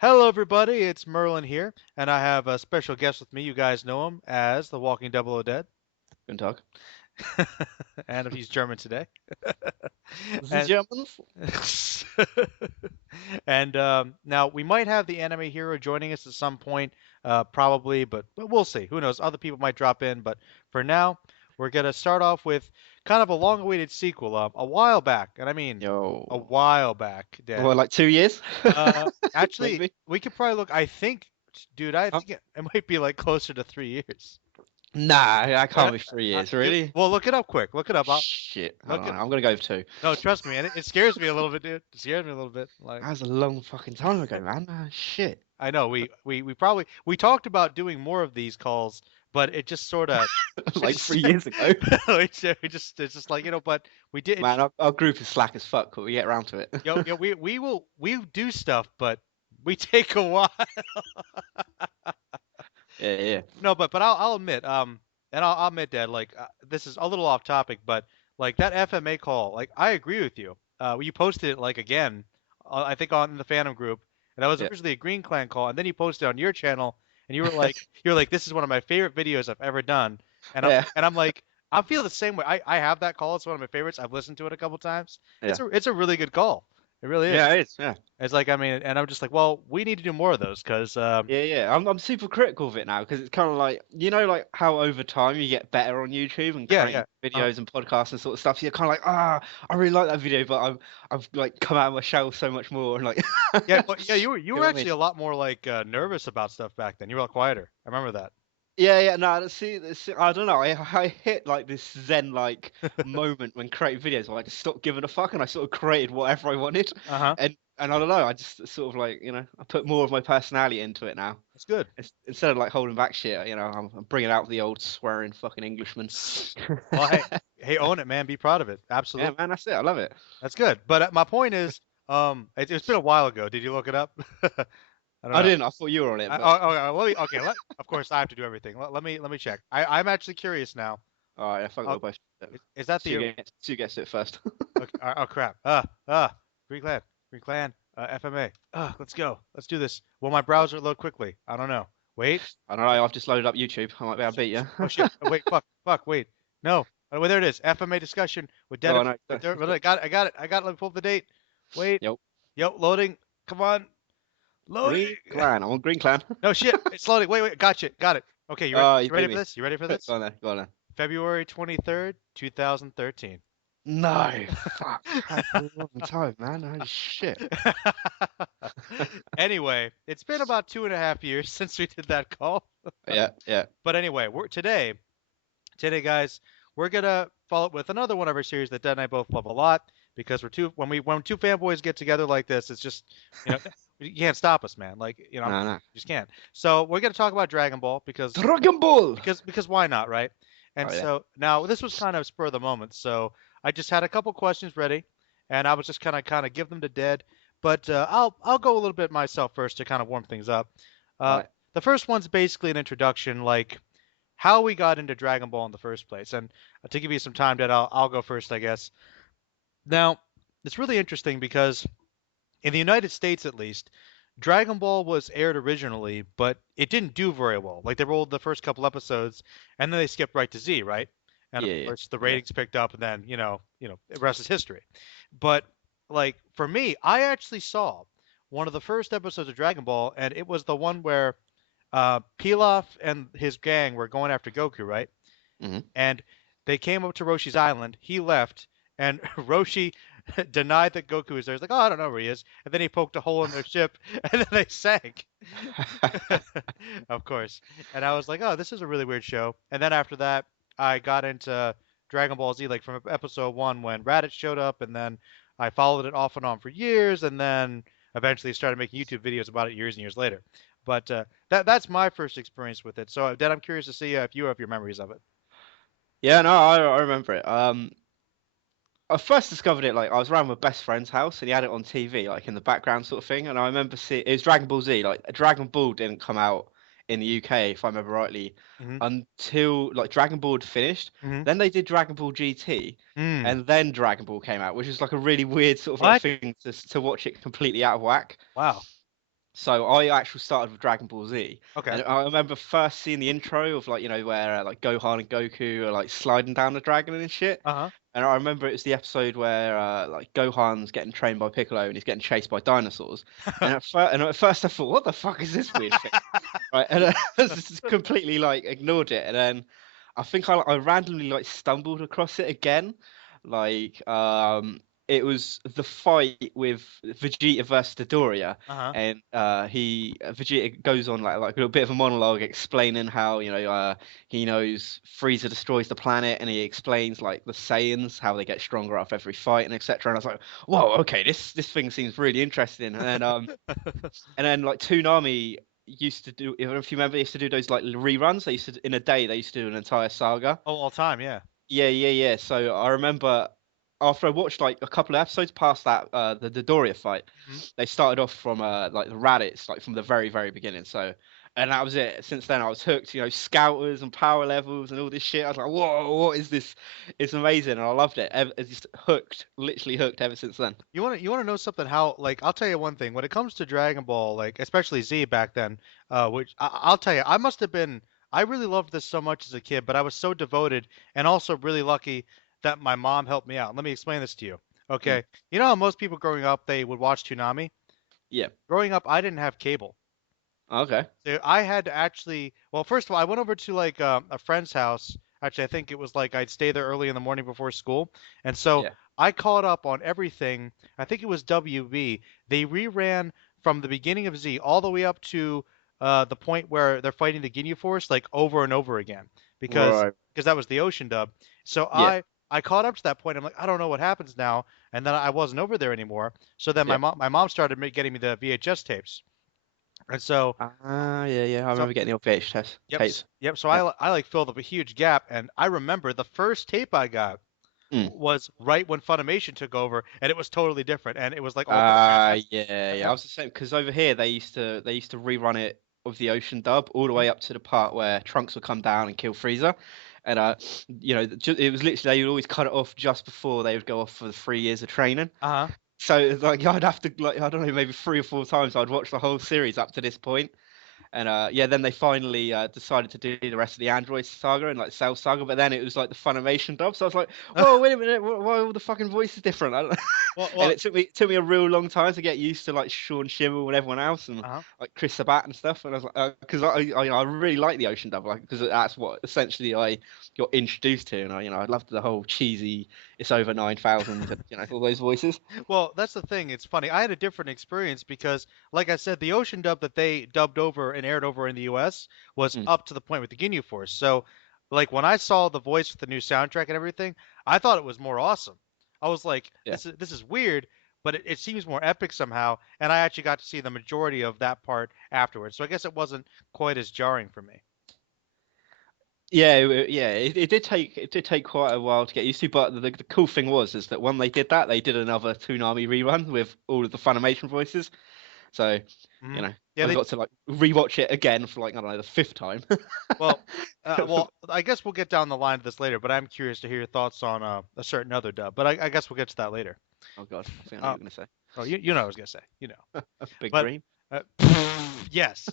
Hello, everybody. It's Merlin here, and I have a special guest with me. You guys know him as the Walking00dead, Guten Tag. and he's German today. The And Germans? and now we might have the anime hero joining us at some point, probably, but we'll see. Who knows? Other people might drop in, but for now, we're gonna start off with kind of a long-awaited sequel. A while back, and I mean a Yo. while back, Dad. Well, like 2 years? Actually, Maybe. we could probably look. I think, dude, I Um, think it might be like closer to 3 years. nah, that Uh, can't be 3 years, really. well, look it up quick. Look it up. Shit. I don't Look know. it. I'm gonna go with two. No, trust me, and it scares me a little bit, dude. It scares me a little bit. Like, That was a long fucking time ago, man. Shit. I know we probably we talked about doing more of these calls, but it just sort of it Like just 3 years ago. we just it's just like but we did it. Man, our group is slack as fuck, but we get around to it. We do stuff, but we take a while. Yeah, yeah. No, but I'll admit, and I'll admit that like this is a little off topic, but like that FMA call, like I agree with you. You posted it like again, I think on the fandom group, and that was Yeah. originally a Green Clan call, and then you posted on your channel, and you were like, this is one of my favorite videos I've ever done, Yeah. and I'm like, I feel the same way. I have that call. It's one of my favorites. I've listened to it a couple times. Yeah. It's a really good call. It really is. Yeah, it is. Yeah. It's like I mean, and I'm just like, well, we need to do more of those because Yeah, yeah. I'm super critical of it now because it's kind of like like how over time you get better on YouTube and yeah, creating yeah. videos and podcasts and sort of stuff. So you're kind of like, I really like that video, but I've like come out of my shell so much more and like, Yeah, well, yeah, you you were know what I mean? actually a lot more like nervous about stuff back then. You were a lot quieter. I remember that. Yeah, yeah. No, see, I don't know. I hit like this zen like moment when creating videos where I just stopped giving a fuck and I sort of created whatever I wanted, Uh-huh. and I don't know. I just sort of like I put more of my personality into it now. That's good. Instead of like holding back shit, I'm bringing out the old swearing fucking Englishman. Well, hey, own it, man. Be proud of it. Yeah, Absolutely. man, that's it. I love it. That's good. But my point is, it's been a while ago. Did you look it up? I don't I know. didn't. I thought you were on it, but Okay. Of course, I have to do everything. Let me check. I'm actually curious now. all right, I fuck Uh, with both. is that the Sue gets it first. okay, oh crap. Green Clan. Green Clan. FMA. Let's go. Let's do this. Will my browser load quickly? I don't know. Wait. I don't know. I've just loaded up YouTube. I might be able to beat you. Oh shit! Oh, wait, fuck, wait. No. Oh, well, there it is. FMA discussion with Oh Denim. no. I got it. I got it. Let me pull up the date. Wait. Yep. Yo, loading. Come on. Loading. Green Clan. I'm on Green Clan. No shit. It's loading. Wait. Gotcha. Got it. Okay, you ready? You You ready beat for me. this? You ready for Go this? on then. Go on then. February 23rd, 2013. No. Fuck. That's a long time, man. Holy shit. Anyway, it's been about 2.5 years since we did that call. Yeah. Yeah. But anyway, today, guys, we're gonna follow up with another one of our series that Dad and I both love a lot because when two fanboys get together like this, it's just you know you can't stop us, man. Like No, no. you just can't. So we're gonna talk about Dragon Ball Dragon Ball. because why not, right? And Oh yeah. so now this was kind of spur of the moment, so I just had a couple questions ready, and I was just kind of give them to Dead, but I'll go a little bit myself first to kind of warm things up. All Uh, right. the first one's basically an introduction, like how we got into Dragon Ball in the first place. And to give you some time, Dad, I'll go first, I guess. Now, it's really interesting because in the United States, at least, Dragon Ball was aired originally, but it didn't do very well. Like they rolled the first couple episodes, and then they skipped right to Z, right? And of Yeah. Yeah. course, the Yeah. ratings picked up, and then the rest is history. But like for me, I actually saw one of the first episodes of Dragon Ball, and it was the one where Pilaf and his gang were going after Goku, right? Hmm. And they came up to Roshi's island. He left, and Roshi denied that Goku was there. He's like, "Oh, I don't know where he is." And then he poked a hole in their ship, and then they sank. Of course. And I was like, "Oh, this is a really weird show." And then after that, I got into Dragon Ball Z, like from episode one when Raditz showed up, and then I followed it off and on for years, and then eventually started making YouTube videos about it years and years later. But that's my first experience with it. So, Dad, I'm curious to see if you have your memories of it. Yeah. No, I remember it. I first discovered it like I was around my best friend's house and he had it on TV like in the background sort of thing and I remember seeing it was Dragon Ball Z like Dragon Ball didn't come out in the UK if I remember rightly Hmm. until like Dragon Ball had finished. Hmm. Then they did Dragon Ball GT Mm. and then Dragon Ball came out, which is like a really weird sort of like What? thing to watch it completely out of whack. Wow. So I actually started with Dragon Ball Z, Okay. and I remember first seeing the intro of like where like Gohan and Goku are like sliding down the dragon and shit. Uh And I remember it was the episode where like Gohan's getting trained by Piccolo and he's getting chased by dinosaurs. huh. And at first I thought, what the fuck is this weird thing? Right, and I just completely like ignored it. And then I think I randomly like stumbled across it again. Like it was the fight with Vegeta versus Dodoria, Uh huh. and Vegeta goes on like a little bit of a monologue explaining how he knows Frieza destroys the planet, and he explains like the Saiyans, how they get stronger after every fight and etc. And I was like, whoa, okay, this thing seems really interesting. And then like Toonami used to do, if you remember, they used to do those like reruns. They used to, in a day, they used to do an entire saga. Oh, all time, yeah. Yeah. So I remember after I watched like a couple of episodes past that, the Dodoria fight, Mhm. they started off from like the Raditz, like from the very, very beginning. So, and that was it. Since then, I was hooked. Scouters and power levels and all this shit. I was like, whoa, what is this? It's amazing, and I loved it. It's just hooked, literally hooked ever since then. You want to know something? How like I'll tell you one thing. When it comes to Dragon Ball, like especially Z back then, which I'll tell you, I must have been. I really loved this so much as a kid, but I was so devoted and also really lucky that my mom helped me out. Let me explain this to you. Mm. Okay, you know how most people growing up they would watch Toonami. Yeah. Growing up, I didn't have cable. Okay. So I had to actually, well, first of all, I went over to like a friend's house. Actually, I think it was like I'd stay there early in the morning before school. And so Yeah. I caught up on everything. I think it was WB. They reran from the beginning of Z all the way up to the point where they're fighting the Ginyu Force like over and over again because Right. that was the Ocean dub. So Yeah. I caught up to that point. I'm like, I don't know what happens now. And then I wasn't over there anymore. So then Yeah. my mom started getting me the VHS tapes. And so Yeah. I so remember getting the VH Yep, tapes. yep. So Yeah. I like filled up a huge gap, and I remember the first tape I got Mm. was right when Funimation took over, and it was totally different, and it was like all about transvestites. Yeah. I was the same because over here they used to rerun it with the Ocean dub all the way up to the part where Trunks would come down and kill Frieza, and it was literally they would always cut it off just before they would go off for the 3 years of training. Uh-huh. So it's like I'd have to like I don't know maybe 3 or 4 times I'd watch the whole series up to this point. And yeah, then they finally decided to do the rest of the Android saga and like Cell saga, but then it was like the Funimation dub. So I was like, whoa, wait a minute, why are all the fucking voices different? I don't... Well, and well, it took me a real long time to get used to like Sean Schimmel and everyone else and uh-huh. like Chris Sabat and stuff. And I was like, because I really like the Ocean dub, like because that's what essentially I got introduced to, and I loved the whole cheesy "It's over 9,000" and all those voices. Well, that's the thing. It's funny. I had a different experience because, like I said, the Ocean dub that they dubbed over and aired over in the U.S. was Mm, up to the point with the Ginyu Force. So, like when I saw the voice with the new soundtrack and everything, I thought it was more awesome. I was like, yeah. this is weird, but it seems more epic somehow. And I actually got to see the majority of that part afterwards. So I guess it wasn't quite as jarring for me. It did take quite a while to get used to, but the cool thing was is that when they did that, they did another Toonami rerun with all of the Funimation voices. So, Hmm. Yeah, I they got to like rewatch it again for like I don't know the fifth time. well, I guess we'll get down the line of this later. But I'm curious to hear your thoughts on a certain other dub. But I guess we'll get to that later. Oh God, I think I know Uh, what you're gonna oh, you know what I was gonna say. You know. say. Big But Green. uh, yes.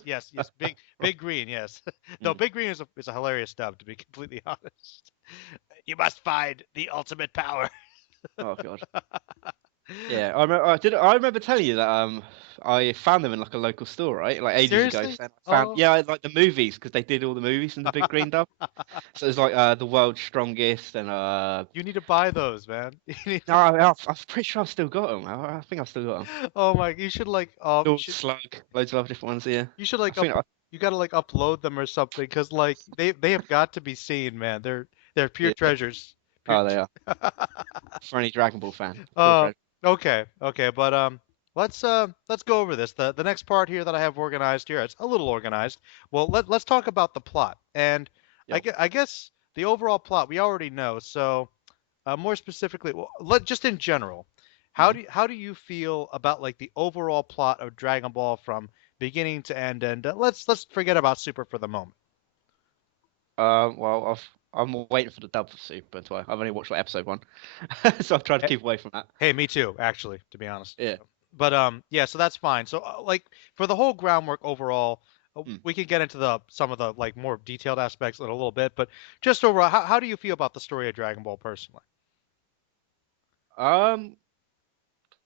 Big Green, yes. Though Mm. Big Green is a hilarious dub, to be completely honest. You must find the ultimate power. Oh God. Yeah, I remember telling you that I found them in like a local store, right? Like ages ago. Seriously? And I found Oh. yeah, I like the movies because they did all the movies in the Big Green dub. So it's like the world's strongest and You need to buy those, man. You need no, to. I'm pretty sure I've still got them. I think I've still got them. Oh my, Lord Slug, loads of other different ones here. you should I like think I, you gotta like upload them or something because like they have got to be seen, man. They're pure yeah. treasures. Pure. Oh, they are. For any Dragon Ball fan, pure Uh, treasure. okay, but let's go over this. The next part here that I have organized here, it's a little organized. Well, let's talk about the plot. And Yo. I guess the overall plot we already know. So, more specifically, well, just in general, Mhm. how do you feel about like the overall plot of Dragon Ball from beginning to end? And let's forget about Super for the moment. Well, I'm waiting for the dub for Super, so I've only watched like episode 1, so I've tried to Hey, keep away from that. hey, me too, actually, to be honest. Yeah. So. But yeah, so that's fine. So like for the whole groundwork overall, Hmm. we can get into the some of the like more detailed aspects in a little bit. But just overall, how do you feel about the story of Dragon Ball personally? Um,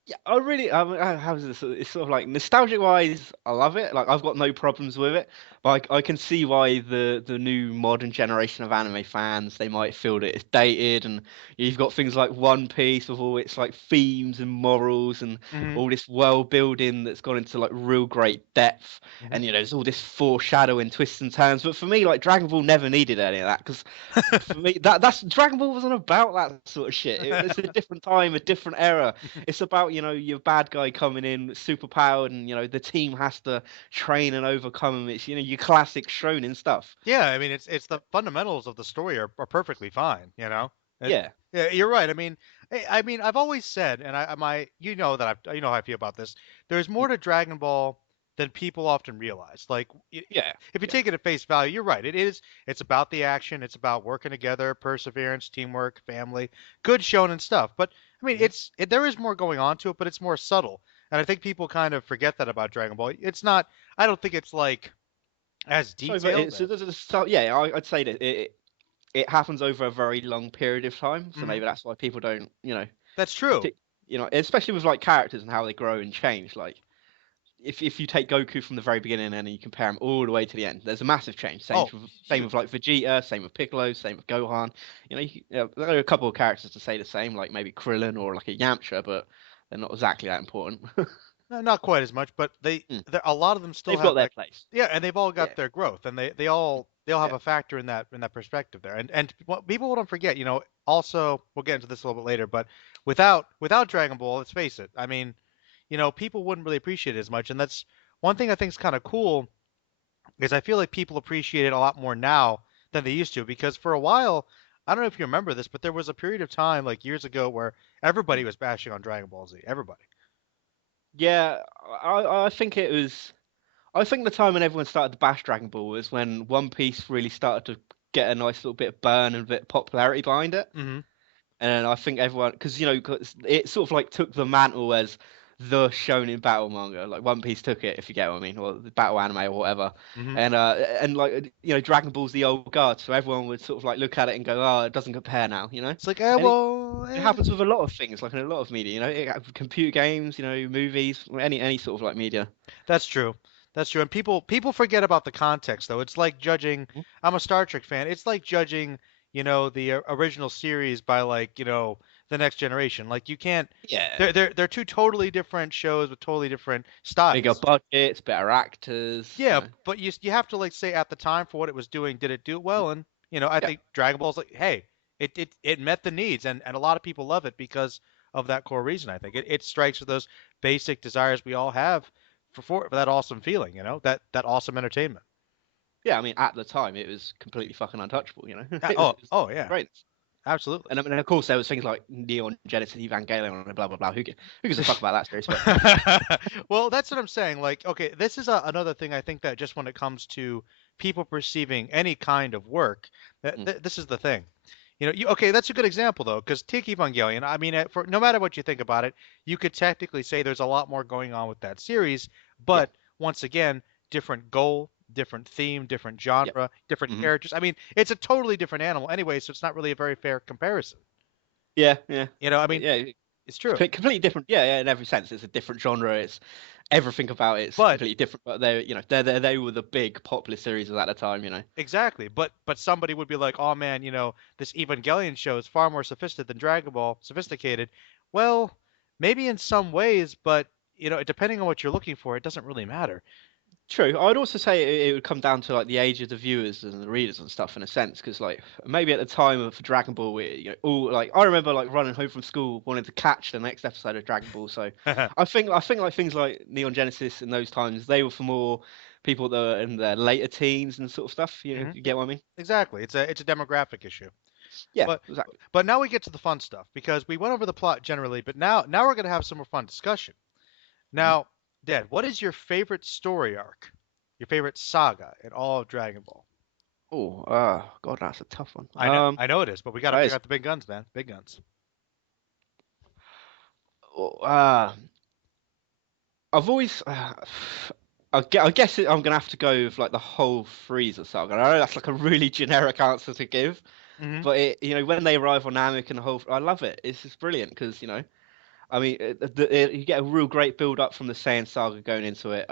Yeah, I really, how's this? It's sort of like nostalgic wise, I love it. Like I've got no problems with it, but I can see why the new modern generation of anime fans they might feel that it's dated, and you've got things like One Piece with all its like themes and morals and Hmm. all this world building that's gone into like real great depth, Hmm. and there's all this foreshadowing, twists and turns. But for me, like Dragon Ball never needed any of that because for me that's Dragon Ball wasn't about that sort of shit. It's a different time, a different era. It's about, your bad guy coming in super powered and, the team has to train and overcome him. It's, your classic shonen stuff. Yeah, I mean it's the fundamentals of the story are perfectly fine, you know. It, Yeah. yeah, you're right. I mean I've always said, and you know that you know how I feel about this. There's more to Dragon Ball than people often realize. Like Yeah. if you Yeah. take it at face value, you're right. It is. It's about the action. It's about working together, perseverance, teamwork, family, good shonen stuff. But I mean, Mhm. there is more going on to it, but it's more subtle. And I think people kind of forget that about Dragon Ball. It's not. I don't think it's like as So, but detailed as. yeah, I'd say that it happens over a very long period of time. So Mhm. maybe that's why people don't, That's true. partic- especially with like characters and how they grow and change. Like, if you take Goku from the very beginning and you compare him all the way to the end, there's a massive change. Oh, Same with huge. like Vegeta, same with Piccolo, same with Gohan. There are a couple of characters to say the same, like maybe Krillin or like a Yamcha, but they're not exactly that important. No, not quite as much, but Mm. a lot of them still They've got have their that. place. Yeah, and they've all Yeah. got their growth, and Mm. they all have Yeah. a factor in that perspective there. And what people don't forget, also we'll get into this a little bit later, but without Dragon Ball, let's face it, I mean, people wouldn't really appreciate it as much, and that's one thing I think is kind of cool is I feel like people appreciate it a lot more now than they used to because for a while, I don't know if you remember this, but there was a period of time like years ago where everybody Mm. was bashing on Dragon Ball Z, everybody. Yeah, I think it was. I think the time when everyone started to bash Dragon Ball was when One Piece really started to get a nice little bit of burn and a bit of popularity behind it. Hmm. And I think everyone, because 'cause it sort of like took the mantle as the shonen battle manga. Like One Piece took it, if you get what I mean, or the battle anime or whatever. Hmm. And like Dragon Ball's the old guard, so everyone would sort of like look at it and go, oh, it doesn't compare now, It's like, And it well. happens with a lot of things, like in a lot of media, computer games, movies, any sort of like media. That's true. That's true. And people forget about the context though. It's like judging. Mhm. I'm a Star Trek fan. It's like judging, the original series by like, the next generation. Like you can't. Yeah, They're two totally different shows with totally different bigger styles. budgets, better actors. Yeah, but you have to like say at the time for what it was doing, did it do it well? And I Yeah. think Dragon Ball's like, hey, it met the needs, and a lot of people love it because of that core reason. I think it strikes with those basic desires we all have for that awesome feeling, that awesome entertainment. Yeah, I mean, at the time, it was completely fucking untouchable. Ah, It was oh yeah, great. absolutely. And I mean, of course, there was things like Neon Genesis Evangelion and blah blah blah. Who gives a fuck about that series? But Well, that's what I'm saying. Like, okay, this is another thing I think that just when it comes to people perceiving any kind of work, mm, this is the thing. Okay, that's a good example though, because Tiki Evangelion. I mean, for no matter what you think about it, you could technically say there's a lot more going on with that series. yeah, But once again, different goal, different theme, different yeah, genre, different hmm characters. I mean, it's a totally different animal anyway, so it's not really a very fair comparison. yeah, yeah, I mean, yeah. it's true. Completely different. Yeah, yeah. In every sense, it's a different genre. It's everything about it's But completely different. But they were the big popular series at the time. exactly. But somebody would be like, "Oh man, this Evangelion show is far more sophisticated than Dragon Ball, sophisticated." Well, maybe in some ways, but depending on what you're looking for, it doesn't really matter. True. I'd also say it would come down to like the age of the viewers and the readers and stuff in a sense, because like maybe at the time of Dragon Ball, all like I remember like running home from school wanting to catch the next episode of Dragon Ball. So I think like things like Neon Genesis in those times they were for more people that were in their later teens and sort of stuff. Hmm. If you get what I mean? Exactly. It's a demographic issue. Yeah, But exactly. but now we get to the fun stuff because we went over the plot generally, but now we're gonna have some more fun discussion. hmm Now, Dad, what is your favorite story arc? Your favorite saga in all of Dragon Ball? Oh, God, that's a tough one. I know it is, but we got to That pick is. out the big guns, man. Big guns. Oh, I've always. I guess I'm gonna have to go with like the whole Frieza saga. And I know that's like a really generic answer to give, Hmm. but when they arrive on Namek and the whole, I love it. It's just brilliant because I mean, you get a real great build up from the Saiyan saga going into it.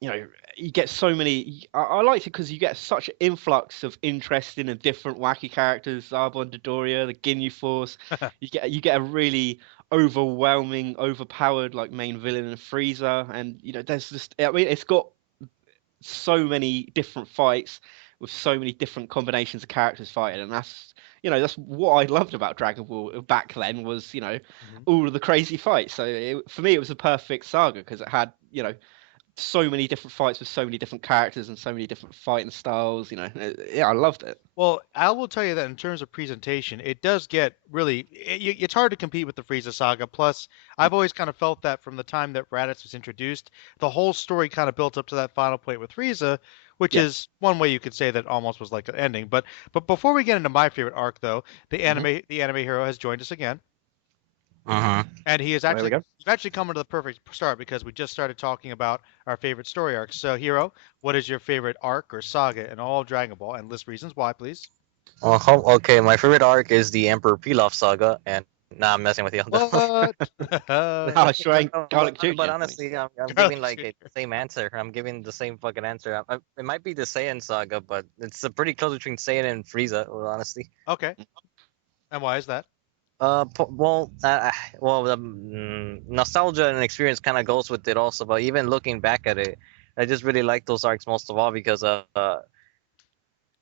You know, you get so many. I liked it because you get such an influx of interesting and different wacky characters. Zarbon, Dodoria, the Ginyu Force. You get a really overwhelming, overpowered like main villain in Frieza, and there's just. I mean, it's got so many different fights with so many different combinations of characters fighting, and that's what I loved about Dragon Ball back then was Hmm. all of the crazy fights. So for me, it was a perfect saga because it had so many different fights with so many different characters and so many different fighting styles. Yeah, I loved it. Well, I will tell you that in terms of presentation, it does get really. It's hard to compete with the Frieza saga. Plus, I've always kind of felt that from the time that Raditz was introduced, the whole story kind of built up to that final point with Frieza, which Yeah. is one way you could say that almost was like an ending. But before we get into my favorite arc, though, Hmm. the anime hero has joined us again. Uh-huh. And he is There we actually go. you've actually come to the perfect start because we just started talking about our favorite story arcs. So, Hero, what is your favorite arc or saga in all of Dragon Ball? And list reasons why, please. Okay, my favorite arc is the Emperor Pilaf saga, and nah, I'm messing with you. What? Oh, Shrine No, Garlic but Jr. honestly, I'm giving Garlic like Jr. the same answer. I'm giving the same fucking answer. It might be the Saiyan saga, but it's a pretty close between Saiyan and Frieza, well, honestly. Okay. And why is that? The nostalgia and experience kind of goes with it also. But even looking back at it, I just really like those arcs most of all because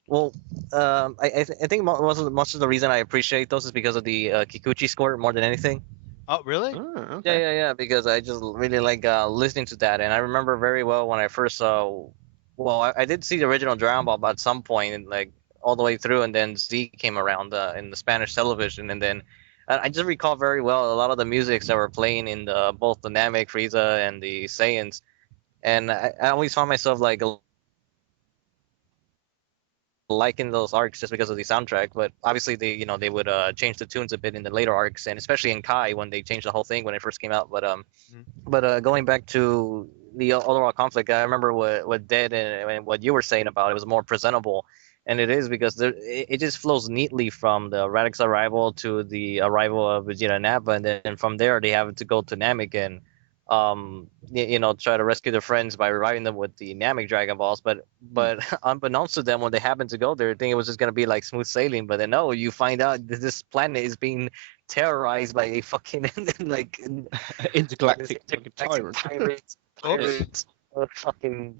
well, I think most of the reason I appreciate those is because of the Kikuchi score more than anything. Oh, really? Oh, Yeah, okay. yeah, yeah. Because I just really like listening to that, and I remember very well when I first saw. Well, I did see the original Dragon Ball at some point, and like all the way through, and then Z came around in the Spanish television, and then I just recall very well a lot of the musics that were playing in both the Namek, Frieza, and the Saiyans, and I always found myself like liking those arcs just because of the soundtrack. But obviously, they would change the tunes a bit in the later arcs, and especially in Kai when they changed the whole thing when it first came out. Mhm. But going back to the overall conflict, I remember what Dead and what you were saying about it was more presentable, and it is because it just flows neatly from the Radix arrival to the arrival of Vegeta and Nappa, and then from there they have to go to Namek and try to rescue their friends by reviving them with the Namek Dragon Balls. Hmm. But unbeknownst to them, when they happen to go there, they think it was just gonna be like smooth sailing. But then no, you find out that this planet is being terrorized by a fucking like what is Intergalactic it? fucking Intergalactic tyrant. pirates, Oops. fucking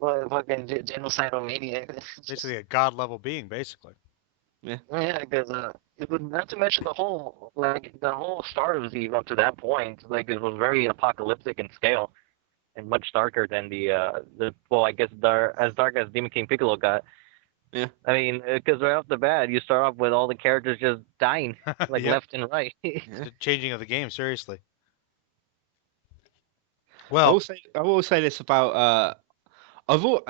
genocidal maniacs. Basically a god level being, basically. Yeah. Yeah, because it was not to mention the whole start of Z up to that point, like it was very apocalyptic in scale and much darker than the well, I guess as dark as Demon King Piccolo got. Yeah. I mean, because right off the bat, you start off with all the characters just dying, like Yep. left and right. Yeah. The changing of the game, seriously. I will Well, say I will say this about I've al-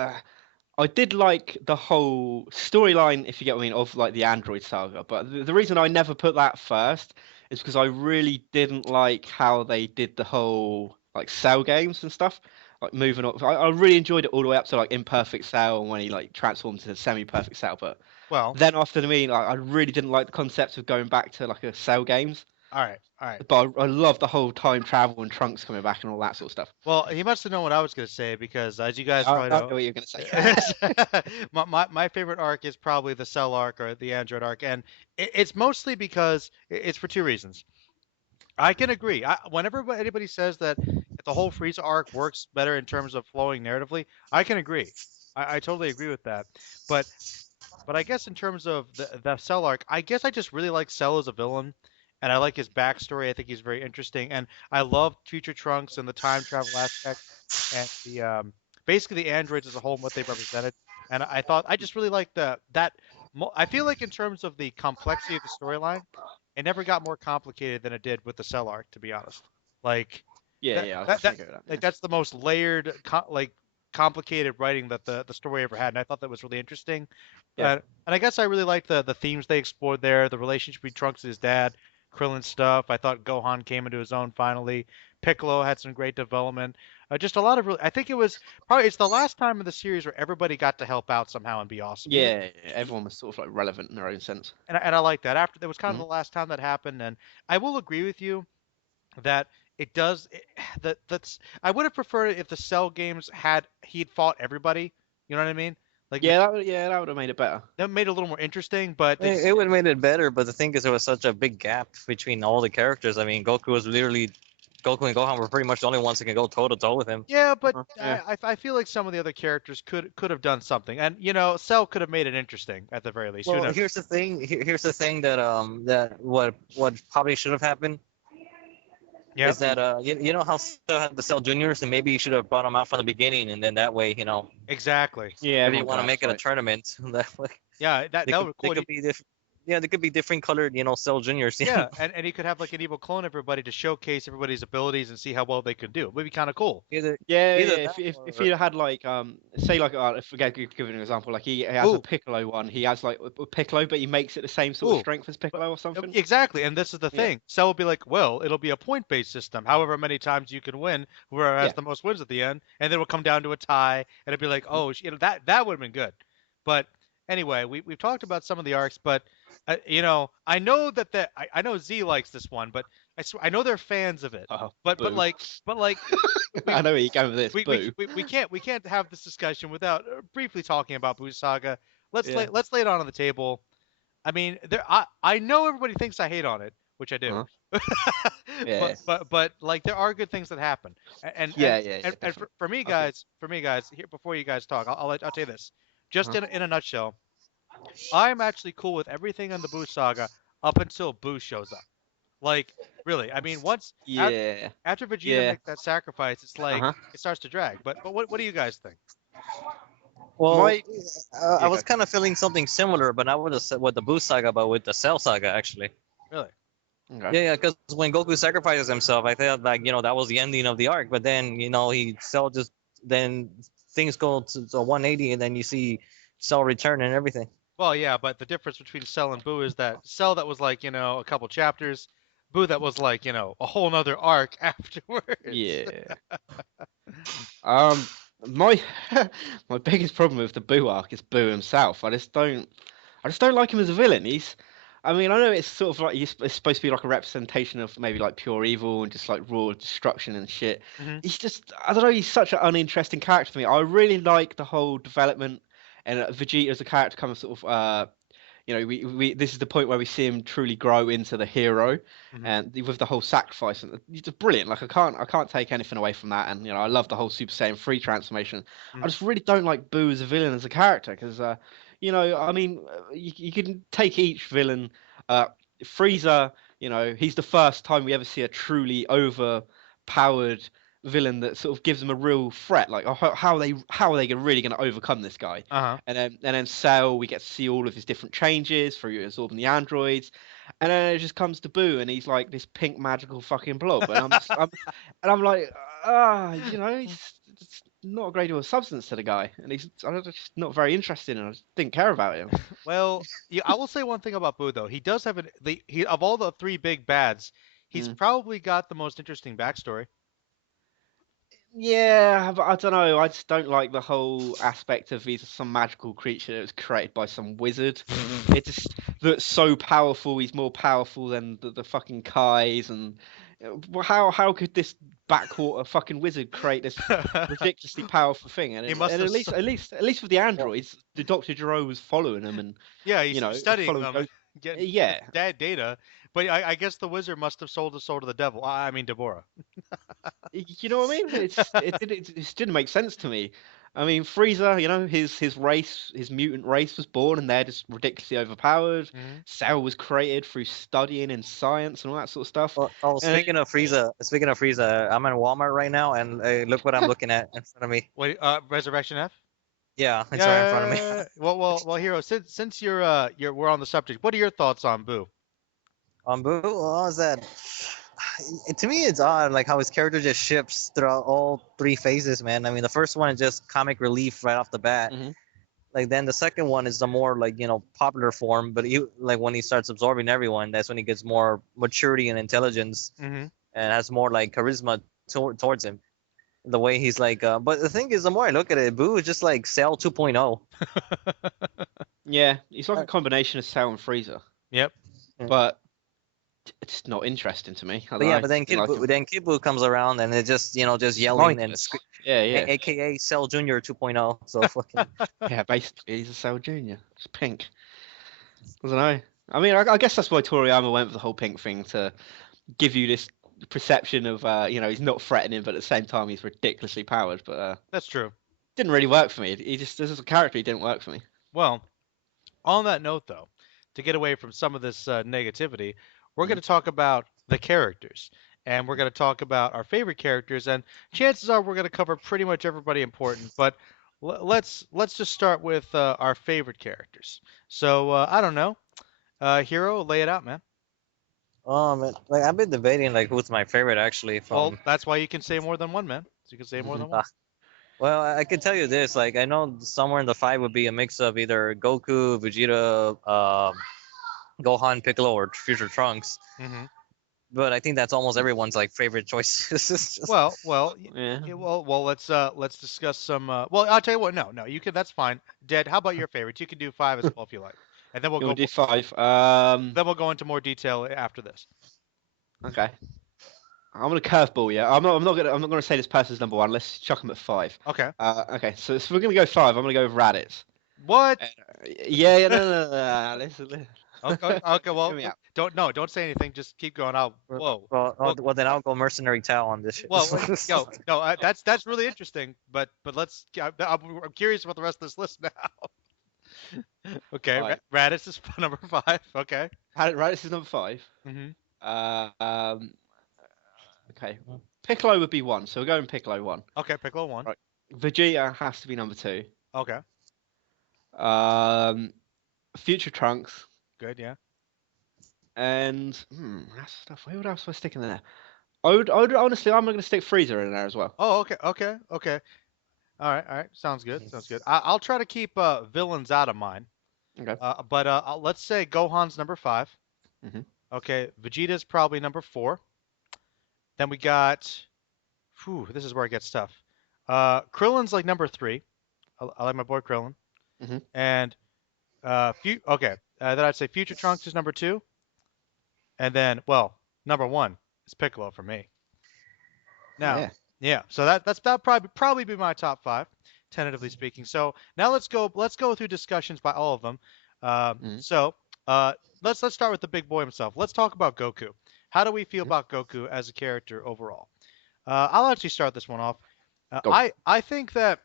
I did like the whole storyline, if you get what I mean, of like the Android saga. But the reason I never put that first is because I really didn't like how they did the whole like Cell games and stuff. Like moving up, I really enjoyed it all the way up to like Imperfect Cell and when he like transformed to Semi-Perfect Cell. But well, then after the mean, like, I really didn't like the concept of going back to like a Cell games. all right, all right. But I love the whole time travel and Trunks coming back and all that sort of stuff. Well, he must have known what I was going to say because, as you guys I probably know know, what you're gonna say. Yes. my favorite arc is probably the Cell arc or the Android arc, and it's mostly because it's for two reasons. I can agree. Whenever anybody says that the whole Frieza arc works better in terms of flowing narratively, I can agree. I totally agree with that. But but I guess in terms of the Cell arc, I guess I just really like Cell as a villain, and I like his backstory. I think he's very interesting, and I love Future Trunks and the time travel aspect, and the basically the androids as a whole and what they represented. And I thought I just really like I feel like in terms of the complexity of the storyline, it never got more complicated than it did with the Cell arc, to be honest. Like Yeah, that yeah, I'll that, that definitely go with that. like Yeah. that's the most layered like complicated writing that the story ever had, and I thought that was really interesting. Yeah. And I guess I really liked the themes they explored there, the relationship between Trunks and his dad, Krillin's stuff. I thought Gohan came into his own finally. Piccolo had some great development. Just a lot of really, I think it's the last time in the series where everybody got to help out somehow and be awesome. Yeah, everyone was sort of like relevant in their own sense. And I like that. After that was kind of Mhm. the last time that happened, and I will agree with you that it does that's I would have preferred it if the Cell games he'd fought everybody. You know what I mean? Like Yeah, that would have made it better. that made it a little more interesting, but they It would have made it better, but the thing is, there was such a big gap between all the characters. I mean, Goku and Gohan were pretty much the only ones that can go toe to toe with him. yeah, but Yeah. I feel like some of the other characters could have done something, and Cell could have made it interesting at the very least. Who Well, knows? here's the thing. Here's the thing that what probably should have happened Yeah, is that you know how Cell had the Cell Juniors, and maybe you should have brought them out from the beginning, and then that way, exactly. Yeah, if you everyone want to can make it a fight. tournament, that way Yeah, that they that could, would be they cool. could be different. Yeah, they could be different colored, Cell Juniors. Yeah, and he could have like an evil clone everybody to showcase everybody's abilities and see how well they could do. It would be kind of cool. Either Yeah, either yeah. that If or he had like say like I forget give an example, like he has a Ooh. Piccolo one. He has like a Piccolo, but he makes it the same sort of Ooh. strength as Piccolo or something. Exactly, and this is the Yeah. thing. Cell will be like, well, it'll be a point-based system. However many times you can win, whoever has Yeah. the most wins at the end, and then it'll come down to a tie, and it'll be like, oh, that would have been good. But anyway, we've talked about some of the arcs, but I know that I know Z likes this one, but I know they're fans of it. Oh, But boo. like we, I know where you're going with this. we, Boo. we can't have this discussion without briefly talking about Boo Saga. Let's Yeah. let's lay it on the table. I mean, I know everybody thinks I hate on it, which I do. Yeah. But like there are good things that happen. Yeah, And definitely. for me guys, here before you guys talk, I'll tell you this. Just Uh-huh. in a nutshell, I'm actually cool with everything on the Boo Saga up until Boo shows up. Like really, I mean once Yeah. after Vegeta Yeah. makes that sacrifice, it's like Uh-huh. it starts to drag. But what do you guys think? well, My- I was go. kind of feeling something similar, but not with the Boo Saga, but with the Cell Saga actually. Really? Okay. Yeah, because when Goku sacrifices himself, I thought like that was the ending of the arc. But then then things go to 180, and then you see Cell return and everything. Well, yeah, but the difference between Cell and Boo is that Cell that was like, a couple chapters, Boo that was like, a whole nother arc afterwards. Yeah. Um, my my biggest problem with the Boo arc is Boo himself. I just don't like him as a villain. I mean, I know it's sort of like it's supposed to be like a representation of maybe like pure evil and just like raw destruction and shit. Mhm. He's just, I don't know, he's such an uninteresting character for me. I really like the whole development and Vegeta as a character kind of sort of we this is the point where we see him truly grow into the hero, Mhm. and with the whole sacrifice, and he's just brilliant. Like I can't take anything away from that, and I love the whole Super Saiyan 3 transformation. I just really don't like Boo as a villain as a character because I mean you can take each villain. Frieza, he's the first time we ever see a truly overpowered villain that sort of gives them a real threat. Like how are they really going to overcome this guy? Uh-huh. And then Cell, we get to see all of his different changes through absorbing the androids, and then it just comes to Boo, and he's like this pink magical fucking blob, and I'm like, he's it's not a great deal of substance to the guy, and I'm just not very interested, and I just didn't care about him. Well, I will say one thing about Boo though. He does have he of all the three big bads, he's probably got the most interesting backstory. Yeah, but I don't know. I just don't like the whole aspect of he's some magical creature that was created by some wizard. It just looks so powerful. He's more powerful than the fucking Kais, and how could this backwater fucking wizard create this ridiculously powerful thing? And, He must and have at least with the androids, the Dr. Gero was following them, and Yeah, he's studying following them those- and getting yeah. data. But I guess the wizard must have sold his soul to the devil. I mean Deborah. You know what I mean? It just didn't make sense to me. I mean, Frieza, his race, his mutant race was born, and they're just ridiculously overpowered. Mhm. Cell was created through studying in science and all that sort of stuff. Oh, speaking of Frieza, I'm in Walmart right now, and look what I'm looking at in front of me. Wait, Resurrection F? Yeah, it's right in front of me. Yeah. Well, Hero. Since we're on the subject, what are your thoughts on Boo? On Boo, what was that? To me, it's odd, like how his character just shifts throughout all three phases, man. I mean, the first one is just comic relief right off the bat. Mhm. Like then the second one is the more like popular form, but when he starts absorbing everyone, that's when he gets more maturity and intelligence Mm-hmm. and has more like charisma towards him. The way he's like, but the thing is, the more I look at it, Boo is just like Cell 2.0. Yeah, he's like a combination of Cell and Freezer, Yep. but it's not interesting to me. I But don't yeah, know. but then Kid Boo comes around and it just just yelling and Mindless. Yeah, yeah. AKA Cell Junior 2.0. So fucking Yeah, basically, he's a Cell Junior. It's pink. I don't know. I mean, I guess that's why Toriyama went with the whole pink thing, to give you this perception of, he's not threatening, but at the same time, he's ridiculously powered. But That's true. didn't really work for me. He just, as a character, he didn't work for me. Well, on that note, though, to get away from some of this negativity, we're going to talk about the characters. And we're going to talk about our favorite characters. And chances are we're going to cover pretty much everybody important. But let's just start with our favorite characters. So, I don't know. Hero, lay it out, man. man, like I've been debating like who's my favorite actually Well, from. that's why you can say more than one, man. So you can say more than one. Well, I can tell you this. Like I know somewhere in the 5 would be a mix of either Goku, Vegeta, Gohan, Piccolo, or Future Trunks. Hmm. But I think that's almost everyone's like favorite choices. It's just- Well, Yeah. well, let's discuss some. Well, I'll tell you what. No, you can. That's fine. Dead. How about your favorites? You can do 5 as well if you like, and then we'll You go. want to do 5? Then we'll go into more detail after this. Okay. I'm gonna curveball you. I'm not gonna say this person's number 1. Let's chuck him at 5. Okay. Okay. So we're gonna go 5. I'm gonna go with Raditz. What? Yeah. No. Listen. Okay. Well, Hear me out. don't say anything. Just keep going. Whoa. Well, then I'll go Mercenary Tao on this shit. Well, no. That's really interesting. But let's. I'm curious about the rest of this list now. Okay. Alright. Raditz is number 5. Okay. Raditz is number 5. Mm-hmm. Okay. Piccolo would be 1, so we're going Piccolo 1. Okay. Piccolo 1. Right. Vegeta has to be number 2. Okay. Future Trunks. Good. Yeah. And that's stuff. What else was I sticking in there? I would honestly, I'm going to stick Freezer in there as well. Oh, okay. All right. Sounds good. I'll try to keep villains out of mine. Okay. But let's say Gohan's number 5. Mhm. Okay, Vegeta's probably number 4. Then we got, this is where it gets tough. Krillin's like number 3. I like my boy Krillin. Mhm. And then I'd say Future Trunks is number 2. And then, well, number 1 is Piccolo for me. Now, yeah. So that'll probably be my top 5, tentatively speaking. So now let's go through discussions by all of them. So let's start with the big boy himself. Let's talk about Goku. How do we feel about Goku as a character overall? I'll actually start this one off. I think that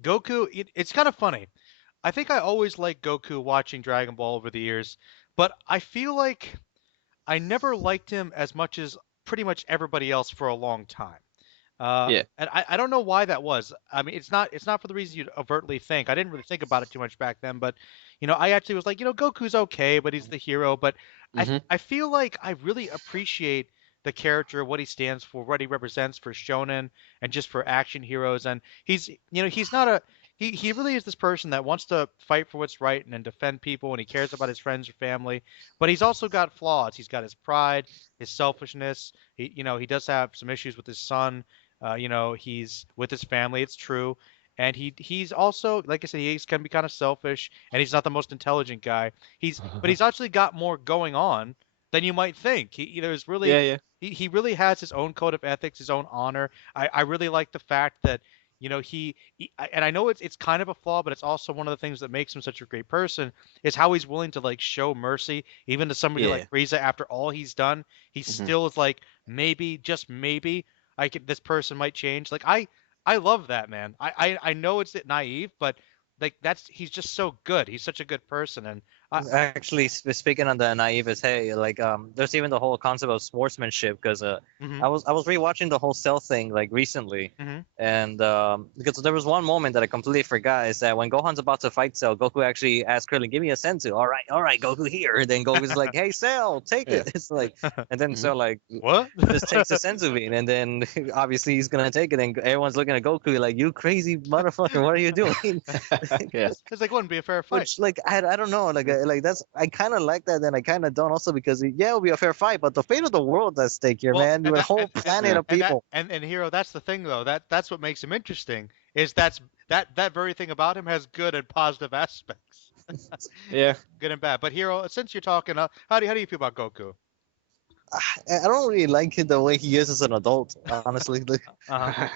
Goku, it's kind of funny. I think I always liked Goku watching Dragon Ball over the years, but I feel like I never liked him as much as pretty much everybody else for a long time. And I don't know why that was. I mean, it's not for the reason you'd overtly think. I didn't really think about it too much back then, but I actually was like, Goku's okay, but he's the hero. But I feel like I really appreciate the character, what he stands for, what he represents for shonen and just for action heroes. And he's not he really is this person that wants to fight for what's right and defend people, and he cares about his friends or family. But he's also got flaws. He's got his pride, his selfishness. He does have some issues with his son. He's with his family. It's true. And he's also, like I said, he can be kind of selfish, and he's not the most intelligent guy. But he's actually got more going on than you might think. He really has his own code of ethics, his own honor. I really like the fact that and I know it's kind of a flaw, but it's also one of the things that makes him such a great person is how he's willing to like show mercy even to somebody like Frieza after all he's done. He still is like, maybe, just maybe, this person might change. Like I love that, man. I know it's naive, but like he's just so good. He's such a good person. And actually, speaking on the naive as hey, like there's even the whole concept of sportsmanship because I was rewatching the whole Cell thing like recently, and because there was one moment that I completely forgot is that when Gohan's about to fight Cell, Goku actually asked Krillin, "Give me a senzu." All right, Goku here. And then Goku's like, "Hey, Cell, take it." It's like, and then Cell like, what? Just takes the senzu bean, and then obviously he's gonna take it, and everyone's looking at Goku like, "You crazy motherfucker, what are you doing?" Yeah. It's like, wouldn't be a fair fight. Which like I don't know, like like that's I kind of like that, and I kind of don't also because it'll be a fair fight, but the fate of the world's at stake here, Well, man. Your whole planet of people. and Hero, that's the thing though. That's what makes him interesting. Is that very thing about him has good and positive aspects, Yeah. good and bad. But Hero, since you're talking, how do you feel about Goku? I don't really like it the way he is as an adult, honestly. Like, Uh-huh.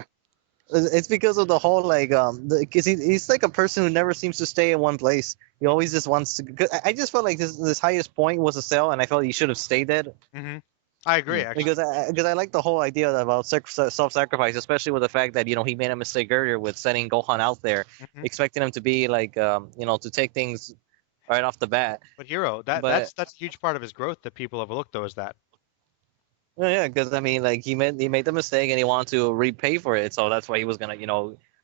it's because of the whole like because he's like a person who never seems to stay in one place. He always just wants to. 'Cause I just felt like this highest point was a cell, and I felt he should have stayed there Hmm. I agree, actually. because I like the whole idea about self-sacrifice, especially with the fact that he made a mistake earlier with sending Gohan out there, Mhm. expecting him to be like to take things right off the bat. But Hero, But that's a huge part of his growth that people overlook, though, is that. well, yeah, because I mean, like he made the mistake and he wanted to repay for it, so that's why he was gonna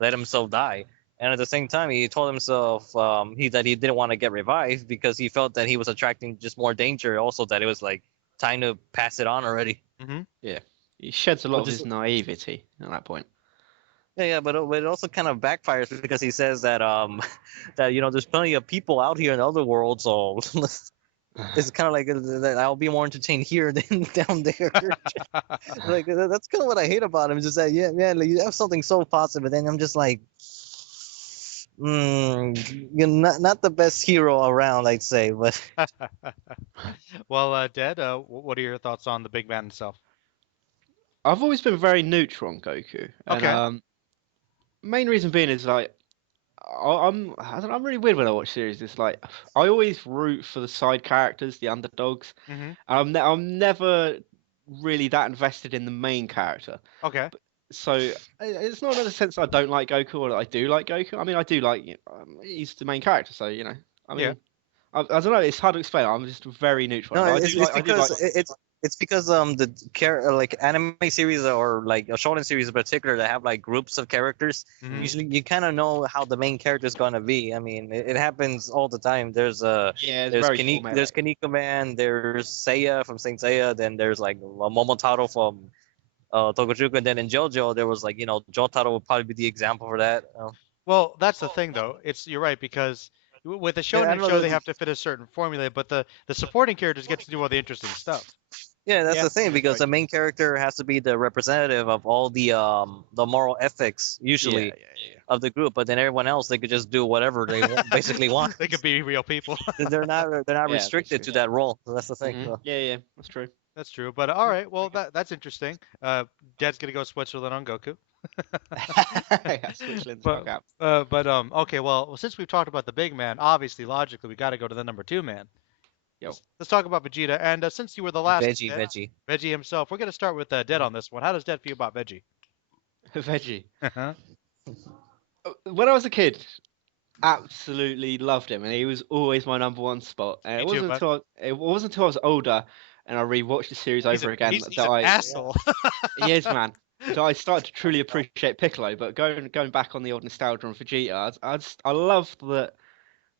let himself die. And at the same time, he told himself that he didn't want to get revived because he felt that he was attracting just more danger. Also, that it was like time to pass it on already. Hmm. He sheds a lot But of this- his naivety at that point. Yeah, but it also kind of backfires because he says that that there's plenty of people out here in the other world, so it's kind of like that I'll be more entertained here than down there. Like that's kind of what I hate about him. Is just that like, you have something so positive, but then I'm just like, you're not the best hero around, I'd say. But Well, Dead, what are your thoughts on the big man himself? I've always been very neutral on Goku, and Okay. main reason being is like I don't know, I'm really weird when I watch series. It's like I always root for the side characters, the underdogs. Hmm. I'm never really that invested in the main character. Okay. So it's not in the sense that I don't like Goku or that I do like Goku. I mean, I do like he's the main character, so I Yeah. mean, I don't know. It's hard to explain. I'm just very neutral. no, But I do like. it's because like anime series or like a shonen series in particular that have like groups of characters. Hmm. Usually, you kind of know how the main character is gonna be. I mean, it happens all the time. There's Yeah, it's there's very There's formulaic. Kaneko Man, there's Seiya from Saint Seiya, then there's like Momotaro from Tokujuku, and then in JoJo there was like Jotaro would probably be the example for that. Well, that's the thing, though. You're right because with a I shonen don't know. show they have to fit a certain formula, but the supporting characters get to do all the interesting stuff. Yeah, that's Yeah, the thing that's because right. the main character has to be the representative of all the moral ethics usually Yeah. of the group, but then everyone else they could just do whatever they basically want. They could be real people. They're not Yeah, restricted to basically. that role. So that's the thing. Mhm. So. Yeah, that's true. That's true. But all right, well that's interesting. Dad's gonna go Switzerland on Goku. Yeah, Switzerland's But out. okay, well since we've talked about the big man, obviously logically we got to go to the number two man. Yo. Let's talk about Vegeta. And since you were the last Veggie. Veggie himself, we're gonna start with Dead on this one. How does Dead feel about Veggie? Veggie. Uh-huh. When I was a kid, absolutely loved him, and he was always my number one spot. And Me it too, wasn't bud. until I was older and I rewatched the series over again He's that an asshole. he is, man. That I started to truly appreciate Piccolo. But going back on the old nostalgia on Vegeta, I loved that.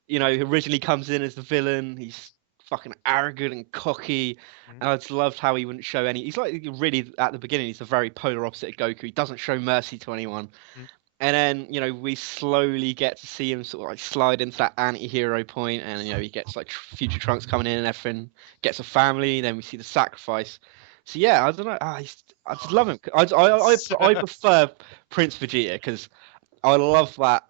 He originally comes in as the villain. He's fucking arrogant and cocky, Mhm. and I just loved how he wouldn't show any. He's like really at the beginning. He's the very polar opposite of Goku. He doesn't show mercy to anyone. Mhm. And then we slowly get to see him sort of like slide into that anti-hero point, and he gets like future Trunks coming in and everything. Gets a family. Then we see the sacrifice. So yeah, I don't know. I just love him. I prefer Prince Vegeta because I love that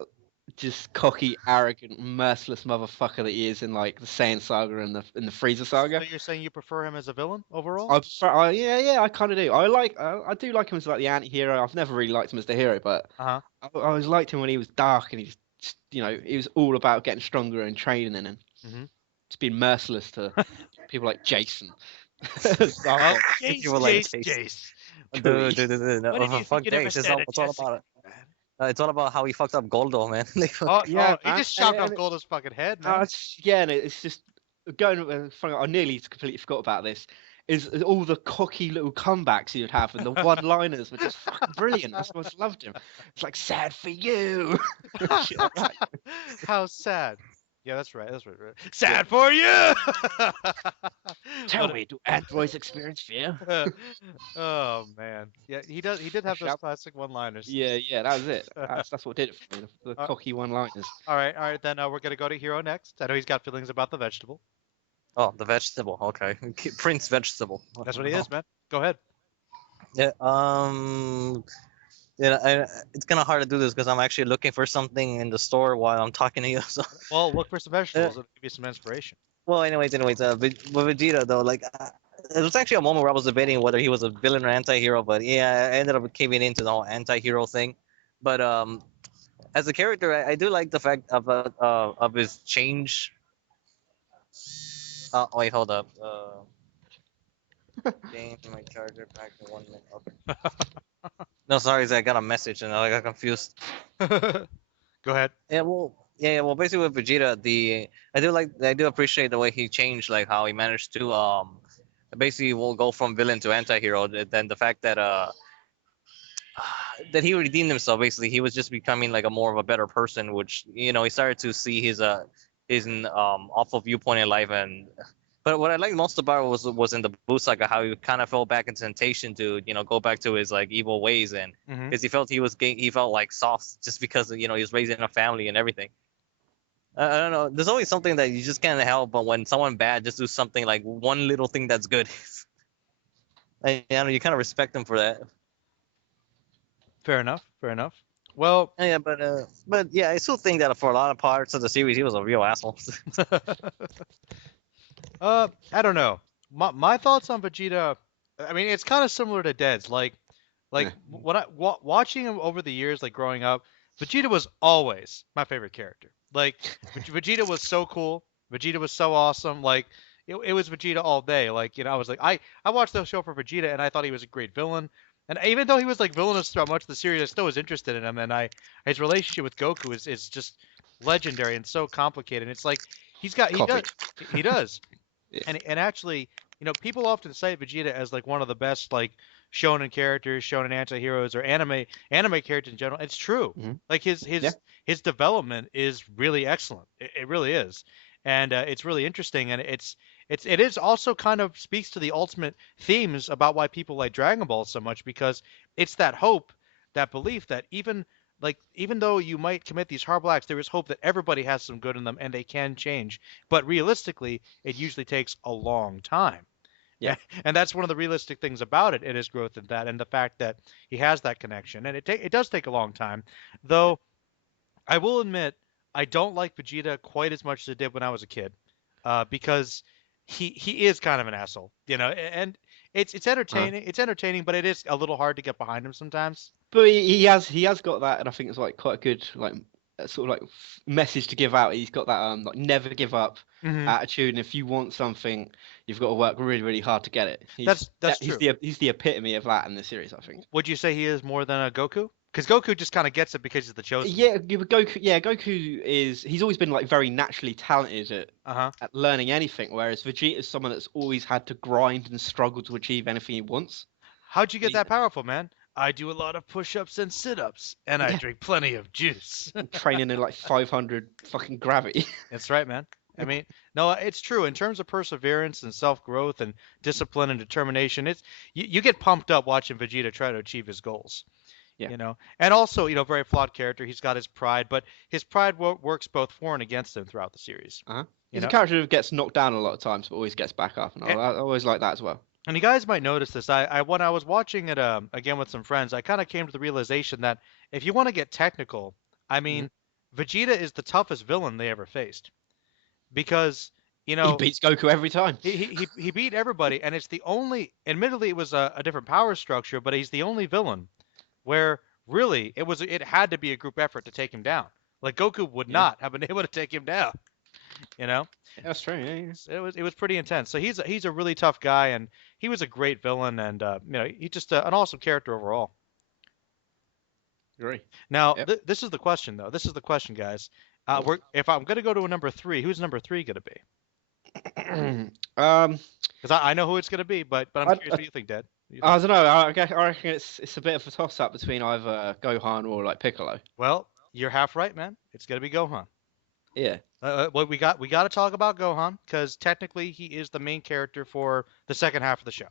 just cocky, arrogant, merciless motherfucker that he is in like the Saiyan saga and the Frieza saga. So you're saying you prefer him as a villain overall? I kind of do. I do like him as like the anti-hero. I've never really liked him as the hero, but Uh-huh. I always liked him when he was dark and he just he was all about getting stronger and training and Mhm. just being merciless to people like Jason. Well, You were like Jace. Dude, Cooey. no, What did you fuck think you never Jace. said it, It's all Jesse? about it. It's all about how he fucked up Goldo, man. Like, Oh, Yeah, he man. just chopped And off it- Goldo's fucking head, man. and it's just going. Funny, I nearly completely forgot about this. Is all the cocky little comebacks he would have and the one-liners were just fucking brilliant. That's why I loved him. It's like sad for you. Shit like that. How sad. Yeah, that's right. That's right. Sad for you. Tell But me, do androids experience fear? oh man, yeah, he does. He did have those Shout- classic one-liners. yeah, that was it. That's what did it for me. The Uh, cocky one-liners. all right. Then we're gonna go to Hero next. I know he's got feelings about the vegetable. Oh, the vegetable. Okay, Prince Vegetable. That's what he is, man. Go ahead. Yeah. Yeah. It's kind of hard to do this because I'm actually looking for something in the store while I'm talking to you. So. Well, look for some vegetables. It'll give you some inspiration. Well, anyways, with Vegeta though, like it was actually a moment where I was debating whether he was a villain or anti-hero, but yeah, I ended up caving into the whole anti-hero thing. But as a character, I do like the fact of his change. Oh wait, hold up. Change my character back to 1 minute. Okay. No, sorry, I got a message and I got confused. Go ahead. Well, basically with Vegeta, I do appreciate the way he changed, like how he managed to basically will go from villain to anti-hero. Then the fact that that he redeemed himself. Basically, he was just becoming like a more of a better person, which he started to see his awful viewpoint in life. And but what I liked most about it was in the Buu saga how he kind of fell back into temptation to go back to his like evil ways, and Hmm. because he felt like soft just because he was raised in a family and everything. I don't know. There's always something that you just can't help, but when someone bad just do something like one little thing that's good, I know you kind of respect them for that. Fair enough. Fair enough. Well, Yeah, but yeah, I still think that for a lot of parts of the series, he was a real asshole. I don't know. My thoughts on Vegeta. I mean, it's kind of similar to Dead's. Like Yeah. when watching him over the years, like growing up, Vegeta was always my favorite character. Like Vegeta was so cool. Vegeta was so awesome. Like it was Vegeta all day. Like I was like I watched the show for Vegeta and I thought he was a great villain. And even though he was like villainous throughout much of the series, I still was interested in him. And his relationship with Goku is just legendary and so complicated. It's like Copy. he does. Yeah. And actually, people often cite Vegeta as like one of the best like shonen characters, shonen anti-heroes, or anime characters in general. It's true. Mhm. Like Yeah. his development is really excellent. It really is, and it's really interesting. And it is also kind of speaks to the ultimate themes about why people like Dragon Ball so much because it's that hope, that belief that even though you might commit these horrible acts, there is hope that everybody has some good in them and they can change. But realistically, it usually takes a long time. Yeah. And that's one of the realistic things about it, his growth in that, and the fact that he has that connection. And it does take a long time, though. I will admit I don't like Vegeta quite as much as I did when I was a kid, because he is kind of an asshole, and it's entertaining. It's entertaining, but it is a little hard to get behind him sometimes. But he has got that, and I think it's like quite a good like sort of like message to give out. He's got that like never give up Hmm. attitude, and if you want something, you've got to work really really hard to get it. That's He's true. he's the epitome of that in the series, I think. Would you say he is more than a Goku? Because Goku just kind of gets it because he's the chosen one. But Goku. Yeah, he's always been like very naturally talented Uh-huh. at learning anything, whereas Vegeta is someone that's always had to grind and struggle to achieve anything he wants. How'd you get He's that powerful, man? I do a lot of push-ups and sit-ups, and I Yeah. drink plenty of juice. training in like 500 fucking gravity. That's right, man. I mean, no, it's true. In terms of perseverance and self-growth and discipline and determination, you get pumped up watching Vegeta try to achieve his goals. Yeah. And also, very flawed character. He's got his pride, but his pride works both for and against him throughout the series. Uh-huh. You He's a know, character who gets knocked down a lot of times, but always gets back up, and and, I always like that as well. and you guys might notice this. I when I was watching it again with some friends, I kind of came to the realization that if you want to get technical, I mean, Vegeta is the toughest villain they ever faced because He beats Goku every time. he beat everybody, and it's the only. Admittedly, it was a different power structure, but he's the only villain where really it had to be a group effort to take him down. Like Goku would Yeah. not have been able to take him down. You know, That's true. Yeah. it was pretty intense. So he's a really tough guy, and he was a great villain, and he's just an awesome character overall. Agree. Now Yep. this is the question though. This is the question, guys. Oh. If I'm gonna go to a number 3, who's number 3 gonna be? um, Because I know who it's gonna be, but I'm curious what you think, Dad. I don't know. I reckon it's a bit of a toss up between either Gohan or like Piccolo. Well, you're half right, man. It's gonna be Gohan. Yeah. Well, we got to talk about Gohan because technically he is the main character for the second half of the show.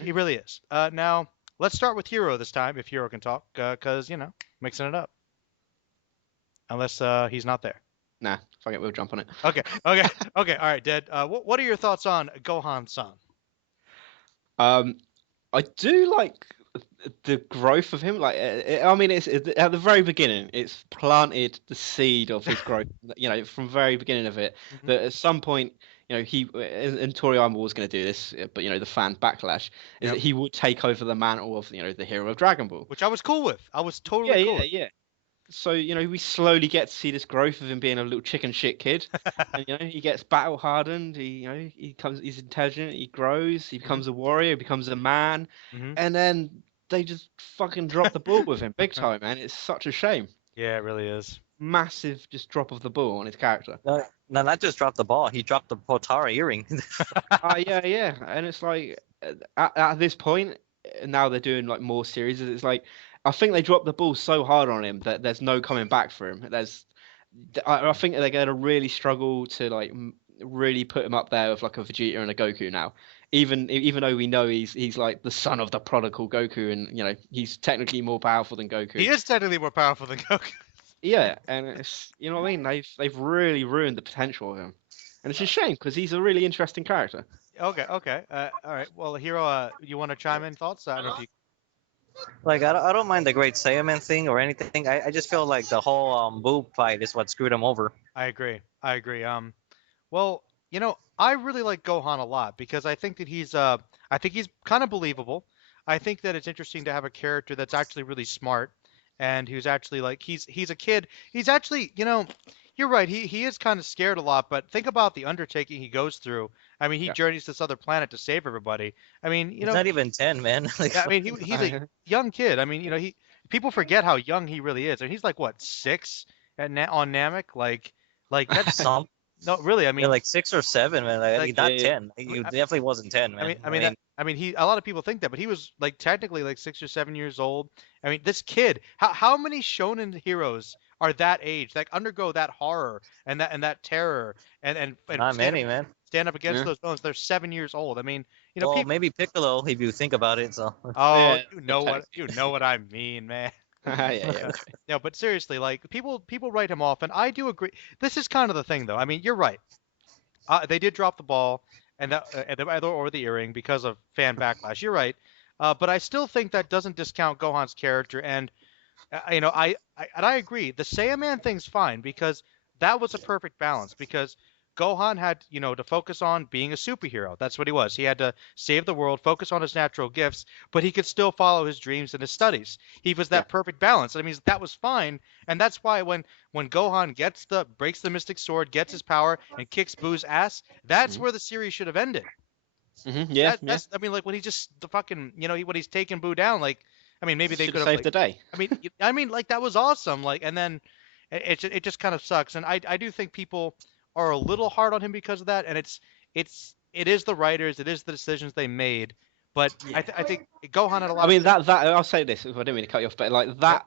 He really is. Now let's start with Hero this time, if Hero can talk, because mixing it up. Unless he's not there. Nah, fuck it, we'll jump on it. Okay. All right, Dead. What are your thoughts on Gohan-san? I do like the growth of him. Like, I mean, it's at the very beginning, it's planted the seed of his growth. From very beginning of it, Mhm. that at some point, he and Toriyama was going to do this, but the fan backlash is Yep. that he would take over the mantle of the hero of Dragon Ball. Which I was cool with. I was totally cool with. Yeah. So we slowly get to see this growth of him being a little chicken shit kid, and he gets battle hardened. He's intelligent. He grows. He becomes a warrior. He becomes a man, Mhm. and then they just fucking drop the ball with him big time, man. It's such a shame. Yeah, it really is. Massive, just drop of the ball on his character. No, not just dropped the ball. He dropped the Potara earring. Yeah, and it's like at this point now they're doing like more series. It's like I think they dropped the ball so hard on him that there's no coming back for him. I think they're going to really struggle to like really put him up there with like a Vegeta and a Goku now. Even though we know he's like the son of the prodigal Goku, and he's technically more powerful than Goku. He is technically more powerful than Goku. Yeah, and it's what I mean. They've really ruined the potential of him, and it's a shame because he's a really interesting character. Okay. All right. Well, Hero, you want to chime in thoughts? I don't know if you. Like I don't mind the Great Saiyaman thing or anything. I just feel like the whole boob fight is what screwed him over. I agree. Well, I really like Gohan a lot because I think that he's kind of believable. I think that it's interesting to have a character that's actually really smart and who's actually like he's a kid. He's actually, you're right. He is kind of scared a lot, but think about the undertaking he goes through. I mean, he Yeah. journeys to this other planet to save everybody. I mean, He's not even 10, man. Like, I mean, he's a young kid. I mean, people forget how young he really is. I mean, he's like what 6 on Namek, like that's some no, really. I mean, like 6 or 7, man. Like, Like, not yeah. 10. He definitely wasn't 10, man. I mean, he. A lot of people think that, but he was like technically like 6 or 7 years old. I mean, this kid. How many shonen heroes are that age that undergo that horror and that terror and not many, man. stand up against Yeah. those villains? They're 7 years old. I mean, Well, people. maybe Piccolo, if you think about it. So Oh, Yeah, you know what I mean, man. yeah. No, but seriously, like people write him off, and I do agree. This is kind of the thing, though. I mean, you're right. They did drop the ball and or the earring because of fan backlash. You're right, but I still think that doesn't discount Gohan's character. And I agree. The Saiyaman thing's fine because that was a perfect balance because Gohan had to focus on being a superhero. That's what he was. He had to save the world, focus on his natural gifts, but he could still follow his dreams and his studies. He was that perfect balance. I mean, that was fine, and that's why when Gohan breaks the Mystic Sword, gets his power, and kicks Boo's ass, that's where the series should have ended. Yeah. I mean, like when he just the fucking when he's taking Boo down, like I mean maybe they Should could have have saved the day. I mean like that was awesome. Like and then it just kind of sucks, and I do think people are a little hard on him because of that, and it is the writers, it is the decisions they made, but I think Gohan had a lot. I mean that I'll say this. I didn't mean to cut you off, but like that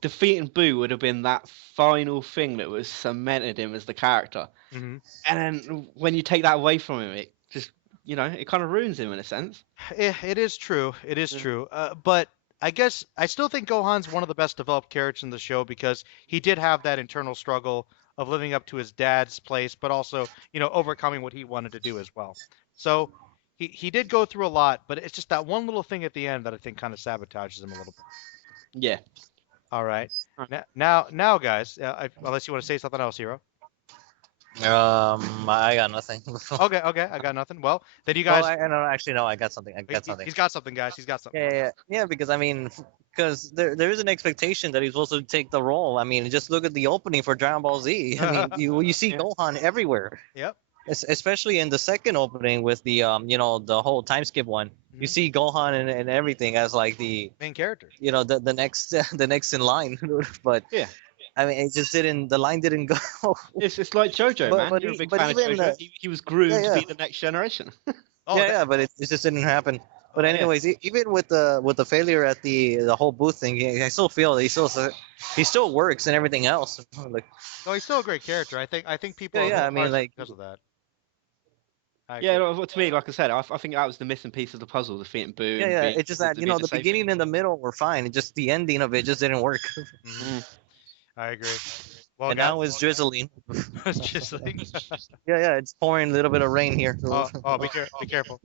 defeating Boo would have been that final thing that was cemented him as the character. Mhm. And then when you take that away from him, it just it kind of ruins him in a sense. It is true. It is true. But I guess I still think Gohan's one of the best developed characters in the show because he did have that internal struggle of living up to his dad's place, but also, overcoming what he wanted to do as well. So he did go through a lot, but it's just that one little thing at the end that I think kind of sabotages him a little bit. Yeah. All right. Now, guys, unless you want to say something else, Hero. I got nothing. Okay, I got nothing. Well, then you guys. Actually, no, I got something. He's got something, guys. He's got something. Yeah. Because I mean, because there is an expectation that he's supposed to take the role. I mean, just look at the opening for Dragon Ball Z. I mean, you see Gohan everywhere. Yep. Especially in the second opening with the the whole time skip one. You see Gohan and everything as like the main character. The next in line. But yeah. I mean, it just didn't. The line didn't go. It's like JoJo, man. You're a big fan of JoJo. He was groomed to be the next generation. But it just didn't happen. But Yeah. anyways, even with the failure at the whole booth thing, I still feel that he still works and everything else. Like, No, he's still a great character. I think people yeah, are yeah. I holding mean, hearts like, because of that. I Yeah, agree. no, to me, like I said, I think that was the missing piece of the puzzle, defeating Boo yeah, and yeah. being It's just able that to be the the safe beginning thing. and the middle were fine. It just the ending of it just didn't work. Mhm. I agree. Well, And guys, now it's drizzling. it's just like, Yeah, yeah. It's pouring a little bit of rain here. be careful.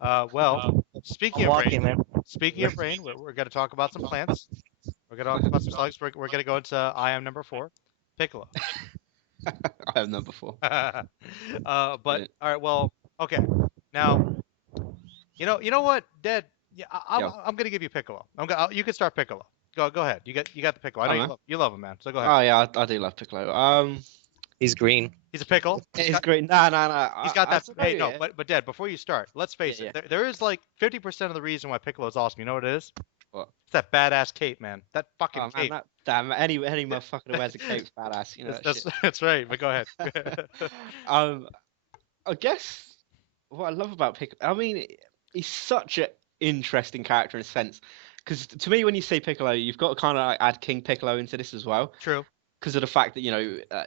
Well, speaking I'm of walking, rain, man. we're going to talk about some plants. We're going to talk about some slugs. We're going to go into I am number 4, Piccolo. I have number 4. But all Brilliant. right, well, okay. Now, you know what, Dead? Yeah, Yeah. I'm going to give you Piccolo. You can start Piccolo. Go ahead. You got the Piccolo. I know Oh, man. you love him, man. So go ahead. Oh yeah, I do love Piccolo. He's green. He's a pickle. It's great. Nah. He's got that. don't Hey, know, no, yeah. but Dad, before you start, let's face Yeah, it. There is like 50% of the reason why Piccolo is awesome. You know what it is? What? It's that badass cape, man. That fucking Oh man, cape. that damn any motherfucker that wears a cape's badass. You know that That's shit. that's right. But go ahead. I guess what I love about Piccolo, I mean, he's such an interesting character in a sense. Because to me, when you say Piccolo, you've got to kind of like add King Piccolo into this as well. True. Because of the fact that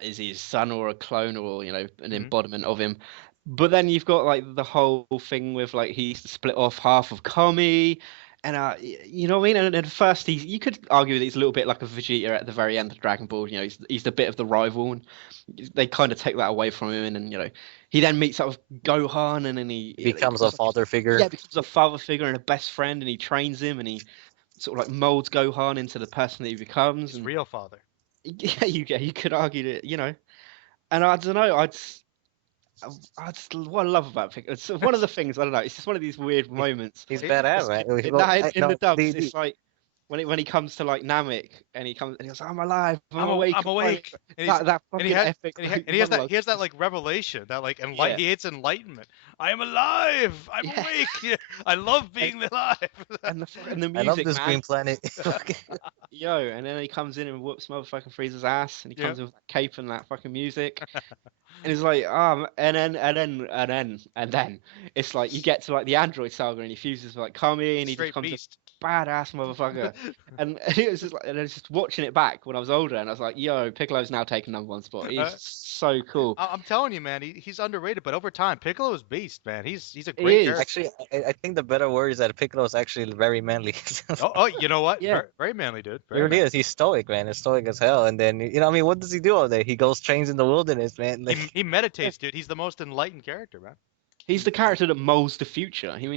is he his son or a clone or an Mhm. embodiment of him. But then you've got like the whole thing with like he used to split off half of Kami, and you know what I mean. And at first you could argue that he's a little bit like a Vegeta at the very end of Dragon Ball. You know, he's the bit of the rival, and they kind of take that away from him. And he then meets up with Gohan, and then he Becomes a becomes father figure. yeah, becomes a father figure and a best friend, and he trains him, and he sort of like molds Gohan into the person that he becomes. He's And real father. yeah, you could argue that, and I don't know, I just what I love about Piccolo. It's one of the things I don't know. It's just one of these weird moments. He's He- badass, man. In the dubs, the- it's like when he comes to like Namek and he goes, I'm alive, I'm awake, I'm awake. And, he's, That and fucking he has epic. and he has that monologue. like revelation that like Yeah. he hits enlightenment. I am alive. I'm Yeah. awake. Yeah. I love being alive. and the music, I love this man. green planet. And then he comes in and whoops motherfucking Frieza's ass, and he comes in with that cape and that fucking music, and it's like, and then it's like you get to like the Android saga, and he fuses with like Kami, and he Straight just becomes beast. a badass motherfucker, and it was just like, and I was just watching it back when I was older, and I was like, yo, Piccolo's now taking #1 spot. He's so cool. I'm telling you, man, he's underrated, but over time, Piccolo is beast, man. He's a He great is. character. Actually, I think the better word is that Piccolo is actually very manly. Oh, you know what? Yeah. Very manly, dude. He really is. He's stoic, man. He's stoic as hell. And then, I mean, what does he do all day? He goes trains in the wilderness, man. Like, He meditates, dude. He's the most enlightened character, man. He's the character that molds the future. He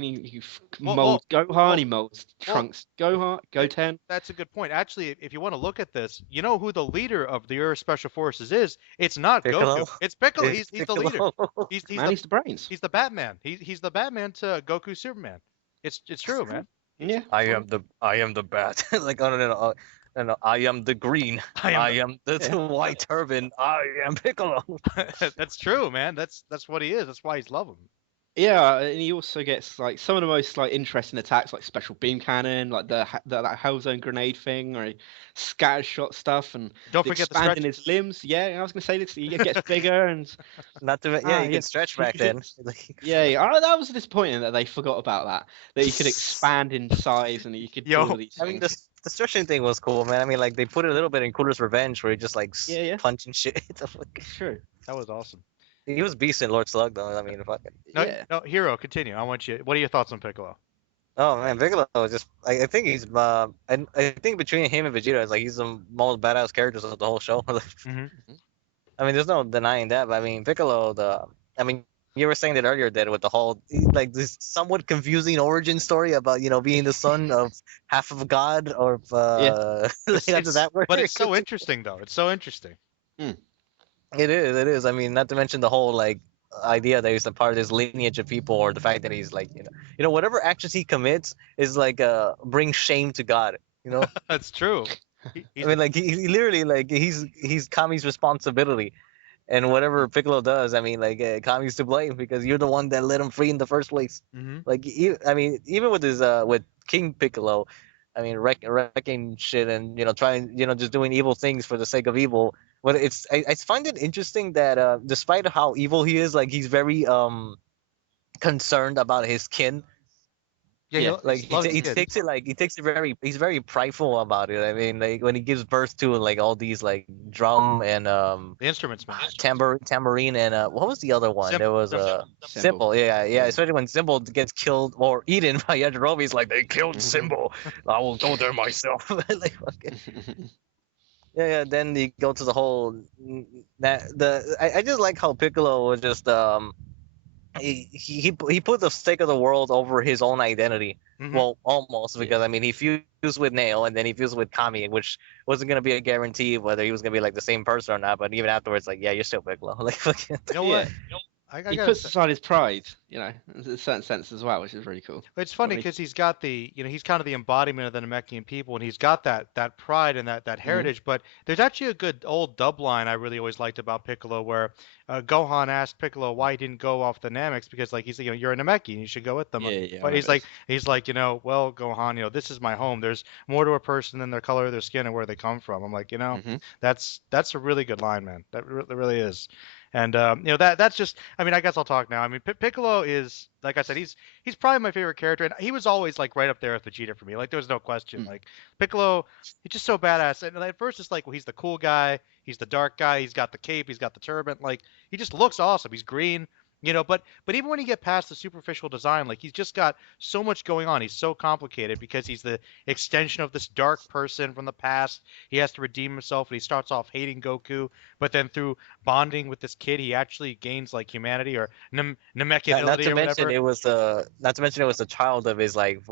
Well, molds Gohan, well, he molds well, Trunks Goten. That's a good point. Actually, if you want to look at this, you know who the leader of the Earth Special Forces is? It's not Piccolo? Goku. It's Piccolo. it's He's the leader. Piccolo. He's Man, he's the brains. he's the Batman. He's the Batman to Goku Superman. It's true, man. Yeah. I am the bat. Like, no, I am the green. I am the white turban. I am Piccolo. That's true, man. That's what he is. That's why he's love him. Yeah, and he also gets like some of the most like interesting attacks, like special beam cannon, like that Hell Zone grenade thing, or he scatter shot stuff, and Don't forget the expanding stretch. his limbs. Yeah, I was gonna say this. He gets bigger, and Not to, Ah, he yeah. can stretch back then. yeah. Oh, that was disappointing that they forgot about that he could expand in size and he could do Yo, all these I mean, things. the stretching thing was cool, man. I mean, like, they put it a little bit in Cooler's Revenge, where he just like Yeah. punching shit. True. That was awesome. He was beast in Lord Slug, though. I mean, fuck it. No, Hero, continue. I want you. What are your thoughts on Piccolo? Oh man, Piccolo is just. I think he's. And I think between him and Vegeta, it's like he's the most badass characters of the whole show. Mhm. I mean, there's no denying that. But I mean, Piccolo. I mean, you were saying that earlier, that with the whole like this somewhat confusing origin story about being the son of half of God or like, how does that work? But it's so interesting, though. It's so interesting. It is. It is. I mean, not to mention the whole like idea that he's a part of this lineage of people, or the fact that he's like, whatever actions he commits is like brings shame to God. That's true. I mean, like he literally like he's Kami's responsibility, and whatever Piccolo does, I mean, like Kami's to blame because you're the one that let him free in the first place. Mhm. Like, I mean, even with his with King Piccolo, I mean, wrecking shit and trying just doing evil things for the sake of evil. But I find it interesting that despite how evil he is, like he's very concerned about his kin. Yeah, Yeah. Like he loves he kids. takes it like he's very prideful about it. I mean, like when he gives birth to like all these like drum and The instruments, man. tambourine and what was the other one? There was Symbol. Symbol. Yeah, Yeah. especially when Symbol gets killed or eaten by Yajirobe, he's like, they killed Symbol. I will go there myself. Like, fucking, yeah. Then you go to the whole I just like how Piccolo was just he put the stake of the world over his own identity. Mhm. Well, almost, because I mean he fused with Nail and then he fused with Kami, which wasn't gonna be a guarantee whether he was gonna be like the same person or not. But even afterwards, like, yeah, you're still Piccolo. Like, fucking. You know Yeah. what? I He gotta puts say, aside his pride, in a certain sense as well, which is really cool. it's funny Well, because he's got he's kind of the embodiment of the Namekian people, and he's got that pride and that heritage. But there's actually a good old dub line I really always liked about Piccolo, where Gohan asked Piccolo why he didn't go off the Namecs, because like he's you're a Namekian, you should go with them. Yeah, I But remember he's like, well, Gohan, this is my home. There's more to a person than their color of their skin and where they come from. I'm like, Mhm. that's a really good line, man. That really is. And that's just. I mean, I guess I'll talk now. I mean, Piccolo is, like I said, he's probably my favorite character, and he was always like right up there with Vegeta for me. Like there was no question. Mm. Like Piccolo, he's just so badass. And at first, it's like, well, he's the cool guy, he's the dark guy, he's got the cape, he's got the turban. Like he just looks awesome. He's green. But even when you get past the superficial design, like he's just got so much going on. He's so complicated because he's the extension of this dark person from the past. He has to redeem himself, and he starts off hating Goku, but then through bonding with this kid, he actually gains like humanity or Namekianity or whatever. Not to mention it was the child of his like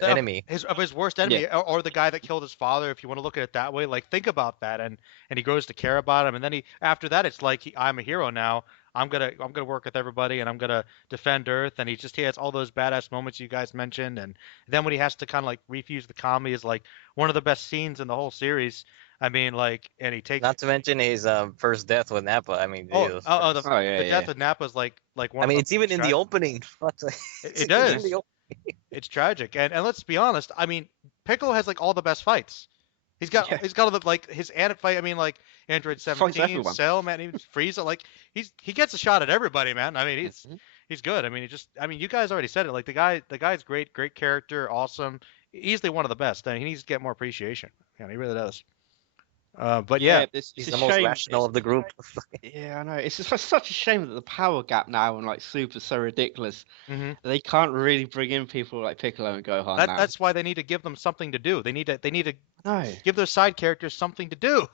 enemy. Of his worst enemy, or the guy that killed his father, if you want to look at it that way. Like think about that, and he grows to care about him, and then after that it's like I'm a hero now. I'm gonna work with everybody, and I'm gonna defend Earth. And he has all those badass moments you guys mentioned, and then when he has to kind of like refuse the Kami is like one of the best scenes in the whole series. I mean, like, and he takes. Not to mention his first death with Nappa. I mean, Jesus the Christ. death of Nappa's like one. I mean, of it's even in the opening. It does. It's tragic, and let's be honest. I mean, Piccolo has like all the best fights. He's got all the like his Android fight. I mean, like Android 17, Cell, man, even Frieza. Like he gets a shot at everybody, man. I mean, he's good. I mean, you guys already said it. Like the guy's great character, awesome, easily one of the best. I mean, he needs to get more appreciation. Yeah, he really does. But yeah, he's the most rational of the group. Yeah, I know. It's just such a shame that the power gap now and like Super's so ridiculous. Mhm. They can't really bring in people like Piccolo and Gohan now. That's why they need to give them something to do. They need to No. give their side characters something to do.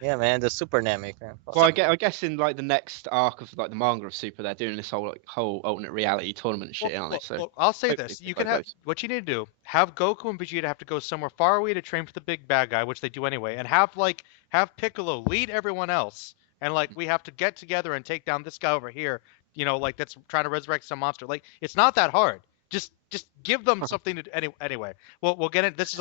Yeah, man, the Super Namek, man. Well, I guess in like the next arc of like the manga of Super, they're doing this whole alternate reality tournament shit, aren't they? So I'll say hopefully this: they you go can have both. what you need to do. Have Goku and Vegeta have to go somewhere far away to train for the big bad guy, which they do anyway, and have Piccolo lead everyone else, and like we have to get together and take down this guy over here. Like that's trying to resurrect some monster. Like it's not that hard. Just give them something to do. Anyway, we'll get it.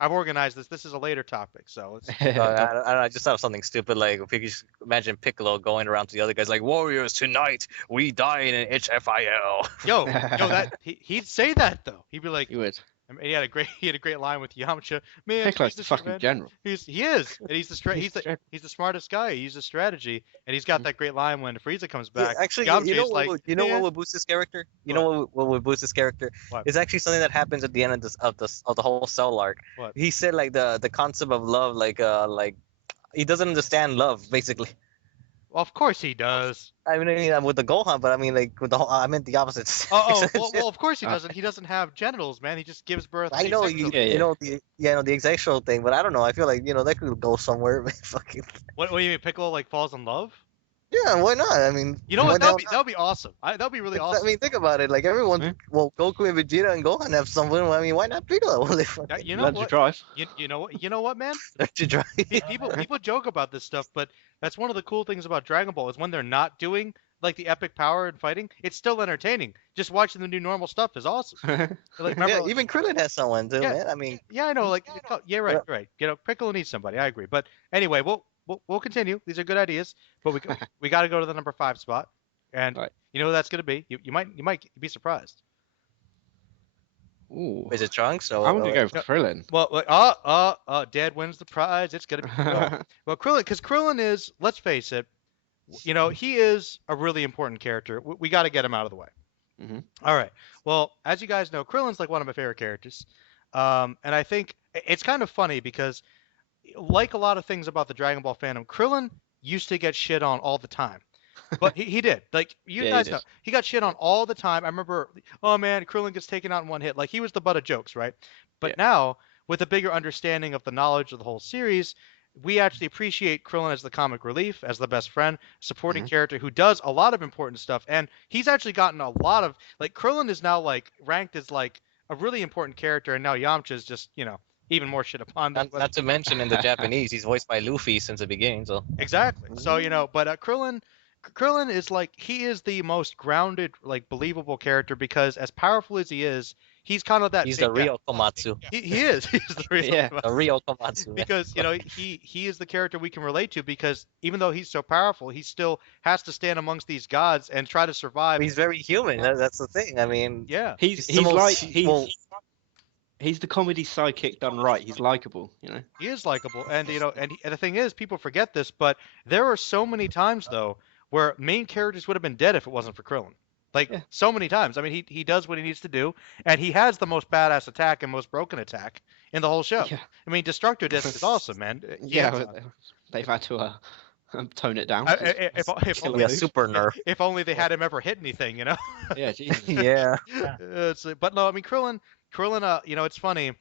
I've organized this. This is a later topic, so. I don't know, I just thought of something stupid, like if you could just imagine Piccolo going around to the other guys like, "Warriors, tonight we dine in HFIL." He'd say that though. He'd be like, You would. I mean, he had a great line with Yamcha. Man, Piccolo's he's the shit, fucking man. general. He is, and he's the smartest guy. He uses strategy, and he's got that great line when Frieza comes back. Yeah, actually, Yamcha's what would boost his character? What would boost his character? What? It's actually something that happens at the end of the whole Cell arc. What? He said like the concept of love, like he doesn't understand love, basically. Well, of course he does. I mean, with the Gohan, but I mean, like with the whole, I meant the opposite. Well, of course he doesn't. He doesn't have genitals, man. He just gives birth. I know the asexual thing, but I don't know. I feel like that could go somewhere. Fucking. What do you mean? Piccolo like falls in love? Yeah, why not? I mean, what? That'd be awesome. That'd be really awesome. I mean, think about it. Like everyone, well, Goku and Vegeta and Gohan have something. I mean, why not Piccolo? You know what? Drive. You know what, man? To drive. People joke about this stuff, but that's one of the cool things about Dragon Ball is when they're not doing like the epic power and fighting, it's still entertaining. Just watching the new normal stuff is awesome. Like, remember, even Krillin has someone too, man. I mean, I know. Like, right. Piccolo needs somebody. I agree. But anyway, we'll continue. These are good ideas, but we got to go to the number 5 spot, and you know who that's gonna be. You might be surprised. Ooh. Is it Trunks? I'm gonna go for Krillin. Well, Dad wins the prize. It's gonna be well, Krillin, because Krillin is, let's face it, he is a really important character. We got to get him out of the way. Hmm. All right. Well, as you guys know, Krillin's like one of my favorite characters. And I think it's kind of funny because, like a lot of things about the Dragon Ball fandom, Krillin used to get shit on all the time. But he did. Like, you Yeah, he guys know, did. he got shit on all the time. I remember, oh man, Krillin gets taken out in one hit. Like, he was the butt of jokes, right? Yeah. But now, with a bigger understanding of the knowledge of the whole series, we actually appreciate Krillin as the comic relief, as the best friend, supporting Hmm. character who does a lot of important stuff. And he's actually gotten a lot of, like, Krillin is now, like, ranked as, like, a really important character. And now Yamcha's just, even more shit upon them. Not to mention in the Japanese, he's voiced by Luffy since the beginning. So Exactly. So, but Krillin is like he is the most grounded, like believable character because as powerful as he is, he's kind of that he's the big guy. real Komatsu. He is. He's the real Yeah. The real Komatsu. Man. because he is the character we can relate to because even though he's so powerful, he still has to stand amongst these gods and try to survive. He's very human. That's the thing. I mean, Yeah. He's the most- like well, he's the comedy sidekick done right. He's likable, you know. He is likable, and and the thing is, people forget this, but there are so many times though where main characters would have been dead if it wasn't for Krillin. Like Yeah. so many times. I mean, he does what he needs to do, and he has the most badass attack and most broken attack in the whole show. Yeah. I mean, Destructo Disc is awesome, man. Yeah, but they've had to tone it down. If Kill only, yeah, him. super nerf. if only they had him ever hit anything, Yeah, Jesus. Yeah. But no, I mean Krillin, it's funny.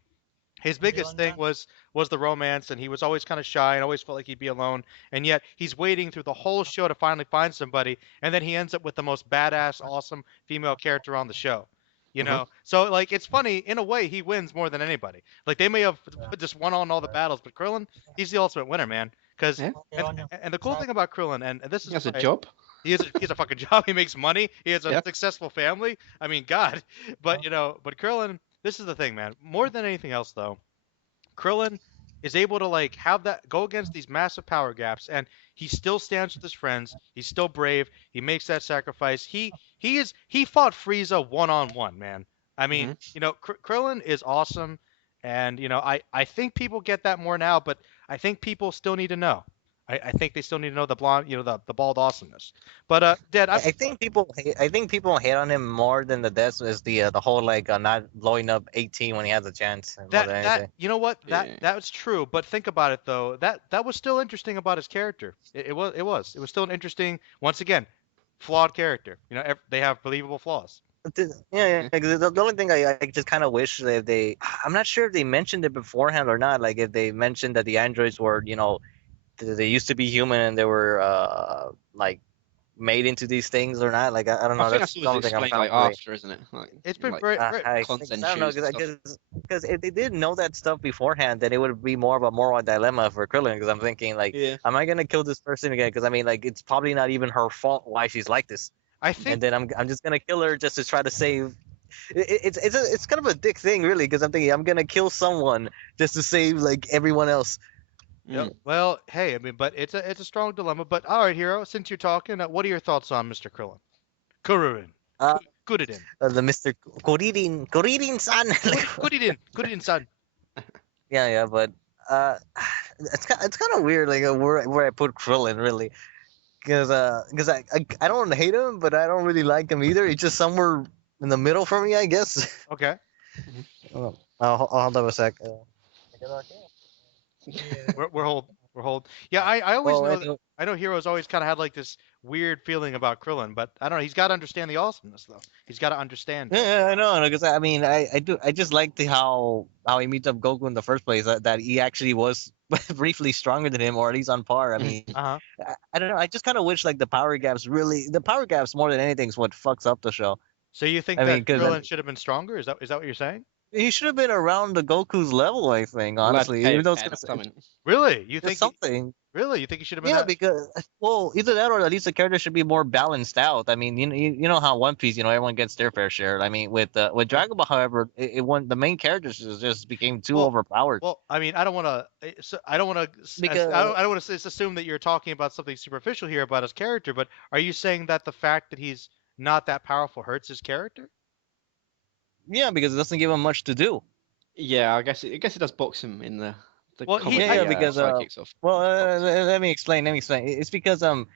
His biggest thing was the romance, and he was always kind of shy and always felt like he'd be alone. And yet he's waiting through the whole show to finally find somebody, and then he ends up with the most badass, awesome female character on the show. So like it's funny in a way he wins more than anybody. Like they may have just won on all the battles, but Krillin, he's the ultimate winner, man. Because Yeah. and the cool thing about Krillin, and this He is has a why- job. he has a fucking job. He makes money. He has a Yep. successful family. I mean, God. But but Krillin, this is the thing, man. More than anything else, though, Krillin is able to like have that go against these massive power gaps, and he still stands with his friends. He's still brave. He makes that sacrifice. He fought Frieza one-on-one, man. I mean, Krillin is awesome, and I think people get that more now, but I think people still need to know. I think they still need to know the blonde, the bald awesomeness. But Dad, I think people hate on him more than the deaths is the whole like not blowing up 18 when he has a chance. More than anything. that you know what Yeah. that was true. But think about it though. That was still interesting about his character. It was still an interesting, once again, flawed character. They have believable flaws. Yeah. Like, the only thing I just kind of wish that if I'm not sure if they mentioned it beforehand or not. Like if they mentioned that the androids were, they used to be human and they were like made into these things or not. Like I don't know. I think That's that's the only always thing I'm explained trying like to after, isn't it? Like, It's been like, very, I very think, consent I don't know, shoes and because if they did know that stuff beforehand, then it would be more of a moral dilemma for Krillin. Because I'm thinking, like, Yeah. am I gonna kill this person again? Because I mean, like, it's probably not even her fault why she's like this, I think and then I'm just gonna kill her just to try to save. It's kind of a dick thing, really, because I'm thinking I'm gonna kill someone just to save like everyone else. Yep. Well, hey, I mean, but it's a strong dilemma. But all right, Hero, since you're talking, what are your thoughts on Mr. Krillin? Kuririn. Uh, Kuririn. The Mr. Kuririn-san. Kuririn san. Yeah, but it's kind of weird, like where I put Krillin really, because I don't hate him, but I don't really like him either. He's just somewhere in the middle for me, I guess. Okay. I'll hold up a sec. We're hold. Yeah, I always Well, know anyway, I know Hero's always kind of had like this weird feeling about Krillin, but I don't know. He's got to understand the awesomeness though. He's got to understand. yeah, I know, because I mean, I do, I just like how he meets up Goku in the first place. That he actually was briefly stronger than him, or at least on par. I mean, Uh-huh. I don't know. I just kind of wish like the power gaps more than anything is what fucks up the show. So you think I that mean, 'cause Krillin should have been stronger? Is that what you're saying? He should have been around the Goku's level, I think. Honestly, even though it's Really? You just think something. Really? You think he should have been Yeah, that? because either that or at least the character should be more balanced out. I mean, you know how One Piece, everyone gets their fair share. I mean, with Dragon Ball, however, it won the main characters just became too overpowered. Well, I mean, I don't want to. I don't want to. Because- I don't want to assume that you're talking about something superficial here about his character. But are you saying that the fact that he's not that powerful hurts his character? Yeah, because it doesn't give him much to do. Yeah, I guess it does box him in the Well, comedy, because, sidekicks of. Well, let me explain. It's because Mhm.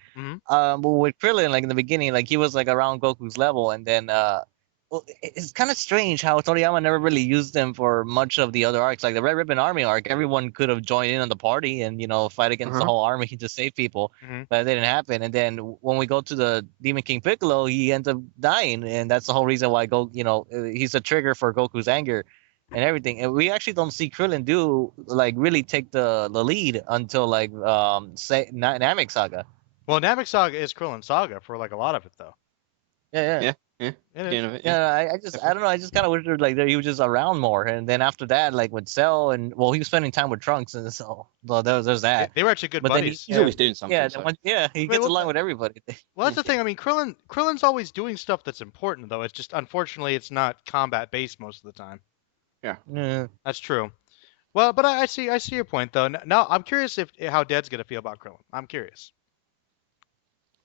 with Krillin, like in the beginning, like he was like around Goku's level, and then well, it's kind of strange how Toriyama never really used them for much of the other arcs. Like the Red Ribbon Army arc, everyone could have joined in on the party and fight against the whole army to save people, but it didn't happen. And then when we go to the Demon King Piccolo, he ends up dying, and that's the whole reason why he's a trigger for Goku's anger and everything. And we actually don't see Krillin really take the lead until Namek Saga. Well, Namek Saga is Krillin Saga for like a lot of it though. Yeah. It is. I don't know. I just kind of wish he was just around more. And then after that, like with Cell he was spending time with Trunks, and so there's that. They were actually good buddies. He's always doing something. He gets along with everybody. Well, that's the thing. I mean, Krillin's always doing stuff that's important, though. It's just unfortunately it's not combat based most of the time. Yeah. That's true. Well, but I see your point though. Now I'm curious how Dead's gonna feel about Krillin. I'm curious.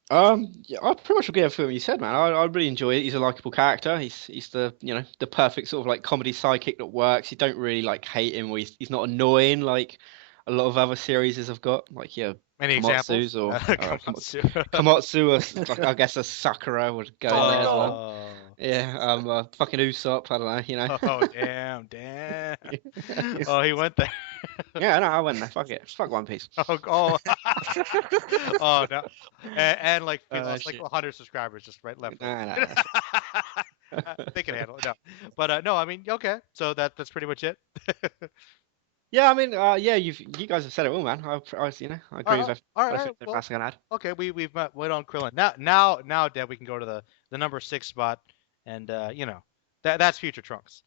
Yeah, I pretty much agree with everything you said, man. I really enjoy it. He's a likable character. He's the the perfect sort of like comedy sidekick that works. You don't really like hate him. Or he's not annoying like a lot of other series have got. Like Any Komatsu's examples? or Komatsu. Komatsu, or like, I guess a Sakura would go in there as well. Oh. Yeah, fucking Usopp. I don't know, Oh damn. Oh, he went there. Yeah, no, I went there. Fuck it. Fuck One Piece. Oh. Oh no. And like we lost like shit. 100 subscribers just left. Nah. They can handle it. No. But no, I mean, okay. So that's pretty much it. Yeah, I mean, you guys have said it all, man. I agree with everything that's gonna add. Okay, we've went on Krillin. Now, Deb, we can go to the number 6 spot, and that's Future Trunks.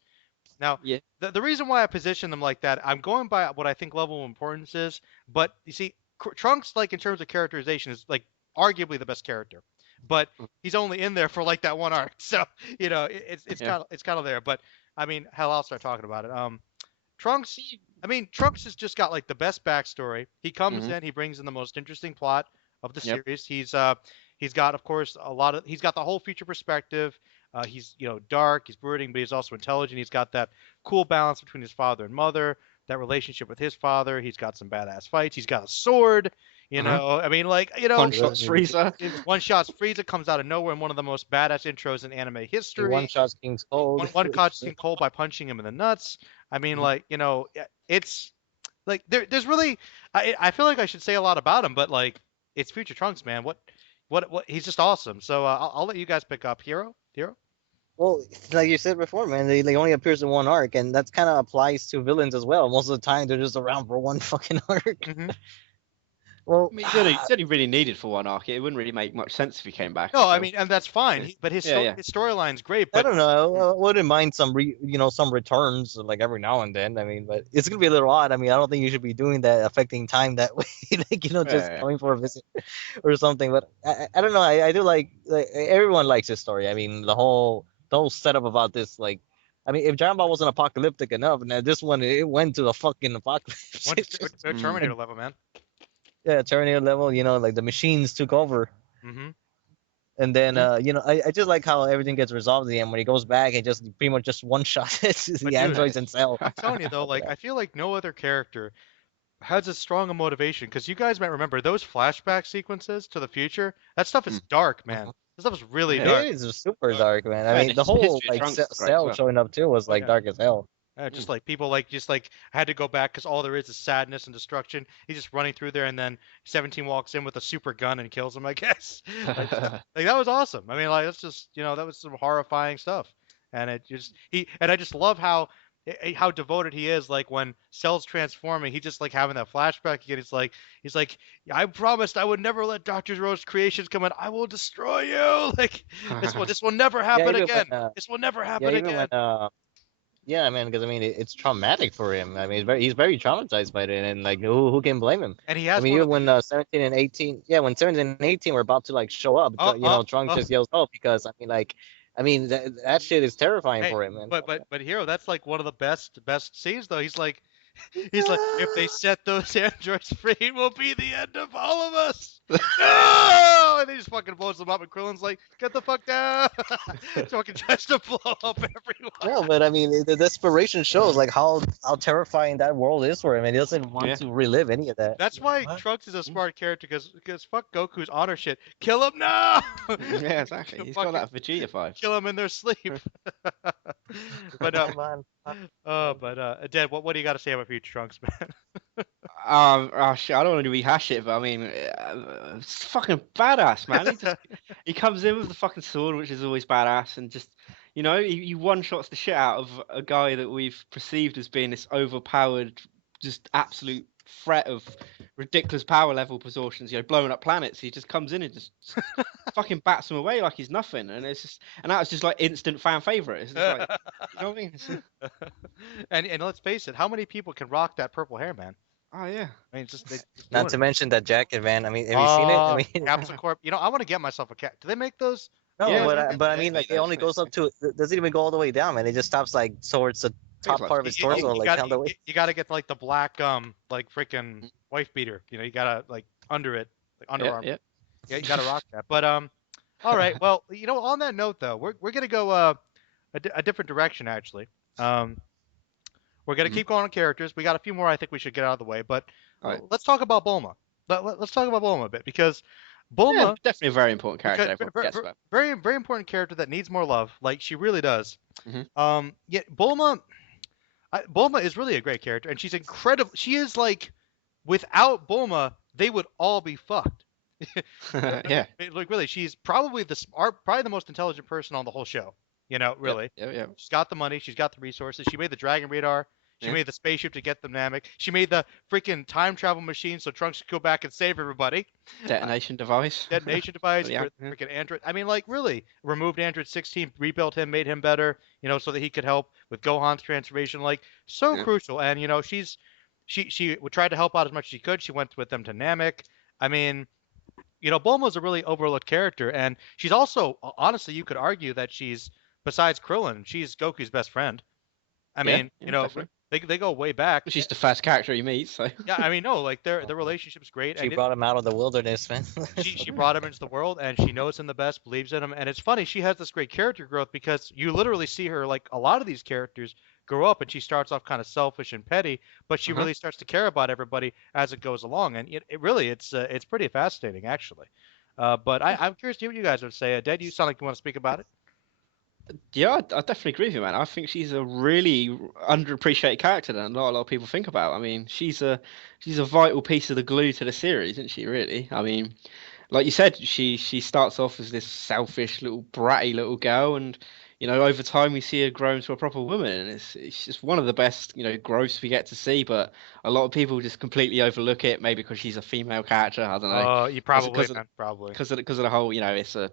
Now, the reason why I position them like that, I'm going by what I think level of importance is. But you see, Trunks, like in terms of characterization, is like arguably the best character. But he's only in there for like that one arc, so it's kind of there. But I mean, hell, I'll start talking about it. Trunks has just got like the best backstory. He comes in, he brings in the most interesting plot of the series. He's got, of course, he's got the whole future perspective. He's dark, he's brooding, but he's also intelligent. He's got that cool balance between his father and mother, that relationship with his father. He's got some badass fights. He's got a sword. I mean, One shots Frieza. One shots Frieza comes out of nowhere in one of the most badass intros in anime history. One shots King's Cold. One shots King Cold by punching him in the nuts. I mean, it's like there's really I feel like I should say a lot about him, but like it's Future Trunks, man. What he's just awesome. So I'll let you guys pick up Hero. Well, like you said before, man, they only appears in one arc, and that kind of applies to villains as well. Most of the time, they're just around for one fucking arc. Well, I mean, he's only really needed for one arc. It wouldn't really make much sense if he came back. No, I mean, and that's fine. But his storyline's great. But I don't know. I wouldn't mind some some returns like every now and then. I mean, but it's gonna be a little odd. I mean, I don't think you should be doing that, affecting time that way. Just coming for a visit or something. But I don't know. I do like everyone likes his story. I mean, the whole setup about this, like. I mean, if Dragon Ball wasn't apocalyptic enough, and this one it went to the fucking apocalypse. Terminator level, man. Yeah, Terminator level. Like the machines took over. And then I just like how everything gets resolved at the end when he goes back and just pretty much just one shot the androids and Cell. I'm telling you though, like I feel like no other character has as strong a motivation, because you guys might remember those flashback sequences to the future. That stuff is dark, man. That stuff is really dark. It is super dark, man. I mean, the whole like Cell showing up too was like dark as hell. Just like people had to go back because all there is sadness and destruction. He's just running through there, and then 17 walks in with a super gun and kills him, I guess. Like that was awesome. I mean, like that's just that was some horrifying stuff. And I just love how devoted he is. Like when Cell's transforming, he just like having that flashback again. He's like, I promised I would never let Dr. Rose's creations come in. I will destroy you. Like this will never happen again. This will never happen again. Yeah, man, because I mean, it's traumatic for him. I mean, he's very traumatized by it, and like, who can blame him? And he has. I mean, even when 17 and 18, when 17 and 18 were about to like show up, Trunks just yells "Oh!" because I mean, that shit is terrifying for him. Man. But Hero, that's like one of the best scenes though. He's like, if they set those androids free, it will be the end of all of us. No! And they just fucking blows them up, and Krillin's like, "Get the fuck down!" Fucking tries to blow up everyone. No, but I mean, the desperation shows like how terrifying that world is for him, and he doesn't want to relive any of that. That's why Trunks is a smart character, because fuck Goku's honor shit. Kill him now. Yeah, exactly. He's got that Vegeta vibe. Kill him in their sleep. But Dad, what do you got to say about future Trunks, man? Oh shit, I don't want to rehash it, but I mean, it's fucking badass, man. He comes in with the fucking sword, which is always badass, and just, you know, he one-shots the shit out of a guy that we've perceived as being this overpowered, just absolute threat of ridiculous power level proportions, you know, blowing up planets. He just comes in and just fucking bats him away like he's nothing, and that was just like instant fan favorite. It's just like, you know what I mean? And let's face it, how many people can rock that purple hair, man? Oh yeah. I mean, just not to mention that jacket, man. I mean, have you seen it? I mean, Capsule Corp. You know, I want to get myself a cat. Do they make those? No, Yeah, but I mean, like, it only goes up to. It doesn't even go all the way down, man. It just stops like towards the top part of his torso, like down the way. You gotta get like the black, like freaking wife beater. You know, you gotta like under it, like underarm. Yeah. Yeah, you gotta rock that. But all right. Well, you know, on that note though, we're gonna go a different direction actually. We're gonna keep going on characters. We got a few more I think we should get out of the way, but let's talk about Bulma. Let's talk about Bulma a bit, because Bulma definitely a very important character. Very, very important character that needs more love. Like, she really does. Yet Bulma is really a great character, and she's incredible. She is like, without Bulma, they would all be fucked. Yeah. Like, really, she's probably the most intelligent person on the whole show. You know, really. Yeah. She's got the money. She's got the resources. She made the Dragon Radar. She made the spaceship to get the Namek. She made the freaking time travel machine so Trunks could go back and save everybody. Detonation device. Freaking Android. I mean, like, really, removed Android 16, rebuilt him, made him better, you know, so that he could help with Gohan's transformation. Like, so crucial. And, you know, she tried to help out as much as she could. She went with them to Namek. I mean, you know, Bulma's a really overlooked character, and she's also, honestly, you could argue that she's, besides Krillin, she's Goku's best friend. I mean, you know, they go way back. She's the first character he meets, so. Yeah, I mean, no, like their relationship's great. She brought him out of the wilderness, man. she brought him into the world, and she knows him the best, believes in him, and it's funny. She has this great character growth, because you literally see her, like a lot of these characters, grow up, and she starts off kind of selfish and petty, but she really starts to care about everybody as it goes along, and it's pretty fascinating actually. But I'm curious to hear what you guys would say. Dad, you sound like you want to speak about it. Yeah, I definitely agree with you, man. I think she's a really underappreciated character that not a lot of people think about. I mean, she's a vital piece of the glue to the series, isn't she? Really. I mean, like you said, she starts off as this selfish little bratty little girl, and you know, over time we see her grow into a proper woman, and it's just one of the best, you know, growths we get to see. But a lot of people just completely overlook it, maybe because she's a female character. I don't know. Oh, you probably because of the whole, you know, it's a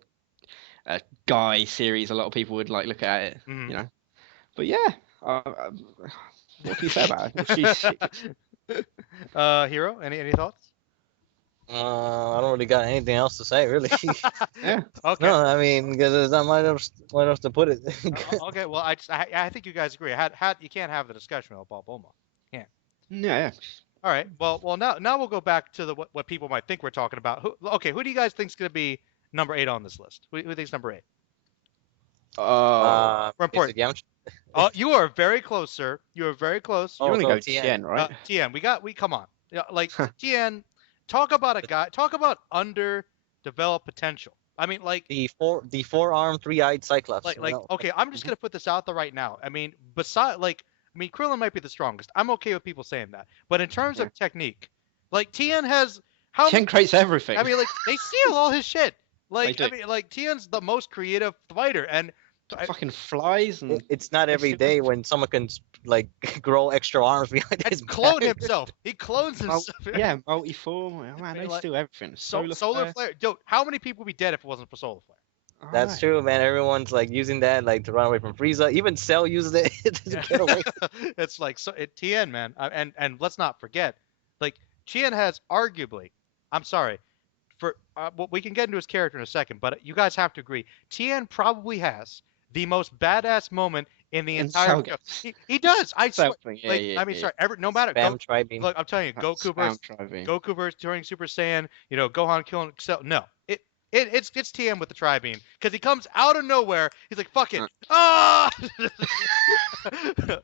guy series. A lot of people would like look at it, you know. But yeah, what can you say about her? Hero, any thoughts? I don't really got anything else to say, really. Yeah. Okay. No, I mean, because there's not much else to put it. Okay. Well, I think you guys agree. You can't have the discussion about Bulma. Yeah. All right. Well, now we'll go back to what people might think we're talking about. Who do you guys think is going to be number 8 on this list? Who thinks number 8? We're important. Oh, you are very close, sir. You are very close. You want to go Tien, right? Tien. We come on. Yeah, like Tien. Talk about a guy. Talk about underdeveloped potential. I mean, like the 4-armed, 3-eyed Cyclops. Okay, I'm just gonna put this out there right now. I mean, Krillin might be the strongest. I'm okay with people saying that. But in terms of technique, like Tien has Tien creates everything. I mean, like they steal all his shit. Like I mean, like Tien's the most creative fighter, and fucking flies. And it's not every day when someone can like grow extra arms behind his back. Clone himself. He clones himself. Yeah, multiform. Man, they do everything. Solar flare. Dude, how many people would be dead if it wasn't for solar flare? That's true, man. Everyone's like using that like to run away from Frieza. Even Cell uses it to get away. It's like Tien, man, and let's not forget, like Tien has arguably, I'm sorry, for we can get into his character in a second, but you guys have to agree, Tien probably has the most badass moment in the entire show. He does. I swear. Sorry. No matter. Look, I'm telling you, Goku versus during Super Saiyan. You know, Gohan killing Cell. No, It's TM with the tri-beam because he comes out of nowhere. He's like, "Fuck it, ah!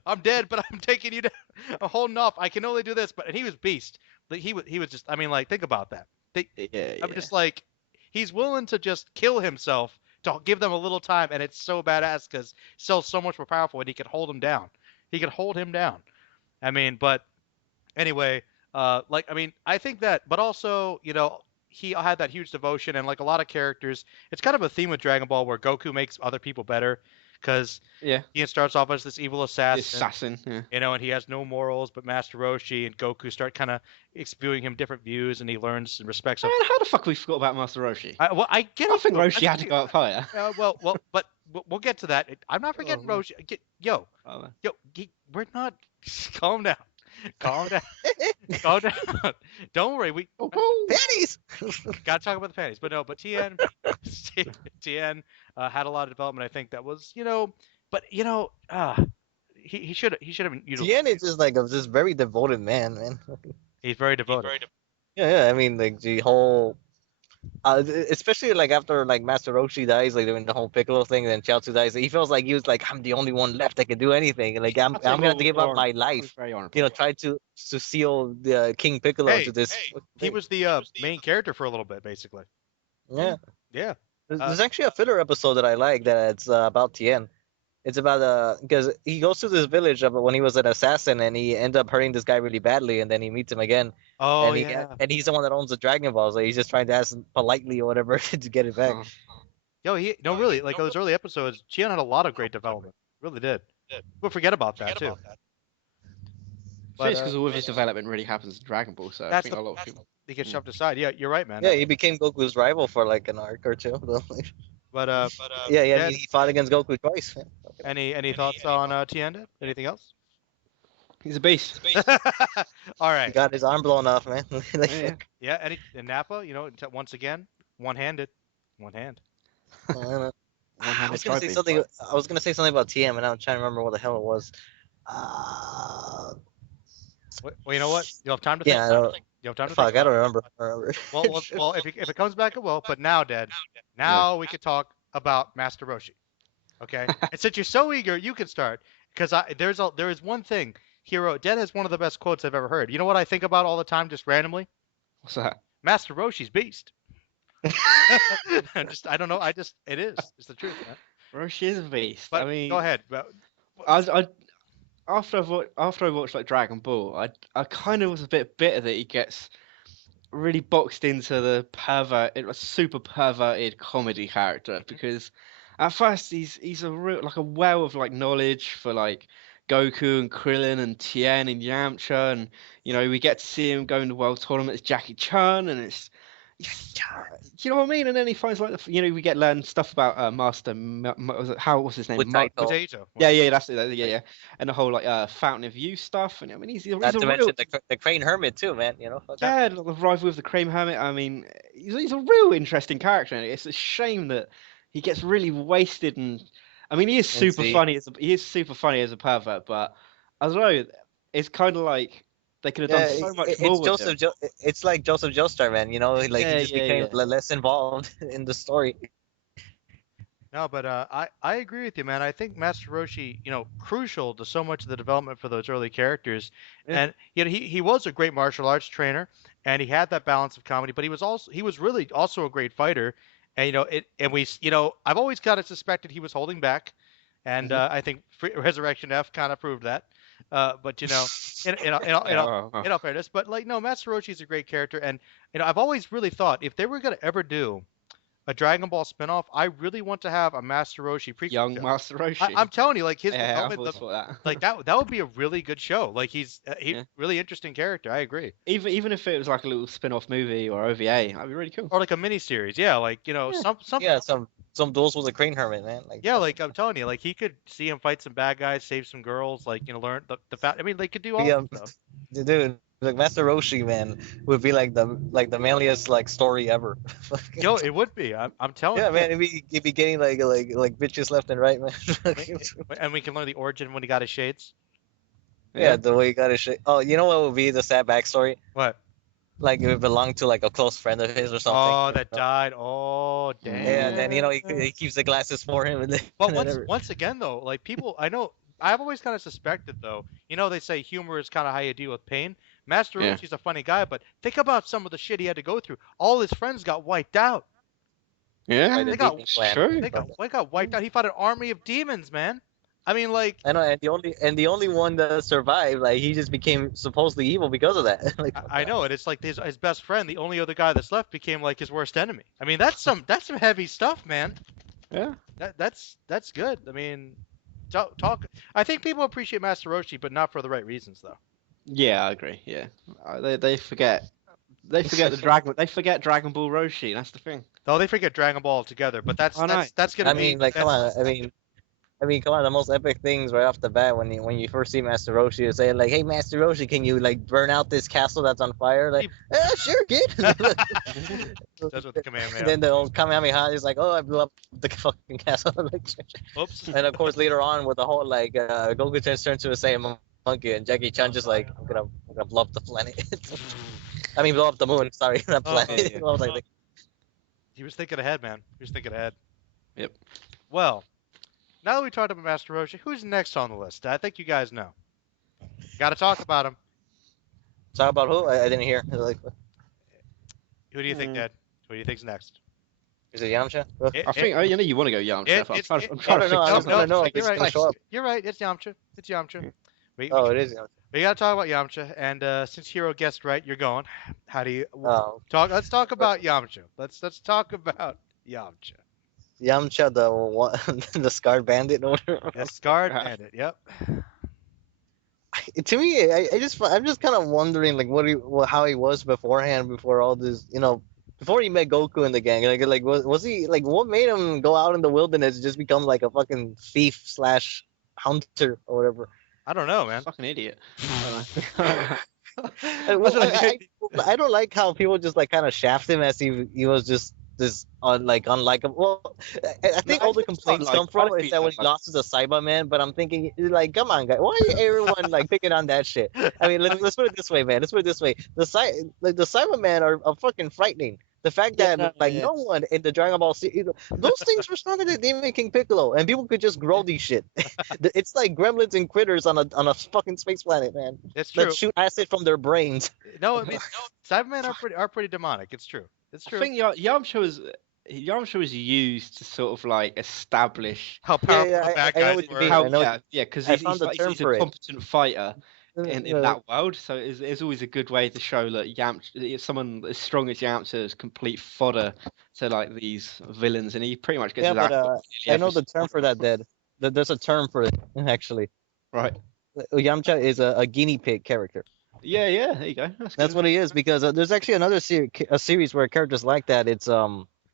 I'm dead, but I'm taking you down. I'm holding off. I can only do this." But and he was beast. Like he was just. I mean, like think about that. I'm just like, he's willing to just kill himself to give them a little time, and it's so badass because Cell's so much more powerful, and he can hold him down. He can hold him down. I mean, but anyway, like I mean, I think that, but also, he had that huge devotion, and like a lot of characters, it's kind of a theme with Dragon Ball where Goku makes other people better, because he starts off as this evil assassin, and he has no morals, but Master Roshi and Goku start kind of spewing him different views, and he learns and respects. Man, how the fuck we forgot about Master Roshi? I think Roshi had to go up higher. But we'll get to that. I'm not forgetting Roshi. We're not. Calm down. Calm down. Calm down. Don't worry. Panties. Gotta talk about the panties. But no, but TN had a lot of development. I think that was, but he should have been utilized. TN is just like this very devoted man. He's very devoted. Yeah. I mean, like the whole, especially like after like Master Roshi dies, like doing the whole Piccolo thing, and then Chaozu dies, he feels like he was like, I'm the only one left that can do anything. Like I'm gonna have to give up my life. Try to seal the King Piccolo to this. He was the main character for a little bit, basically. Yeah. Yeah. There's actually a filler episode that I like that it's about Tien. It's about because he goes to this village when he was an assassin, and he ends up hurting this guy really badly, and then he meets him again. Oh, and he's the one that owns the Dragon Ball, so he's just trying to ask him politely or whatever to get it back. Really, like those early episodes, Tien had a lot of great development. Really did. We'll forget about that too. But it's because all of his development really happens in Dragon Ball, so I think a lot of people they get shoved aside. Yeah, you're right, man. Yeah, he became Goku's rival for like an arc or two. But he fought against Goku twice. Any thoughts on Tien? Anything else? He's a beast. All right. He got his arm blown off, man. And Nappa, once again, one-handed. One hand. I was gonna say something. I was gonna say something about TM, and I'm trying to remember what the hell it was. Well, you know what? You'll have time to think. You have time to think. I don't remember. Well, if it comes back, it will. But now, Dad, we could talk about Master Roshi. Okay. And since you're so eager, you can start, because there is one thing. Dad has one of the best quotes I've ever heard. You know what I think about all the time, just randomly? What's that? Master Roshi's beast. I don't know. It is. It's the truth, man. Roshi is a beast. But I mean, go ahead. After I watched like Dragon Ball, I kind of was a bit bitter that he gets really boxed into the super perverted comedy character, because at first he's a real like a well of like knowledge for like Goku and Krillin and Tien and Yamcha, and we get to see him going to world tournaments, Jackie Chan, and it's you know what I mean? And then he finds like we get learn stuff about Master what's his name? Potato. Yeah, that's it. Yeah. And the whole like Fountain of Youth stuff. And I mean, he's not to mention the Crane Hermit too, man. Yeah, the rival with the Crane Hermit. I mean, he's a real interesting character, and it's a shame that he gets really wasted. And I mean, he is super funny. He is super funny as a pervert, but I don't know. It's kind of like they could have done so much more with him. It's like Joseph Joestar, man. He just became less involved in the story. No, but I agree with you, man. I think Master Roshi, crucial to so much of the development for those early characters. Yeah. And he was a great martial arts trainer, and he had that balance of comedy, but he was really also a great fighter. And I've always kind of suspected he was holding back, and I think Resurrection F kind of proved that. But in all fairness, but Master Roshi is a great character, and I've always really thought if they were gonna ever do a Dragon Ball spinoff, I really want to have a Master Roshi prequel. Young Master Roshi. I'm telling you, like his development, that would be a really good show. Like he's really interesting character. I agree. Even if it was like a little spin-off movie or OVA, that'd be really cool. Or like a mini series, some duels with the Crane Hermit, man. I'm telling you, like he could see him fight some bad guys, save some girls, learn the fact. I mean, they could do all that stuff. Dude, like Master Roshi, man, would be like the manliest story ever. It would be. I'm telling you. Yeah, man, it'd be getting like bitches left and right, man. And we can learn the origin when he got his shades. Yeah, the way he got his shade. Oh, you know what would be the sad backstory? What? like it belonged to like a close friend of his or something. Oh, that died. Oh, Yeah, and then damn. he keeps the glasses for him, and then, But and then once again though, like people, I know I've always kind of suspected though. They say humor is kind of how you deal with pain. Master Yeah. Roshi's a funny guy, but think about some of the shit he had to go through. All his friends got wiped out. Yeah, by the They got demon clan. true. they got wiped out. He fought an army of demons, man. I mean, like I know, and the only one that survived, like he just became supposedly evil because of that. Like, I know it. It's like his best friend, the only other guy that's left, became like his worst enemy. I mean, that's some heavy stuff, man. Yeah. That's good. I mean, talk. I think people appreciate Master Roshi, but not for the right reasons, though. Yeah, I agree. Yeah, they forget the Dragon. They forget Dragon Ball Roshi. That's the thing. Though they forget Dragon Ball altogether, but that's I know. that's gonna I be. mean, like, come on. that's- I mean, come on. The most epic things right off the bat when you first see Master Roshi is saying like, "Hey, Master Roshi, can you like burn out this castle that's on fire?" Like, sure, kid. That's what the Kamehameha. Then the old Kamehameha is like, "Oh, I blew up the fucking castle." Like, Oops. and of course later on with the whole like Goku turns into a Saiyan monkey and Jackie Chan just like, I'm gonna blow up the planet. I mean, blow up the moon. Sorry, not Oh, planet. yeah. I was like, He was thinking ahead, man. He was thinking ahead. Yep. Well, now that we talked about Master Roshi, who's next on the list? I think you guys know. Got to talk about him. talk about who? I didn't hear. Like, Who do you think, Dad? Who do you think's next? is it Yamcha? It- I think you want to go Yamcha. I'm trying to no, think. no, no, no, you're it's right. gonna show up. You're right. It's Yamcha. It's Yamcha. Oh, it is Yamcha. We gotta talk about Yamcha, and since Hero guessed right, you're going. How do you Oh, talk? Let's talk about Yamcha. Let's talk about Yamcha. Yamcha, the one, the scarred bandit. Or whatever. The scarred bandit. Yep. To me, I'm just kind of wondering like how he was beforehand, before all this, before he met Goku and the gang. Like was he like, what made him go out in the wilderness and just become like a fucking thief slash hunter or whatever? I don't know, man. Fucking idiot. I don't like how people just like kind of shaft him as he was just this unlikable. Well, I think No, all the it's not complaints come from like is that when he lost to the Cyberman. But I'm thinking like, come on, guys, why are everyone like picking on that shit? I mean, let's put it this way, man. Let's put it this way: the Cybermen are fucking frightening. The fact that no one in the Dragon Ball series, those things were stronger than Demon King Piccolo, and people could just grow these shit. It's like gremlins and critters on a fucking space planet, man. It's true. That shoot acid from their brains. No, I mean, Cybermen are pretty demonic. It's true. It's I true. think Yamcha was used to sort of like establish How powerful yeah, the bad I know guys what you were. mean. how because I he's found the term a for it. competent fighter in that world. So it's always a good way to show that Yamcha, someone as strong as Yamcha, is complete fodder to like these villains, and he pretty much gets Yeah, his but ass kicked I nearly know every the term for that, Dad. There's a term for it, actually. right. Yamcha is a guinea pig character. Yeah, there you go. That's That's good. what he is, because there's actually another series where characters like that. It's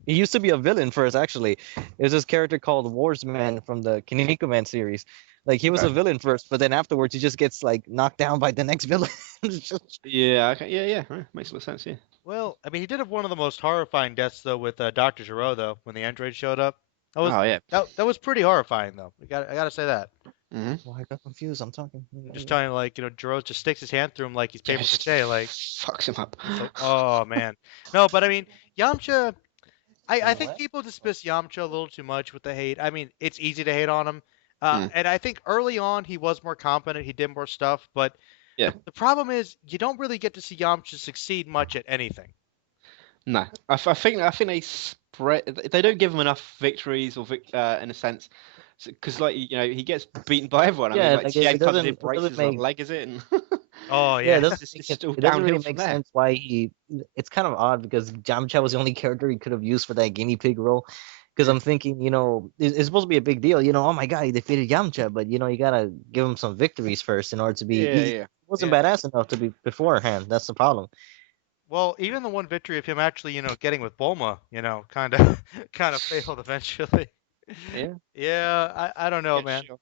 he used to be a villain first, actually. There's this character called Warsman from the Kinnikuman series. Like he was a Okay. villain first, but then afterwards he just gets like knocked down by the next villain. It's just- Yeah, okay. Yeah. Makes a lot of sense. Yeah. Well, I mean, he did have one of the most horrifying deaths though with Dr. Gero though when the android showed up. That was Oh yeah. that was pretty horrifying though. I gotta say that. Mm-hmm. Oh, I got confused. I'm talking. Just telling you, like, Gero just sticks his hand through him like he's paper mache, like. Fucks him up. So, oh man, no, but I mean, Yamcha. I think What? people dismiss Yamcha a little too much with the hate. I mean, it's easy to hate on him, Hmm. and I think early on he was more competent. He did more stuff, but Yeah. the problem is you don't really get to see Yamcha succeed much at anything. No, I think they spread. They don't give him enough victories or in a sense, because like he gets beaten by everyone. I Yeah, mean, like like, Tien it comes doesn't- in, it breaks doesn't his make- leg, is it? And Oh Yeah, yeah, it's still it doesn't really downhill from make there. sense why it's kind of odd because Yamcha was the only character he could have used for that guinea pig role. Because I'm thinking, it's supposed to be a big deal. Oh my god, he defeated Yamcha, but you gotta give him some victories first in order to be. He Yeah. wasn't Yeah. badass enough to be beforehand. That's the problem. Well, even the one victory of him actually, getting with Bulma, kind of failed eventually. Yeah. Yeah, I don't know, Gets man. shit on.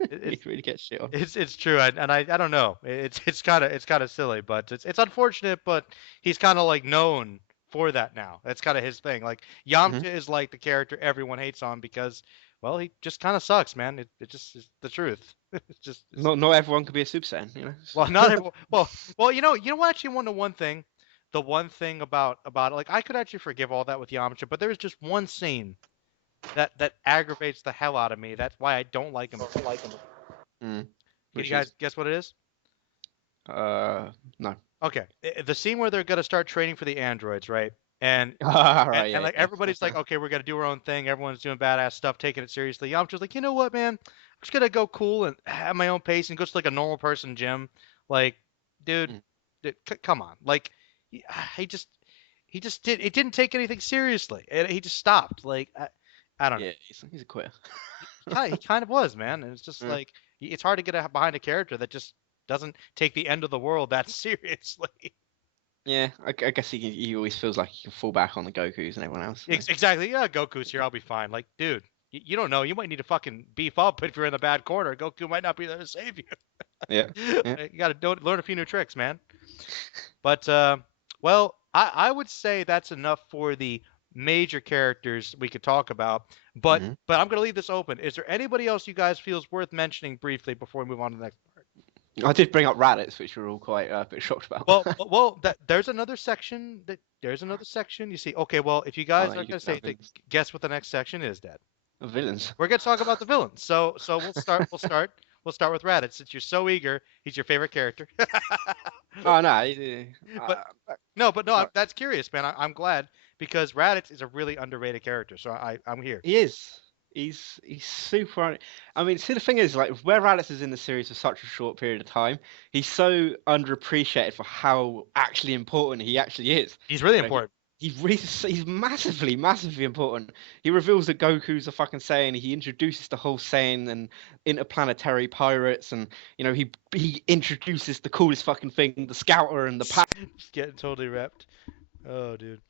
It- He really gets shit on. It's true, and I don't know. It's kind of silly, but it's unfortunate. But he's kind of like known for that now. That's kind of his thing. Like Yamcha is like the character everyone hates on because, well, he just kind of sucks, man. It just is the truth. It's Not everyone can be a Super Saiyan. well, not everyone. Well, you know what? Actually, one thing. the one thing about it, like I could actually forgive all that with Yamcha, but there's just one scene that aggravates the hell out of me. That's why I don't like him. Mm. Can you Which guys is guess what it is? no. Okay, the scene where they're gonna start training for the androids, right? And Right, and yeah, like everybody's like, okay, we're gonna do our own thing. Everyone's doing badass stuff, taking it seriously. Yamcha's like, you know what, man? I'm just gonna go cool and have my own pace and go to like a normal person gym. Like, dude, Mm. come on. Like, he, he just he just did. It didn't take anything seriously. He just stopped. Like, I don't know. Yeah, he's a quitter. He kind of was, man. And it's just Mm. like it's hard to get behind a character that just doesn't take the end of the world that seriously. Yeah, I guess he always feels like he can fall back on the Gokus and everyone else. So. Exactly. Yeah, Goku's here. I'll be fine. Like, dude, you don't know. You might need to fucking beef up if you're in the bad corner. Goku might not be there to save you. Yeah, yeah. You got to learn a few new tricks, man. But well, I would say that's enough for the major characters we could talk about. But Mhm. I'm gonna leave this open. Is there anybody else you guys feel is worth mentioning briefly before we move on to the next part? I did bring up Raditz, which we were all quite a bit shocked about. Well, there's another section. There's another section. You see, okay. Well, if you Oh, guys no, are you gonna could say, have villains. guess what the next section is, Dad. Villains. We're gonna talk about the villains. So we'll start. We'll start with Raditz. Since you're so eager, he's your favorite character. Oh no, But that's curious, man. I'm glad because Raditz is a really underrated character. So I'm here. he is. He's super. I mean, see, the thing is, like, where Raditz is in the series for such a short period of time, he's so underappreciated for how actually important he actually is. He's really You know, important. he's massively, massively important. He reveals that Goku's a fucking Saiyan. He introduces the whole Saiyan and interplanetary pirates, and you know he introduces the coolest fucking thing, the Scouter and the Just getting totally repped. Oh, dude.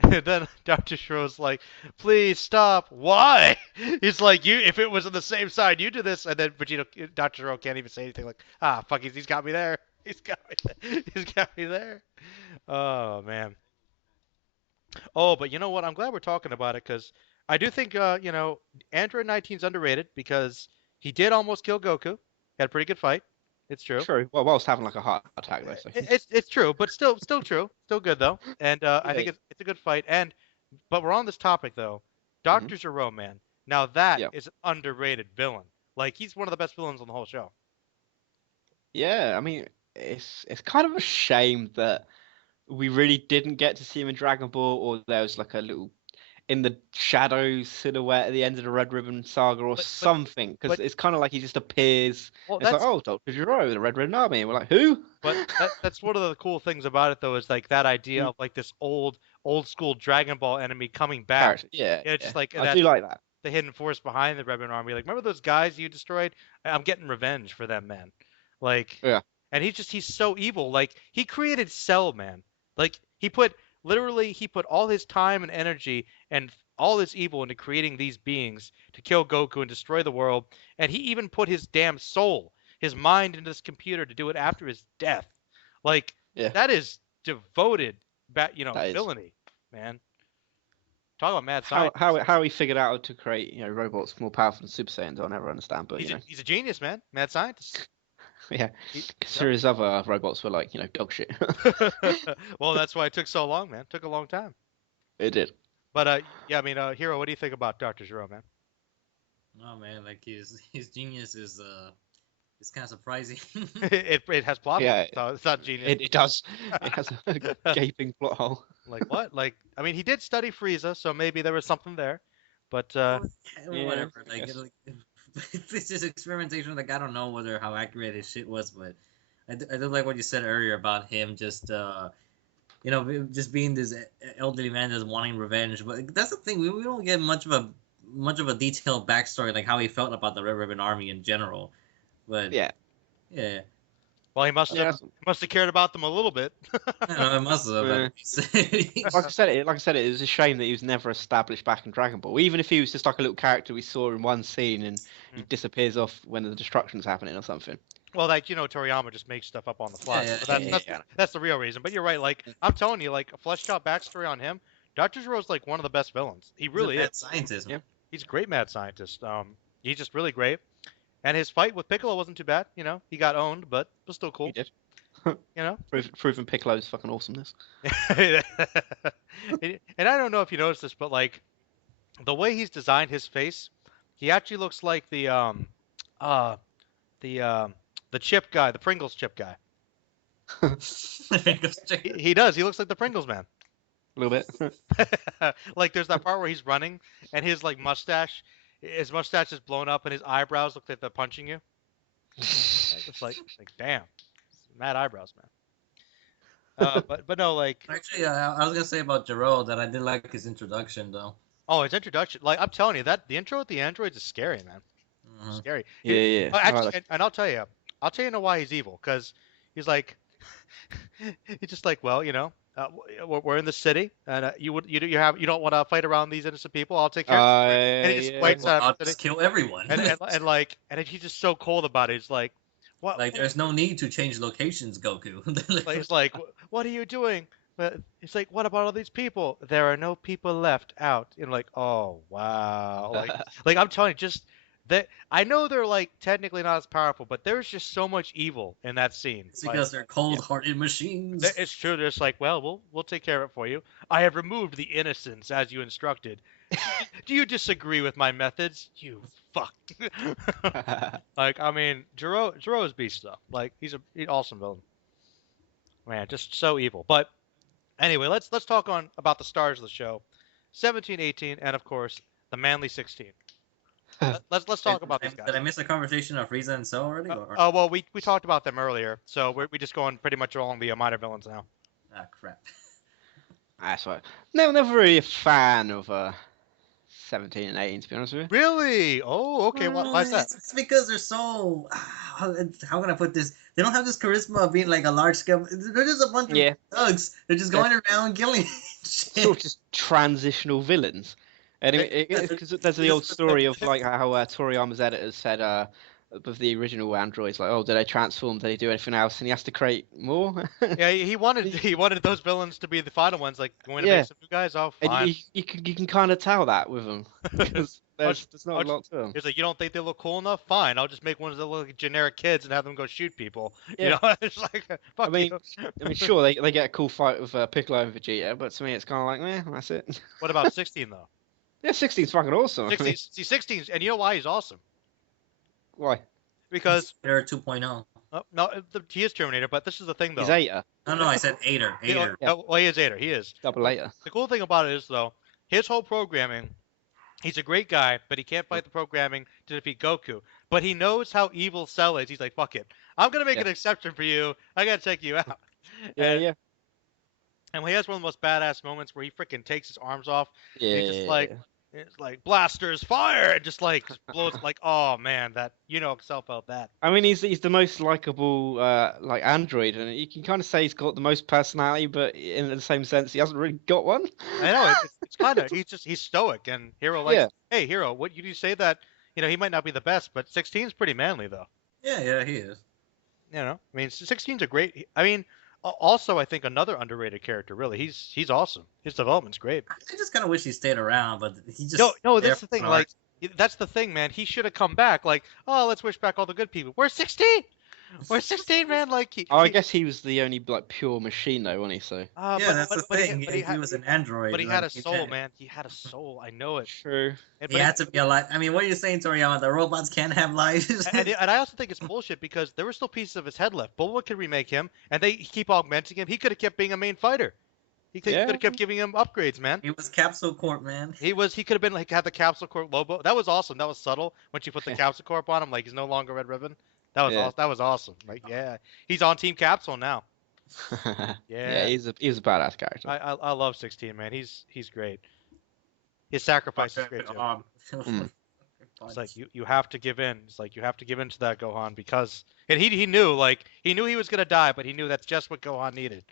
And then Dr. Schro's like, please stop. Why? He's like, if it was on the same side, you do this. And then Vegeta, Dr. Schro can't even say anything like, fuck, he's got me there. He's got me. He's got me there. Oh, man. Oh, but you know what? I'm glad we're talking about it because I do think, Android 19 is underrated because he did almost kill Goku. Had a pretty good fight. It's true. True. Well, whilst having like a heart attack though. So. It's true, but still true. Still good though. And I think Yeah. it's a good fight. But we're on this topic though. Dr. Gero, man. Now that Yeah. is an underrated villain. Like he's one of the best villains on the whole show. Yeah, I mean, it's kind of a shame that we really didn't get to see him in Dragon Ball, or there was like a little in the shadows silhouette at the end of the Red Ribbon Saga or something, because but- it's kind of like he just appears. Well, It's like, oh, Dr. Gero, the Red Ribbon Army, and we're like, who? But that's one of the cool things about it though is like that idea Mm. of like this old school Dragon Ball enemy coming back. Character. Yeah, It's just like I do like that. the hidden force behind the Red Ribbon Army. Like remember those guys you destroyed? I'm getting revenge for them, man. Like Yeah. And he's so evil. Like he created Cell, man. Like he put all his time and energy and all his evil into creating these beings to kill Goku and destroy the world. And he even put his damn soul, his mind into this computer to do it after his death. Like Yeah. that is devoted, That is. villainy, man. Talk about mad How science. how he figured out to create robots more powerful than Super Saiyans, I'll never understand. But He's a genius, man. Mad scientist. yeah, consider his other robots were like dog shit. Well, that's why it took so long, man. It took a long time. It did. But yeah, I mean, Hero, what do you think about Dr. Gero, man? Oh man, like his genius is it's kind of surprising. it has plot Yeah, holes, so it's not genius. It does. It has a gaping plot hole. Like what? Like I mean, he did study Frieza, so maybe there was something there. But Whatever. Like, yes. it's just experimentation. Like I don't know whether how accurate his shit was, but I do like what you said earlier about him just just being this elderly man that's wanting revenge. But that's the thing, we don't get much of a detailed backstory, like how he felt about the Red Ribbon Army in general. But Yeah. well, he must have cared about them a little bit. I must have. Like I said, it was a shame that he was never established back in Dragon Ball. Even if he was just like a little character we saw in one scene and he disappears off when the destruction's happening or something. Well, like Toriyama just makes stuff up on the fly. Yeah, So that's the real reason. But you're right. Like I'm telling you, like a fleshed out backstory on him, Dr. Gero's like one of the best villains. He really is. Scientist. Yeah. He's a great mad scientist. He's just really great. And his fight with Piccolo wasn't too bad. He got owned, but it was still cool. He did. You know. Proving Piccolo's fucking awesomeness. And I don't know if you noticed this, but like the way he's designed his face, he actually looks like uh the um the chip guy, the Pringles chip guy. He does. He looks like the Pringles man. A little bit. Like there's that part where he's running and his his mustache is blown up and his eyebrows look like they're punching you. It's like damn, mad eyebrows, man. But no, like Actually, I was gonna say about Jiro that I did like his introduction though. oh, his introduction, like I'm telling you, that the intro with the androids is scary, man. Scary. Yeah. Oh, actually, and I'll tell you know why he's evil, because he's like, he's just like, well, we're in the city, and you don't want to fight around these innocent people. I'll take care of it. And he just waits Well, out I'll of the just city, kill everyone. and he's just so cold about it. He's like, what? Like, there's no need to change locations, Goku. Like, it's like, what are you doing? But it's like, what about all these people? There are no people left out. And like, oh wow, like I'm telling you, just that I know they're like technically not as powerful, but there's just so much evil in that scene. It's because they're cold-hearted machines. It's true. They're just like, well, we'll take care of it for you. I have removed the innocents as you instructed. Do you disagree with my methods? You fuck. Like, I mean, Jiro is beast though. Like, he's an awesome villain. Man, just so evil. But anyway, let's talk about the stars of the show, 17, 18, and of course the manly 16. Let's talk about these guys. Did I miss a conversation of Frieza and Cell already? Oh well, we talked about them earlier, so we just going pretty much along the minor villains now. Ah, crap. That's right. Never really a fan of 17 and 18, to be honest with you. Really? Oh, okay. Why is that? It's because they're so. How can I put this? They don't have this charisma of being like a large scale. They're just a bunch of thugs. They're just going around killing shit. Sort of just transitional villains. And because there's the old story of like how Toriyama's editors said with the original androids, like, oh, did they transform? Did they do anything else? And he has to create more. Yeah, he wanted those villains to be the final ones, like going to make some new guys. Oh, fine. And you can kind of tell that with them because there's not a lot to them. He's like, you don't think they look cool enough? Fine, I'll just make ones that look like generic kids and have them go shoot people. Yeah. You know, it's like, fuck I mean, you. Sure, they get a cool fight with Piccolo and Vegeta, but to me, it's kind of like, that's it. What about 16 though? Yeah, 16's fucking awesome. 16's, and you know why he's awesome? Why? Because they're 2.0. No, he is Terminator, but this is the thing though. He's Ater. No, I said Ater. Yeah. Well, he is Ater. He is. Double Ater. The cool thing about it is though, his whole programming. He's a great guy, but he can't fight the programming to defeat Goku. But he knows how evil Cell is. He's like, fuck it. I'm going to make an exception for you. I got to check you out. Yeah. And he has one of the most badass moments where he freaking takes his arms off. Yeah. He's just like, it's like, blasters, fire! And just like, blows, like, oh man, Cell felt that. I mean, he's the most likable, like, android. And you can kind of say he's got the most personality, but in the same sense, he hasn't really got one. I know, it's kind of, he's stoic. And Hero, like, hey, Hero, what you say that, he might not be the best, but 16's pretty manly, though. Yeah, he is. I mean, 16's a great, I mean, also, I think another underrated character. Really, he's awesome. His development's great. I just kind of wish he stayed around, but he just no. That's the thing. Like, that's the thing, man. He should have come back. Like, oh, let's wish back all the good people. We're 16. We're 16, man. Like, I guess he was the only like pure machine, though, wasn't he? So. That's the thing. He was an android. But he had a soul, man. He had a soul. I know it. True. He had to be alive. I mean, what are you saying, Toriyama? The robots can't have lives. and I also think it's bullshit because there were still pieces of his head left. Bulma could remake him, and they keep augmenting him. He could have kept being a main fighter. He could have kept giving him upgrades, man. He was Capsule Corp, man. He could have been like had the Capsule Corp Lobo. That was awesome. That was subtle when she put the Capsule Corp on him. Like he's no longer Red Ribbon. That was awesome. That was awesome. Like he's on Team Capsule now. He's a badass character. I love 16, man. He's great. His sacrifice is great too. It's like you have to give in. It's like you have to give in to that Gohan because he knew he was gonna die, but he knew that's just what Gohan needed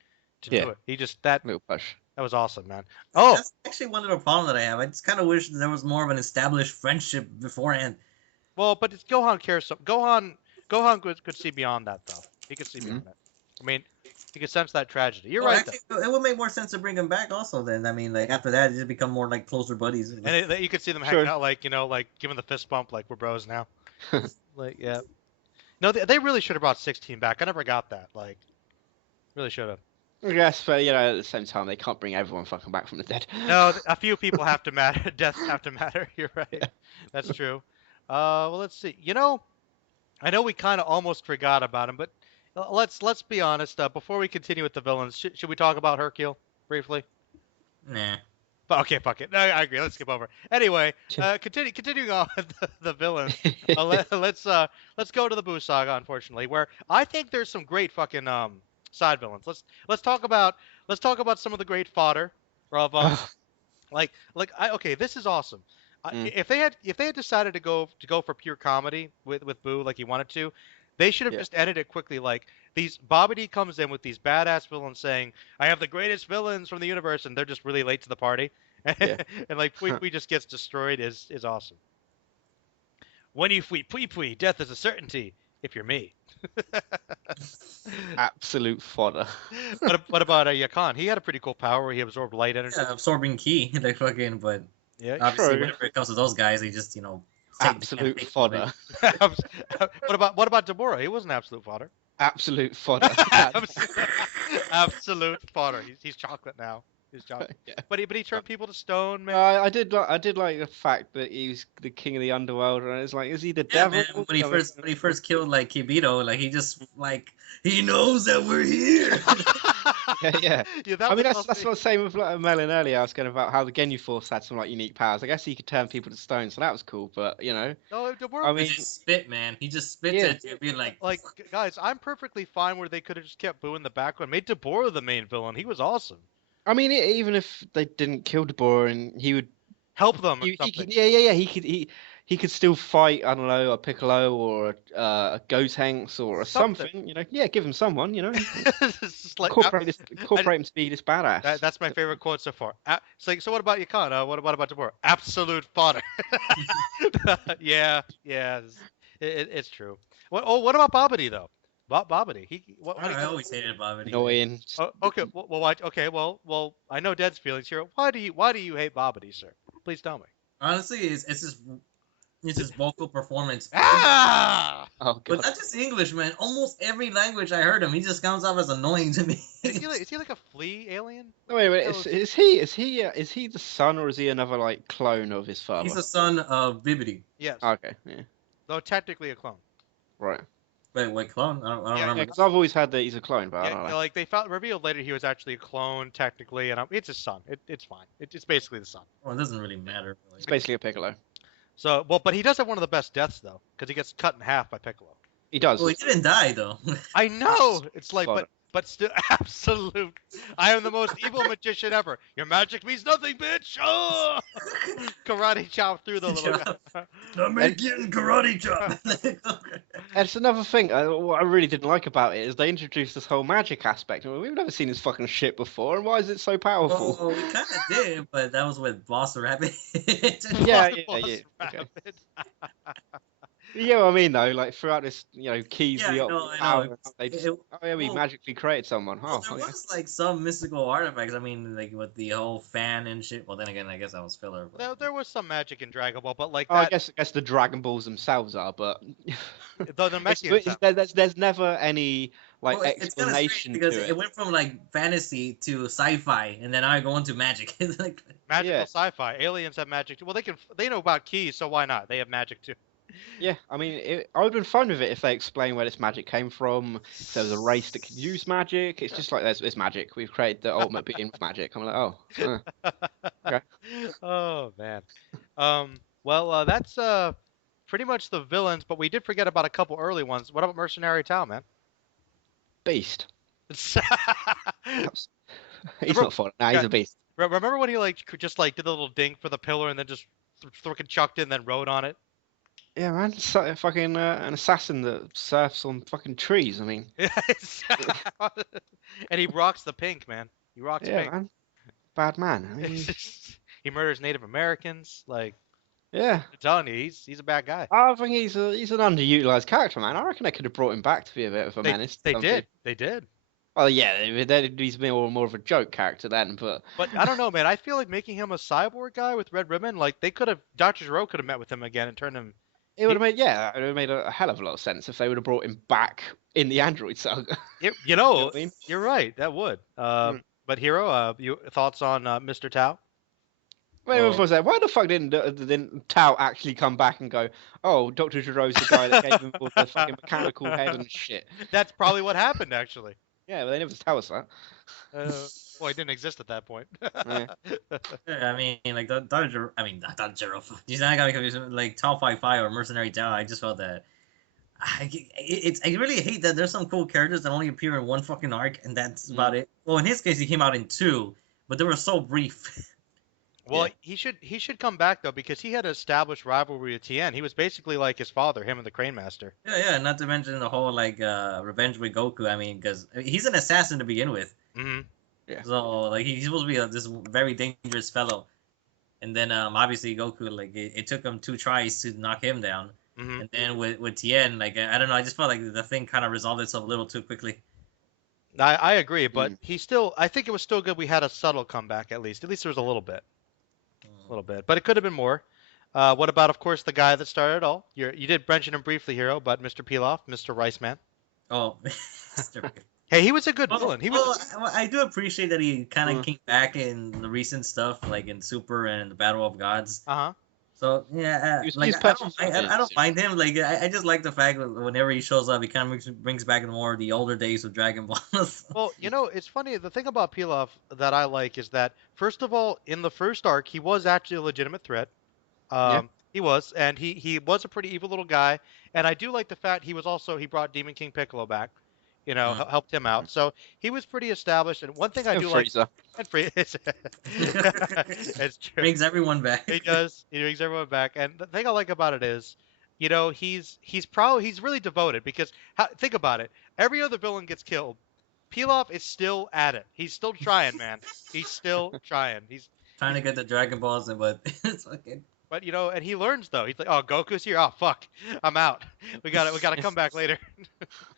to do it. He just little push. That was awesome, man. Oh, that's actually one little problem that I have. I just kind of wish there was more of an established friendship beforehand. Well, but Gohan cares. Gohan could see beyond that though. He could see beyond that. I mean, he could sense that tragedy. You're right. Actually, it would make more sense to bring him back also. Then I mean, like after that, it just become more like closer buddies. And you could see them hanging out, like giving the fist bump, like we're bros now. Like No, they really should have brought 16 back. I never got that. Like, Really should have. I guess, but at the same time, they can't bring everyone fucking back from the dead. No, a few people have to matter. Deaths have to matter. You're right. Yeah. That's true. Well, let's see. I know we kind of almost forgot about him, but let's be honest. Before we continue with the villains, should we talk about Hercule briefly? Nah. Okay, fuck it. No, I agree. Let's skip over. Anyway, continuing on with the villains. Let's go to the Boo Saga. Unfortunately, where I think there's some great fucking side villains. Let's talk about some of the great fodder of okay, this is awesome. If they had decided to go for pure comedy with Boo like he wanted to, they should have just ended it quickly. Like these Bobbity comes in with these badass villains saying, "I have the greatest villains from the universe," and they're just really late to the party, and like Pui just gets destroyed is awesome. When you Pui Pui, death is a certainty if you're me. Absolute fodder. What about Yakan? He had a pretty cool power where he absorbed light energy. Yeah, absorbing ki, like fucking, but Yeah, obviously sure. whenever it comes to those guys, they just take Absolute the fodder. what about Deborah? He wasn't absolute fodder. Absolute fodder. Absolute fodder. He's chocolate now. He's chocolate. Yeah. But he turned people to stone, man. I did like the fact that he was the king of the underworld, and it's like, is he the Yeah, devil? man, when he first killed like Kibito, like he just like he knows that we're here. Yeah. That I mean, was that's what I was saying with Melon earlier. I was going about how the Ginyu Force had some like unique powers. I guess he could turn people to stone, so that was cool. But No, Deborah. I He mean, just spit, man. He just spits Yeah. at you, being like, guys, I'm perfectly fine where they could have just kept Boo in the background, made Deborah the main villain. He was awesome. I mean, even if they didn't kill Deborah, and he would Help them. Or he something. could, yeah. He could still fight. I don't know, a Piccolo or a Gotenks or a something. Yeah, give him someone. It's just like Incorporate him to be this badass. that's my favorite quote so far. It's like, so what about Yakan? What about Deborah? Absolute fodder. Yeah. It's true. What about Bobbity though? Bobbity. I always hated Bobby. Annoying. Okay. Well, I know Dead's feelings here. Why do you hate Bobbity, sir? Please tell me. Honestly, it's his vocal performance. Ah! Oh But god. not just English, man. Almost every language I heard him, he just comes off as annoying to me. Is he like a flea alien? No, wait. Is he the son, or is he another like clone of his father? He's the son of Bibbidi. Yes. Okay. Yeah. Though technically a clone. Right. Wait, what clone? I don't Yeah, remember. Yeah, because I've always had that he's a clone, but I don't Yeah, know. like they revealed later he was actually a clone technically, and it's his son. It's fine. It's basically the son. Well, it doesn't really matter. It's basically a Piccolo. So, but he does have one of the best deaths though, because he gets cut in half by Piccolo. He does. Well, he didn't die though. I know. It's like, Fodder. but still, absolute. I am the most evil magician ever. Your magic means nothing, bitch. Oh! Karate chop through the little guy. I'm making karate chop. That's another thing. What I really didn't like about it is they introduced this whole magic aspect. We've never seen this fucking shit before, and why is it so powerful? Well, we kind of did, but that was with Boss Rabbit. Yeah, Boss okay. Rabbit. You know what I mean, though? Like throughout this, keys Yeah, the I know, I power, know. they just, It- oh yeah, we well- magically created someone. Well, Oh, there yeah. was like some mystical artifacts. I mean, like with the whole fan and shit. Well, then again, I guess that was filler. But... There was some magic in Dragon Ball, but like Oh, I that, guess the Dragon Balls themselves are, but the it's- Namekians. there's never any like Well, it's kind of strange explanation because to it went from like fantasy to sci-fi, and then I go into magic. It's like, Magical Yeah. sci-fi. Aliens have magic too. Well, they know about keys, so why not? They have magic too. Yeah, I mean, I would have been fine with it if they explained where this magic came from. If there was a race that could use magic. It's just like there's magic. We've created the ultimate being with magic. I'm like, oh. Okay. Oh man. Well, that's pretty much the villains, but we did forget about a couple early ones. What about Mercenary Tao, man? Beast. He's Remember- not fun. Nah, he's a beast. Remember when he just did the little dink for the pillar and then just fucking chucked it and then rode on it? Yeah, man. So, fucking an assassin that surfs on fucking trees. I mean, And he rocks the pink, man. He rocks yeah, pink. man. Bad man. I mean, He murders Native Americans. Like, yeah. I'm telling you, he's a bad guy. I think he's an underutilized character, man. I reckon they could have brought him back to be a bit of a menace. They did. They did. Oh yeah, he's more of a joke character then, but But I don't know, man. I feel like making him a cyborg guy with red ribbon, like Dr. Gero could have met with him again and turned him It would have made it would have made a hell of a lot of sense if they would have brought him back in the Android saga. You You know know, what I mean? you're right. That would. Mm. But Hero, you thoughts on Mr. Tao? Wait, Well, was that? Why the fuck didn't Tao actually come back and go, "Oh, Dr. Jiro's the guy that gave him all the fucking mechanical head and shit"? That's probably what happened, actually. Yeah, but they never tell us that. Well, he didn't exist at that point. Yeah. yeah, I mean, like not Dodger. Geez, I got me confused. Like Tau 55 or Mercenary Tau. I just felt that. I really hate that there's some cool characters that only appear in one fucking arc, and that's about it. Well, in his case, he came out in 2, but they were so brief. Well, he should come back though because he had an established rivalry with Tien. He was basically like his father, him and the Crane Master. Yeah, not to mention the whole like revenge with Goku. I mean, because he's an assassin to begin with. Mm-hmm. Yeah. So like he's supposed to be this very dangerous fellow, and then obviously Goku like it took him 2 tries to knock him down, Mm-hmm. and then with Tien like I don't know, I just felt like the thing kind of resolved itself a little too quickly. I agree, but he still. I think it was still good. We had a subtle comeback at least. At least there was a little bit. But it could have been more. What about, of course, the guy that started it all? You did mention him briefly, Hero, but Mr. Pilaf, Mr. Rice Man. Oh, Hey, he was a good villain. He was. well, I do appreciate that he kind of came back in the recent stuff, like in Super and the Battle of Gods. Uh-huh. So yeah, He's like perfect. I don't mind him. Like I just like the fact that whenever he shows up, he kind of brings back more of the older days of Dragon Ball. Well, it's funny. The thing about Pilaf that I like is that, first of all, in the first arc, he was actually a legitimate threat. He was, and he was a pretty evil little guy. And I do like the fact he brought Demon King Piccolo back. Helped him out. So he was pretty established. And one thing I do like, and it's true. Brings everyone back. He does. He brings everyone back. And the thing I like about it is, he's really devoted because think about it. Every other villain gets killed. Pilaf is still at it. He's still trying, man. He's still trying. He's trying to get the Dragon Balls, but it's fucking. But and he learns though. He's like, "Oh, Goku's here. Oh, fuck, I'm out. We got to come back later."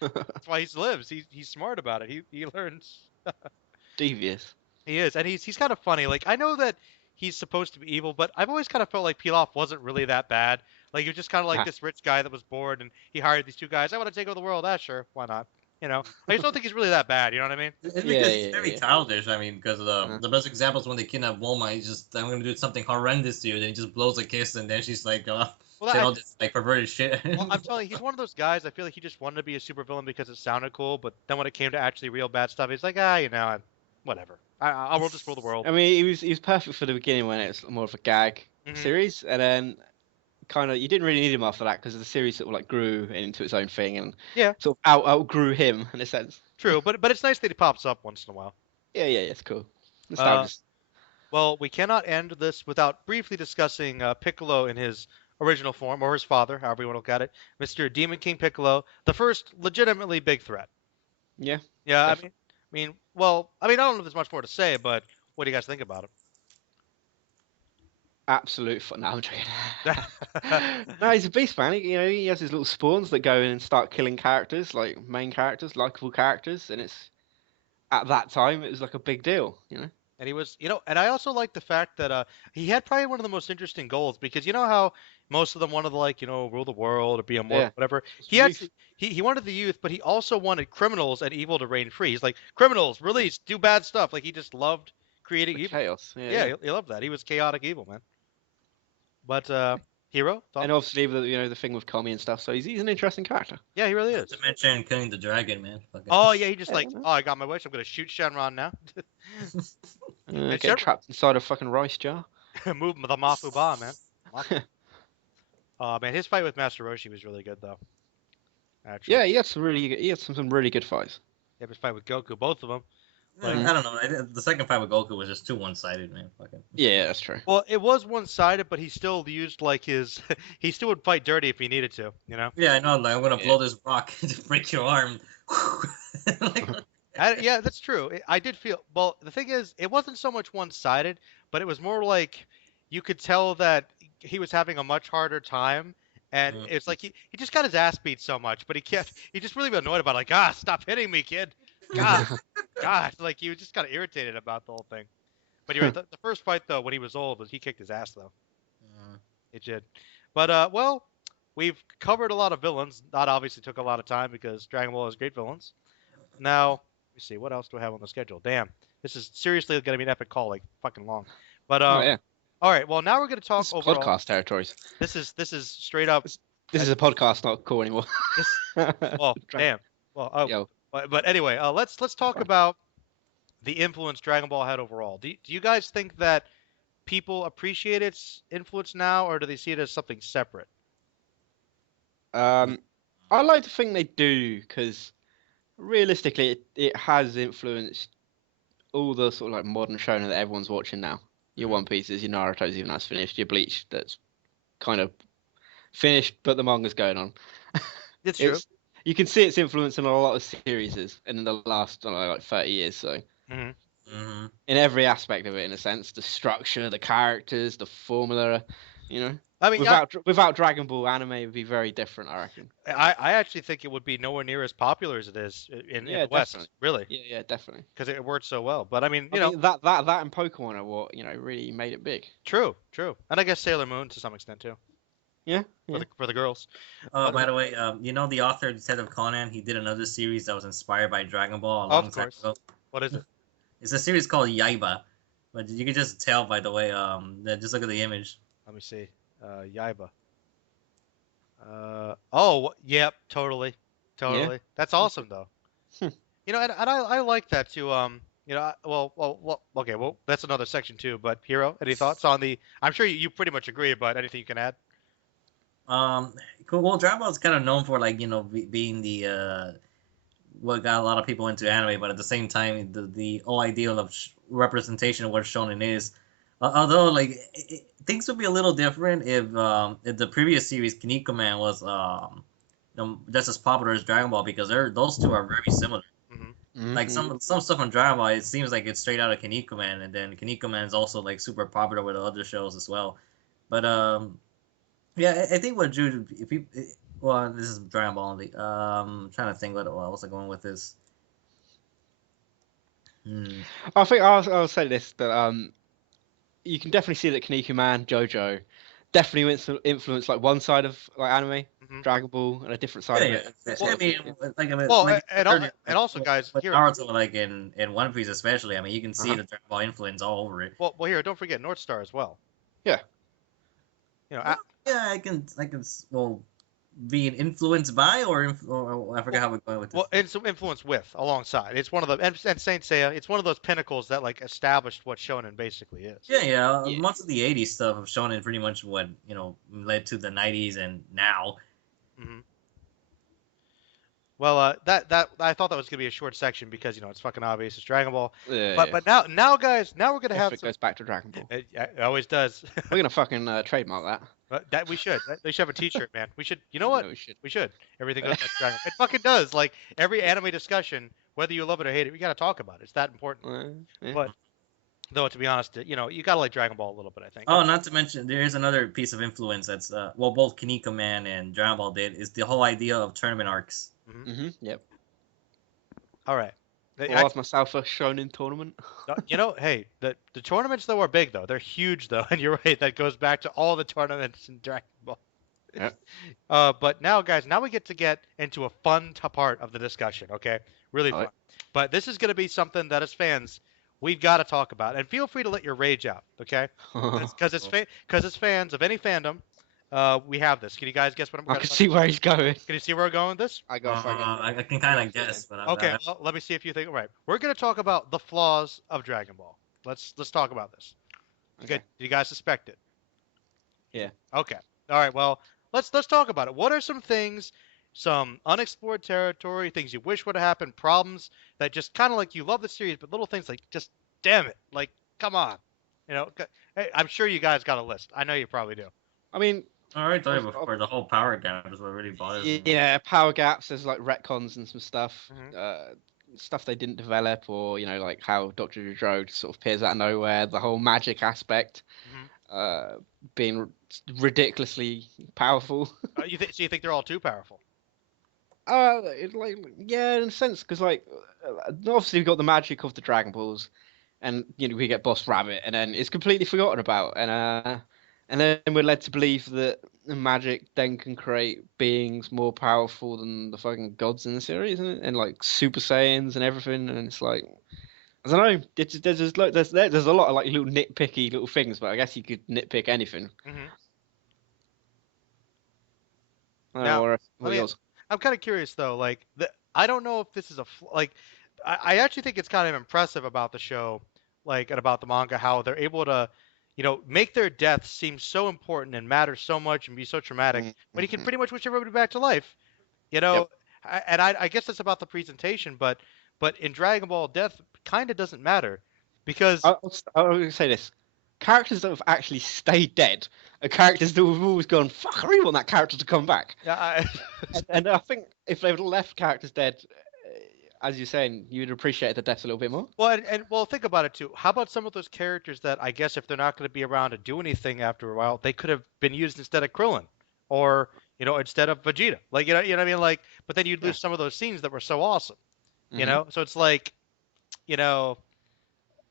That's why he lives. He's smart about it. He learns. Devious. He is, and he's kind of funny. Like, I know that he's supposed to be evil, but I've always kind of felt like Pilaf wasn't really that bad. Like, he was just kind of like this rich guy that was bored, and he hired these 2 guys. I want to take over the world. Ah, sure, why not? I just don't think he's really that bad. You know what I mean? It's because it's very childish. I mean, because the best example is when they kidnap Bulma. He's just, I'm gonna do something horrendous to you. Then he just blows a kiss, and then she's like, all this like perverted shit. Well, I'm telling you, he's one of those guys. I feel like he just wanted to be a supervillain because it sounded cool, but then when it came to actually real bad stuff, he's like, whatever. I'll just rule the world. I mean, he was perfect for the beginning when it's more of a gag series, and then kind of you didn't really need him after that because the series sort of like grew into its own thing and sort of outgrew him in a sense. True, but it's nice that he pops up once in a while. Yeah, it's cool. Well, we cannot end this without briefly discussing Piccolo in his original form, or his father, however you want to look at it, Mr. Demon King Piccolo, the first legitimately big threat. Yeah. Yeah, I mean, I don't know if there's much more to say, but what do you guys think about it? Absolute fun. No, I'm joking. No, he's a beast, man. He has his little spawns that go in and start killing characters, like main characters, likable characters, and it's at that time it was like a big deal, And he was, and I also like the fact that he had probably one of the most interesting goals because you know how most of them wanted to rule the world or be immortal, whatever. He actually he wanted the youth, but he also wanted criminals and evil to reign free. He's like, criminals, release, do bad stuff. Like he just loved creating evil. Chaos. He loved that. He was chaotic evil, man. But Hero? And obviously the thing with Kami and stuff, so he's an interesting character. Yeah, he really is. Not to mention killing the dragon, man. Oh yeah, he just I got my wish. I'm gonna shoot Shenron now. Get trapped inside a fucking rice jar. Move the Mafu Ba, man. Oh man, his fight with Master Roshi was really good though. Actually. Yeah, he had some really good fights. Yeah, his fight with Goku, both of them. I don't know. The second fight with Goku was just too one-sided, man. Yeah, that's true. Well, it was one-sided, but he still used he still would fight dirty if he needed to, Yeah, I know. Like I'm gonna blow this rock to break your arm. Yeah, that's true. I did feel. Well, the thing is, it wasn't so much one-sided, but it was more like you could tell that he was having a much harder time. And it's like he just got his ass beat so much, but he just really annoyed about it, like, stop hitting me, kid. God, like he was just kind of irritated about the whole thing. But you're right, the first fight though, when he was old, he kicked his ass though. It did. But we've covered a lot of villains. That obviously took a lot of time because Dragon Ball has great villains. Now, let me see, what else do I have on the schedule? Damn, this is seriously going to be an epic call, like fucking long. But Oh yeah, all right. Well, now we're going to talk this is overall. podcast territories. This is straight up. This is a podcast, not a call anymore. This. Well, damn. Well, Yo. but anyway, let's talk about the influence Dragon Ball had overall. Do you guys think that people appreciate its influence now, or do they see it as something separate? I like to think they do, because realistically, it has influenced all the sort of like modern shonen that everyone's watching now. Your One Pieces, your Naruto's, even that's finished. Your Bleach, that's kind of finished, but the manga's going on. It's true. You can see its influence in a lot of series in the last, I don't know, like 30 years. So Mm-hmm. in every aspect of it, in a sense, the structure, the characters, the formula, you know. I mean, Without Dragon Ball, anime would be very different, I reckon. I actually think it would be nowhere near as popular as it is in the West. Definitely. Really. Yeah, definitely. Because it worked so well. But I mean, I mean, that and Pokemon are what really made it big. True, and I guess Sailor Moon to some extent too. Yeah. For the girls. By the way, the author of Detective Conan, he did another series that was inspired by Dragon Ball a long time ago. What is it? It's a series called Yaiba, but you can just tell by the way. Just look at the image. Let me see. Yaiba. Yep, totally. Yeah. That's awesome though. Hmm. And I like that too. Okay, well, that's another section too. But Hero, any thoughts on the? I'm sure you pretty much agree, but anything you can add? Cool. Well, Dragon Ball is kind of known for being the what got a lot of people into anime, but at the same time, the whole ideal of representation of what shonen is. Although things would be a little different if the previous series Kinnikuman was just as popular as Dragon Ball, because those two are very similar. Mm-hmm. Like some stuff on Dragon Ball, it seems like it's straight out of Kinnikuman, and then Kinnikuman is also like super popular with other shows as well. But yeah, I think what drew well, this is Dragon Ball only. I'm trying to think what was I going with this. I think I'll say this, that you can definitely see that Kinnikuman, JoJo, definitely influenced like one side of like anime, Dragon Ball, and a different side of it. And also, guys, here Naruto, like in One Piece especially, I mean, you can see the Dragon Ball influence all over it. Well, here, don't forget North Star as well. Yeah. I can well, being influenced by or I forgot how we're going with this. Well, it's influence with alongside. It's one of the and Saint Seiya. It's one of those pinnacles that like established what shonen basically is. Yeah. Most of the '80s stuff of shonen pretty much what led to the '90s and now. Mm-hmm. Well, that I thought that was gonna be a short section because it's fucking obvious. It's Dragon Ball. But now, guys, we're gonna have. It goes back to Dragon Ball. It always does. We're gonna fucking trademark that. That we should. They should have a T-shirt, man. We should. You know what? No, we should. Everything goes back to Dragon Ball. It fucking does. Like every anime discussion, whether you love it or hate it, we gotta talk about it. It's that important. Yeah. But though, to be honest, you gotta like Dragon Ball a little bit. I think. Oh, not to mention, there is another piece of influence that's both Kinnikuman and Dragon Ball did is the whole idea of tournament arcs. Mm-hmm. Yep. All right. I asked myself a shonen tournament. Hey, the tournaments though are big though. They're huge though, and you're right. That goes back to all the tournaments in Dragon Ball. Yeah. But now, guys, we get into a fun part of the discussion. Okay, really fun. Right. But this is going to be something that as fans we've got to talk about, and feel free to let your rage out. Okay, because as fans of any fandom, we have this. Can you guys guess what I'm? I can see where he's going. Can you see where we're going with this? I can kind of guess, but okay. Well, let me see if you think right. We're going to talk about the flaws of Dragon Ball. Let's talk about this. Okay. Do you guys suspect it? Yeah. Okay. All right. Well, let's talk about it. What are some things, some unexplored territory, things you wish would have happened, problems that just kind of like you love the series, but little things like just damn it, like come on, Hey, I'm sure you guys got a list. I know you probably do. I mean. All right, tell you before, the whole power gap is what really bothers me. Yeah, power gaps. There's like retcons and some stuff, stuff they didn't develop, or like how Dr. Dodro sort of appears out of nowhere. The whole magic aspect, being ridiculously powerful. So you think they're all too powerful? Yeah, in a sense, because obviously we've got the magic of the Dragon Balls, and we get Boss Rabbit, and then it's completely forgotten about, and then we're led to believe that magic then can create beings more powerful than the fucking gods in the series, isn't it? And like Super Saiyans and everything, and it's like I don't know. There's just, like there's a lot of like little nitpicky little things, but I guess you could nitpick anything. Hmm. I don't know, Now, what I mean, yours? I'm kind of curious though. Like, I don't know if this is like, I actually think it's kind of impressive about the show, like, and about the manga, how they're able to, make their deaths seem so important and matter so much and be so traumatic when you can Mm-hmm. pretty much wish everybody back to life. You Yep. know, and I guess that's about the presentation, but in Dragon Ball, death kind of doesn't matter because I'll say this: characters that have actually stayed dead are characters that we've always gone, "Fuck, I really want that character to come back." yeah, And I think if they would have left characters dead, as you're saying, you'd appreciate the deaths a little bit more. well, well, think about it too. How about some of those characters that I guess if they're not going to be around to do anything after a while, they could have been used instead of Krillin, or instead of Vegeta. Like what I mean. Like, but then you'd Yeah. lose some of those scenes that were so awesome. Hmm. So it's like, you know,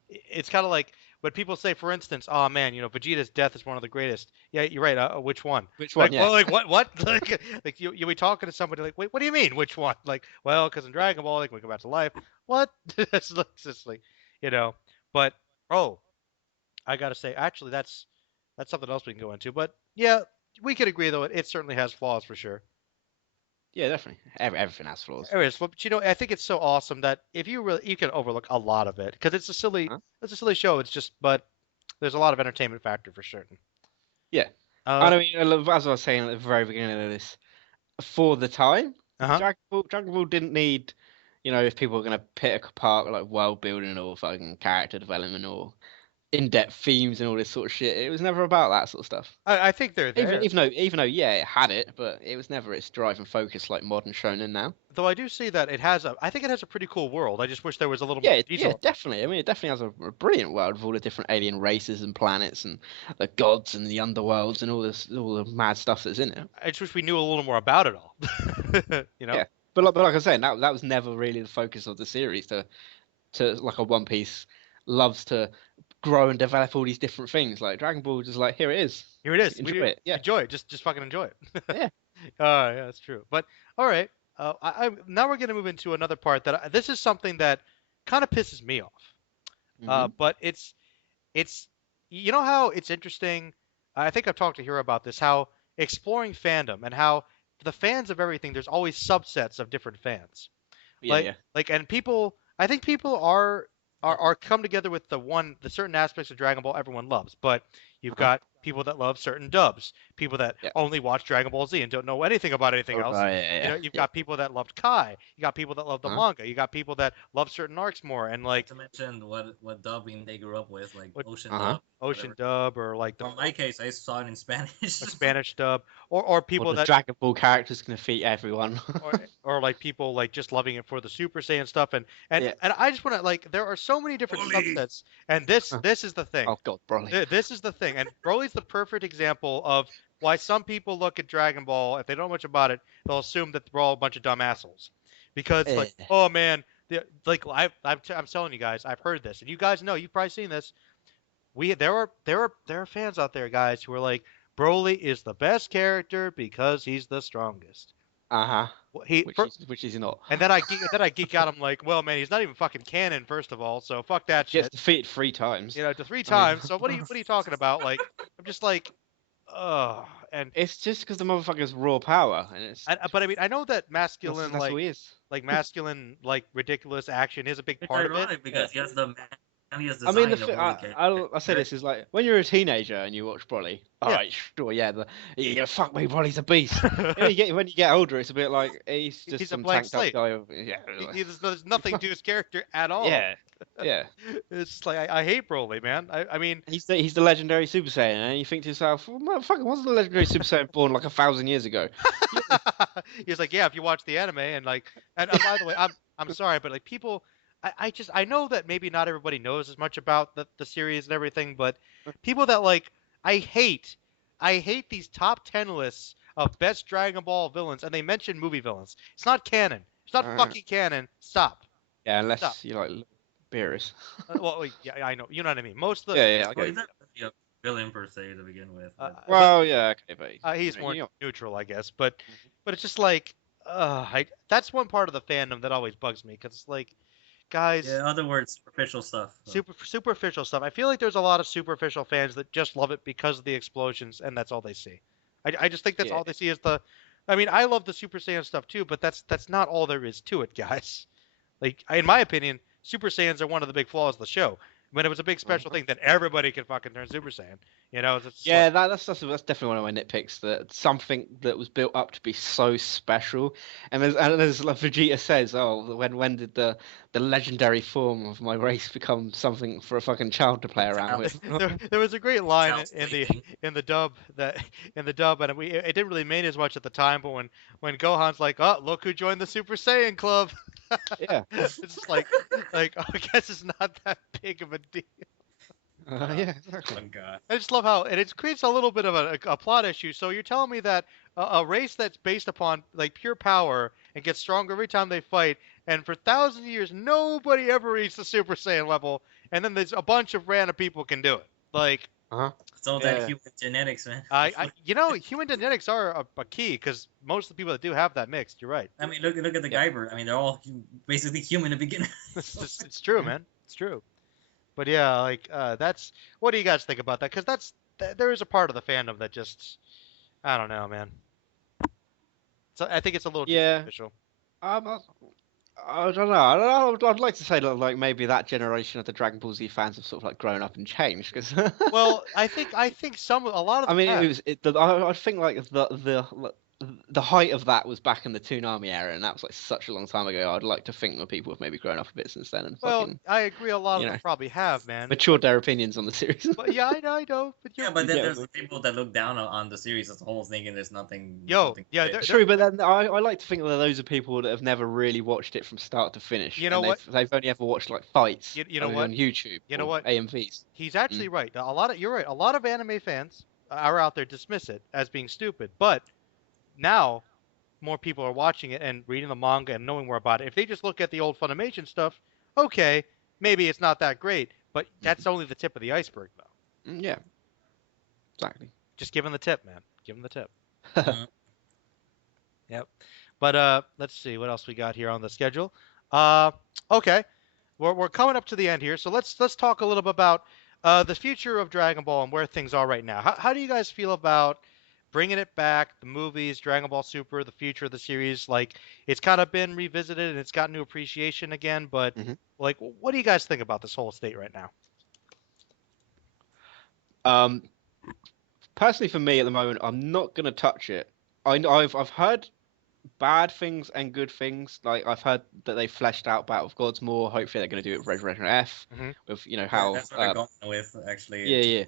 it's kind of like when people say, for instance, "Oh man, Vegeta's death is one of the greatest." Yeah, you're right. Which one? Which one? Like, Yeah. well, like what? What? Like you be talking to somebody like, wait, what do you mean? Which one? Like, well, because in Dragon Ball, like, we come back to life. What? It's just like, you know. But oh, I gotta say, actually, that's something else we can go into. But yeah, we could agree though. It certainly has flaws for sure. Yeah, definitely. Everything has flaws. Anyways, but I think it's so awesome that if you can overlook a lot of it because Huh? it's a silly show. It's just, but there's a lot of entertainment factor for certain. Yeah. Uh, And I mean, as I was saying at the very beginning of this, for the time, uh-huh. Dragon Ball didn't need, if people were gonna pick apart like world building or fucking character development or in-depth themes and all this sort of shit. It was never about that sort of stuff. I think they're Even there. even though even though yeah, it had it, but it was never its drive and focus like modern shonen now. Though I do see that I think it has a pretty cool world. I just wish there was a little more Yeah, detail. definitely. I mean, it definitely has a brilliant world with all the different alien races and planets and the gods and the underworlds and all the mad stuff that's in it. I just wish we knew a little more about it all. You know? Yeah, but like I said, that was never really the focus of the series. To like a One Piece loves to grow and develop all these different things. Like Dragon Ball, just like here it is, Here it is. enjoy it. Yeah, Enjoy it. Just fucking enjoy it. yeah. Yeah, that's true. But all right. Now we're gonna move into another part that this is something that kind of pisses me off. Hmm. But it's how it's interesting. I think I've talked to Hero about this. How exploring fandom and how the fans of everything. There's always subsets of different fans. Yeah, yeah. And people. I think people are come together with the certain aspects of Dragon Ball everyone loves. But you've Uh-huh. got people that love certain dubs, people that Yeah. only watch Dragon Ball Z and don't know anything about anything Oh, else. right, yeah, You've yeah. got people that loved Kai. You got people that love the Uh-huh. manga. You got people that love certain arcs more, and like To mention what dubbing they grew up with, like what Ocean Uh-huh. dub. Ocean Whatever. dub or like the Well, in my case, I saw it in Spanish. Spanish dub, or Or people the that Dragon Ball characters can defeat everyone. or like people like just loving it for the Super Saiyan stuff, and Yeah. I just want to like there are so many different Broly. subsets, and this Uh, this is the thing. Oh God, Broly. This is the thing, and Broly's the perfect example of why some people look at Dragon Ball, if they don't know much about it, they'll assume that we're all a bunch of dumb assholes, because like, Eh. oh man, I'm telling you guys, I've heard this, and you guys know, you've probably seen this. There are fans out there, guys, who are like, Broly is the best character because he's the strongest. Uh-huh. He Which is not. and then I geek out. I'm like, well, man, he's not even fucking canon, first of all. So fuck that Gets shit. defeated 3 times. To three I mean, times. So what are you talking about? Like, I'm just like, ugh. it's just because the motherfucker's raw power, and But I mean, I know that masculine, that's all he is. masculine, like ridiculous action is a big It's part of it. ironic because he has the manliest I design mean, of all the characters. I'll say this is like when you're a teenager and you watch Broly. All Yeah. right, sure, yeah, yeah, fuck me, Broly's a beast. When you get older, it's a bit like he's just He's a some blank tanked up slate. guy. Yeah, There's nothing to his character at all. yeah, yeah. It's just like I hate Broly, man. I mean, He's the legendary Super Saiyan, and you think to yourself, well, motherfucker, wasn't the legendary Super Saiyan born like 1,000 years ago? he's like, yeah, if you watch the anime and like, and by the way, I'm sorry, but like people, I know that maybe not everybody knows as much about the series and everything, but people that like, I hate these top 10 lists of best Dragon Ball villains, and they mention movie villains. It's not canon. It's not fucking canon. Stop. Yeah, unless Stop. you like Beerus. Well, yeah, I know. You know what I mean. Most of the Yeah, I Well, get he's it. not really villain per se to begin with. Well, yeah, okay, but he's you more know, neutral, I guess. But it's just like, that's one part of the fandom that always bugs me because it's like, guys, yeah, in other words, superficial stuff. So. superficial stuff. I feel like there's a lot of superficial fans that just love it because of the explosions, and that's all they see. I just think that's yeah. all they see is the. I mean, I love the Super Saiyan stuff too, but that's not all there is to it, guys. Like, in my opinion, Super Saiyans are one of the big flaws of the show. When it was a big special thing that everybody could fucking turn Super Saiyan, it's Yeah, like, that's definitely one of my nitpicks. That something that was built up to be so special, and as like Vegeta says, oh, when did the legendary form of my race become something for a fucking child to play around with? there was a great line Child's in plaything. the dub and it didn't really mean as much at the time, but when Gohan's like, oh, look who joined the Super Saiyan Club, Yeah, it's just like I guess it's not that big of a deal. yeah, exactly. Oh god. I just love how and it creates a little bit of a plot issue. So you're telling me that a race that's based upon like pure power and gets stronger every time they fight, and for thousands of years nobody ever reached the Super Saiyan level, and then there's a bunch of random people can do it. Like, Uh-huh. It's all Yeah. that human genetics, man. human genetics are a key because most of the people that do have that mixed. You're right. I mean, look at the Yeah. Guyver. I mean, they're all basically human to begin with. It's true, man. It's true. But yeah, like that's what do you guys think about that? Because there is a part of the fandom that just I don't know, man. So I think it's a little too Yeah. superficial. Um, I don't know. I don't know. I'd like to say that like maybe that generation of the Dragon Ball Z fans have sort of like grown up and changed because. Well, I think a lot of I them mean, have. I think like the height of that was back in the Toonami era, and that was like such a long time ago. I'd like to think that people have maybe grown up a bit since then and Well, fucking I agree. A lot you of know them probably have, man. matured their opinions on the series. But yeah, I know. But Yeah, but then Yeah, there's the people that look down on the series as a whole, thinking there's nothing. Yo, nothing yeah, great. True, but then I like to think that those are people that have never really watched it from start to finish. You know and what? they've only ever watched like fights You know on what? YouTube You know or what? AMVs. He's actually right. You're right. A lot of anime fans are out there dismiss it as being stupid, but now more people are watching it and reading the manga and knowing more about it. If they just look at the old Funimation stuff, okay, maybe it's not that great, but that's only the tip of the iceberg, though. Yeah, exactly. Just give them the tip, man. Give them the tip. Mhm. Yep. But let's see what else we got here on the schedule. Okay, we're coming up to the end here, so let's talk a little bit about the future of Dragon Ball and where things are right now. How do you guys feel about bringing it back, the movies, Dragon Ball Super, the future of the series? Like, it's kind of been revisited and it's got new appreciation again, but Mhm. like, what do you guys think about this whole state right now? Personally, for me at the moment, I'm not gonna touch it. I've heard bad things and good things. Like I've heard that they fleshed out Battle of Gods more. Hopefully, they're gonna do it with Resurrection F. Mhm. With Yeah, how that's what they're going with, actually. yeah.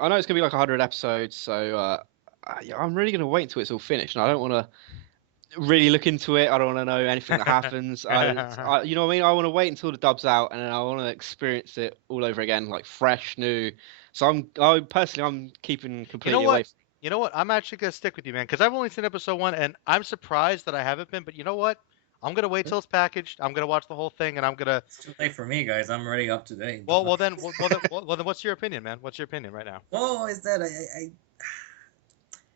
I know it's gonna be like 100 episodes, so I'm really gonna wait until it's all finished. And I don't want to really look into it. I don't want to know anything that happens. You know what I mean? I want to wait until the dub's out, and then I want to experience it all over again, like fresh, new. So I'm keeping completely what? away. You know what? I'm actually gonna stick with you, man, because I've only seen episode 1, and I'm surprised that I haven't been. But you know what? I'm gonna wait till it's packaged. I'm gonna watch the whole thing, and I'm gonna. It's too late for me, guys. I'm already up to date. Well, then, what's your opinion, man? What's your opinion right now? Well, is that I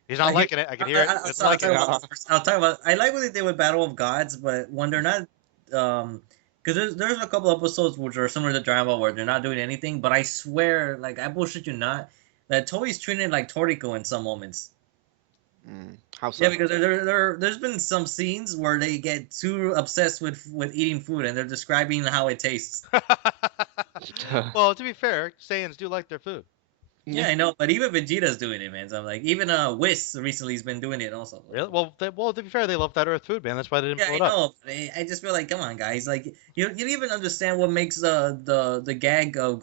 He's not liking it. I can hear it. He doesn't like it. I'll talk about. I like what they did with Battle of Gods, but when they're not, because there's a couple episodes which are similar to Dragon Ball where they're not doing anything. But I swear, like I bullshit you not, that Toei's treating it like Toriko in some moments. How so? Yeah, because there's been some scenes where they get too obsessed with eating food and they're describing how it tastes. Well, to be fair, Saiyans do like their food. Yeah, I know, but even Vegeta's doing it, man. So I'm like, even Whis recently has been doing it also. Really? Well, to be fair, they love that Earth food, man. That's why they didn't Yeah, blow I it up. know. But I just feel like, come on, guys. Like, you don't even understand what makes the gag of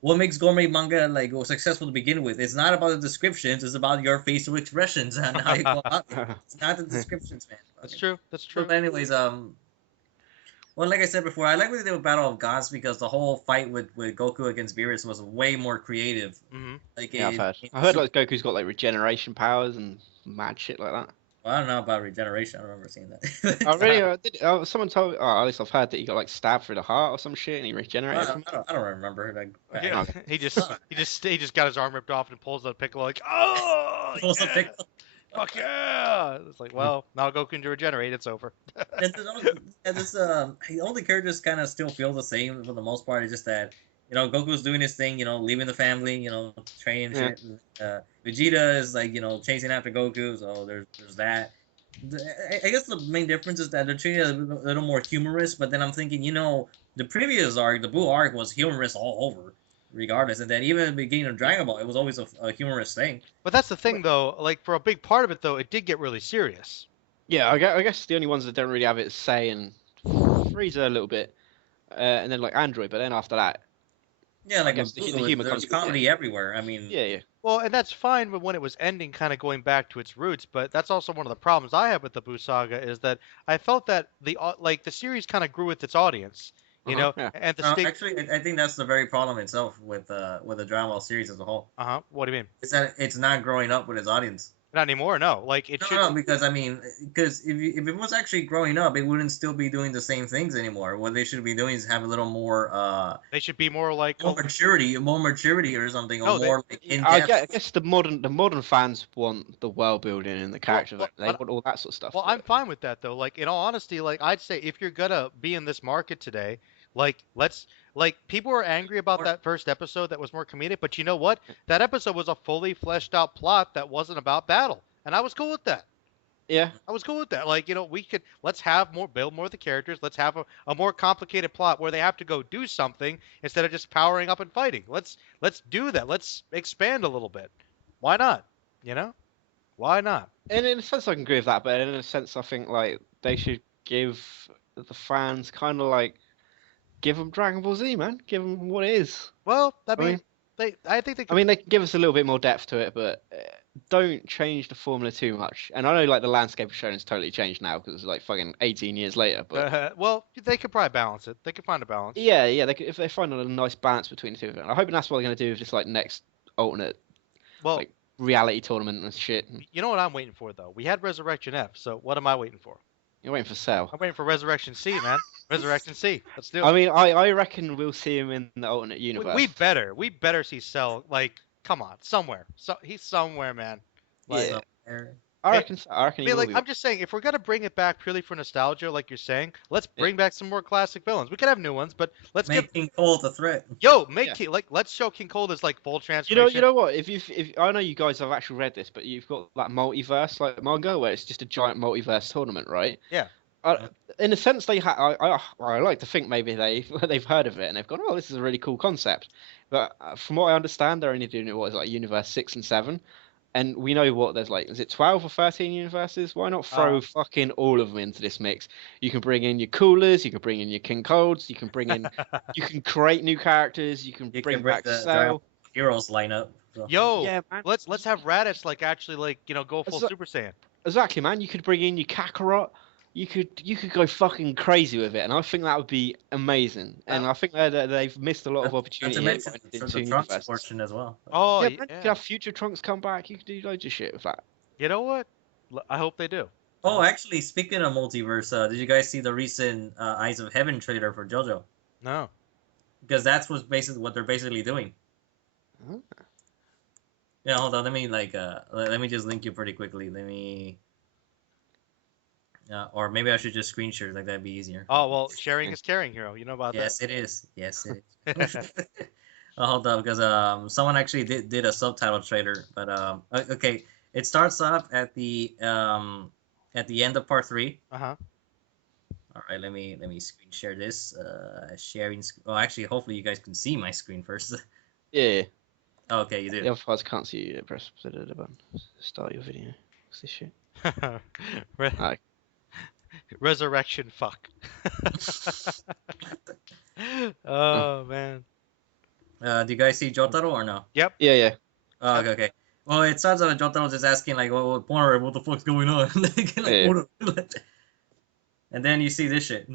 what makes gourmet manga like successful to begin with. It's not about the descriptions. It's about your facial expressions and how you go about it. It's not the descriptions, man. That's Okay. true. That's true. But anyways, well, like I said before, I like what they did with Battle of Gods because the whole fight with Goku against Beerus was way more creative. Mm-hmm. Like Yeah, I've heard like Goku's got like regeneration powers and mad shit like that. I don't know about regeneration. I don't remember seeing that. I really someone told me, at least I've heard that he got like stabbed through the heart or some shit and he regenerated from it. I don't remember. Like, Yeah, he just got his arm ripped off and pulls out Piccolo like, oh, Also yeah, Piccolo. fuck yeah! It's like, well, now Goku can regenerate. It's over. All the characters kind of still feel the same for the most part. It's just that Goku's doing his thing, leaving the family, training Yeah. shit. Vegeta is like chasing after Goku, so there's that. I guess the main difference is that they're treating it a little more humorous. But then I'm thinking, the previous arc, the Buu arc, was humorous all over, regardless. And then even at the beginning of Dragon Ball, it was always a humorous thing. But that's the thing, though. Like for a big part of it, though, it did get really serious. Yeah, I guess the only ones that don't really have its say and Frieza a little bit, and then like Android. But then after that, Yeah, like guess the Buu, humor there's comes with comedy everywhere. I mean, yeah. Well, and that's fine, but when it was ending, kind of going back to its roots. But that's also one of the problems I have with the Buu saga is that I felt that the series kind of grew with its audience, Yeah. and the no, state. actually, I think that's the very problem itself with the Dragon Ball series as a whole. What do you mean? It's that it's not growing up with its audience. Not anymore. No, like it should. No, because if it was actually growing up, it wouldn't still be doing the same things anymore. What they should be doing is have a little more They should be more like. more maturity or something, No, or more like in I depth. guess the modern fans want the world building and the character. Well, they want all that sort of stuff. Well, I'm fine with that though. Like in all honesty, like I'd say if you're gonna be in this market today, people were angry about that first episode that was more comedic, but you know what? That episode was a fully fleshed out plot that wasn't about battle, and I was cool with that. Yeah. I was cool with that. Like, let's have build more of the characters. Let's have a more complicated plot where they have to go do something instead of just powering up and fighting. Let's do that. Let's expand a little bit. Why not? Why not? And in a sense, I can agree with that, but in a sense, I think like they should give the fans kind of like give them Dragon Ball Z, man. Give them what it is. Well, I mean, think they. I mean, they can give us a little bit more depth to it, but don't change the formula too much. And I know like the landscape of Shonen's totally changed now because it's like fucking 18 years later. But well, they could probably balance it. They could find a balance. yeah, if they find a nice balance between the two of them, I'm hoping that's what they're gonna do with this like next alternate like reality tournament and shit. You know what I'm waiting for though? We had Resurrection F, so what am I waiting for? You're waiting for Cell. I'm waiting for Resurrection C, man. Resurrection C. Let's do it. I mean, I reckon we'll see him in the alternate universe. We better see Cell. Like, come on, somewhere. So he's somewhere, man. Like, yeah. I reckon he will be. I'm just saying, if we're gonna bring it back purely for nostalgia, like you're saying, let's bring back some more classic villains. We could have new ones, but let's make King Cold the threat. Let's show King Cold as like full transformation. You know what? If I know you guys have actually read this, but you've got that multiverse like manga where it's just a giant multiverse tournament, right? Yeah. In a sense, they I like to think maybe they've heard of it and they've gone, oh, this is a really cool concept. But from what I understand, they're only doing it like Universe 6 and 7. And we know what there's like, is it 12 or 13 universes? Why not throw fucking all of them into this mix? You can bring in your Coolers, you can bring in your King Colds, you can bring in, you can create new characters, you can bring back Cell. Heroes lineup. So. Yo, yeah, man. Let's have Raditz like actually like go full Super Saiyan. Exactly, man. You could bring in your Kakarot. You could go fucking crazy with it, and I think that would be amazing. And I think they've missed a lot of opportunity. Not to mention the Trunks portion as well. Oh yeah, man, you could have future Trunks come back. You could do loads of shit with that. You know what? I hope they do. Oh, actually, speaking of multiverse, did you guys see the recent Eyes of Heaven trailer for JoJo? No. Because that's what they're basically doing. Oh. Yeah, hold on. Let me just link you pretty quickly. Let me. Or maybe I should just screen share, like that'd be easier. Oh well, sharing is caring, Hero. You know about that. Yes, it is. Yes, it is. Hold up, because someone actually did a subtitle trailer, but okay, it starts off at the end of part 3. Uh huh. All right, let me screen share this. Sharing. Well, actually, hopefully you guys can see my screen first. Yeah. Oh, okay, you do. The other parts can't see you. Press the button. Start your video. What's this shit? Right. Resurrection fuck. Oh man. Do you guys see Jotaro or no? Yep. Yeah. Oh, okay. Well, it starts off with Jotaro just asking like, "What the fuck's going on?" And then you see this shit.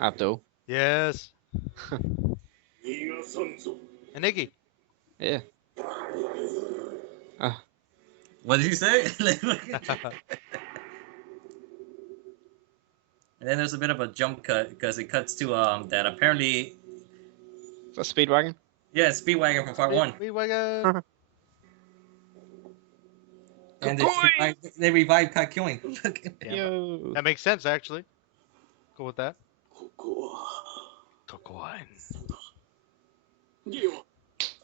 Abdul. Yes. And Iggy. Yeah. What did you say? And then there's a bit of a jump cut because it cuts to that apparently Is that Speedwagon? yeah Speedwagon from part one, Speedwagon. and Kakoi! they revived Kakyoin. Yeah, Yo. that makes sense actually. Cool with that.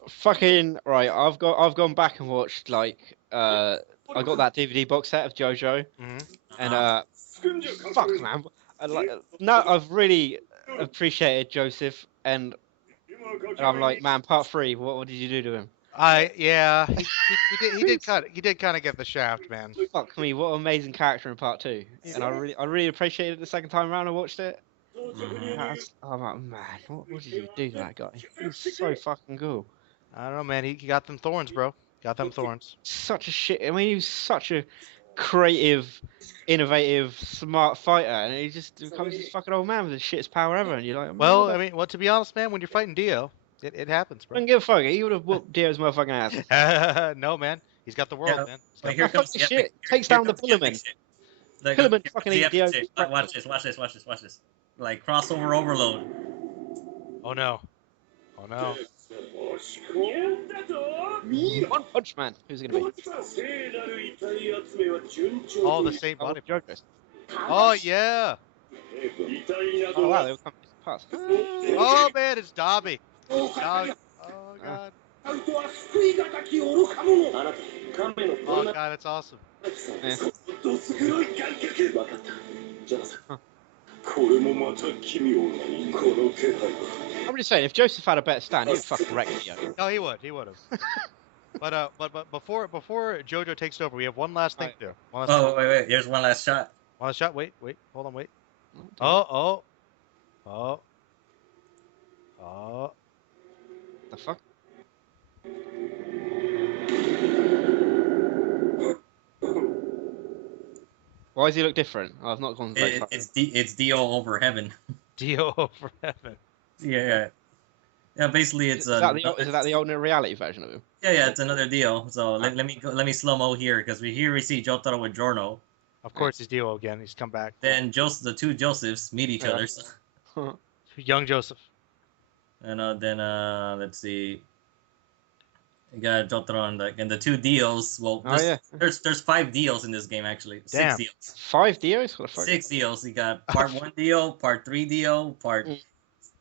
Fucking right. I've gone back and watched like I got that DVD box set of JoJo Hmm. and fuck man. No, I've really appreciated Joseph and I'm like man, part 3. What did you do to him? Yeah, he did kind of get the shaft, man. Fuck me, what an amazing character in part 2. And I really appreciated it the second time around I watched it. I'm like, man, what did you do to that guy? He's so fucking cool. I don't know, man. He got them thorns, bro. Got them thorns. Such a shit. I mean, he was such a creative, innovative, smart fighter, and he just becomes this fucking old man with the shittest power ever. And you're like, Well, I mean, to be honest, man, when you're fighting Dio, it happens, I don't bro. give a fuck. He would have whooped Dio's motherfucking ass. No, man. He's got the world, Yeah, man. Like, Oh, here fuck comes this the epic. shit. Takes down the comes epic Pillarman. shit. Like, Pillarman here comes fucking the eat epic Dio's shit. breakfast. Watch this. Like crossover overload. Oh no. Oh no. One Punch Man. Who's it gonna be? Oh, the same Oh, body. Joker's. Oh yeah. Oh wow, they were coming past. Oh man, it's Dobby. Oh god. Oh god, it's awesome. Yeah. I'm just saying, if Joseph had a better stand, he'd fucking wreck Dio. No, he would. He would have. But before JoJo takes over, we have one last thing to do. One last Oh wait. Here's one last shot. One last shot. Wait. Hold on. Wait. Oh. The fuck? Why does he look different? I've not gone very far. It's Dio over heaven. Dio over heaven. Yeah. Basically, it's Is that the alternate reality version of him? yeah, it's another Dio. So let me slow mo here because we see Jotaro with Giorno. Of course, he's Dio again. He's come back. Then the two Josephs meet each other. Young Joseph. And then let's see. You got Jotaro and the two Dios. Well, there's 5 Dios in this game actually. Damn. 6 Dios. 5 Dios? What the fuck? 6 Dios. You got part 1 Dio, part 3 Dio, part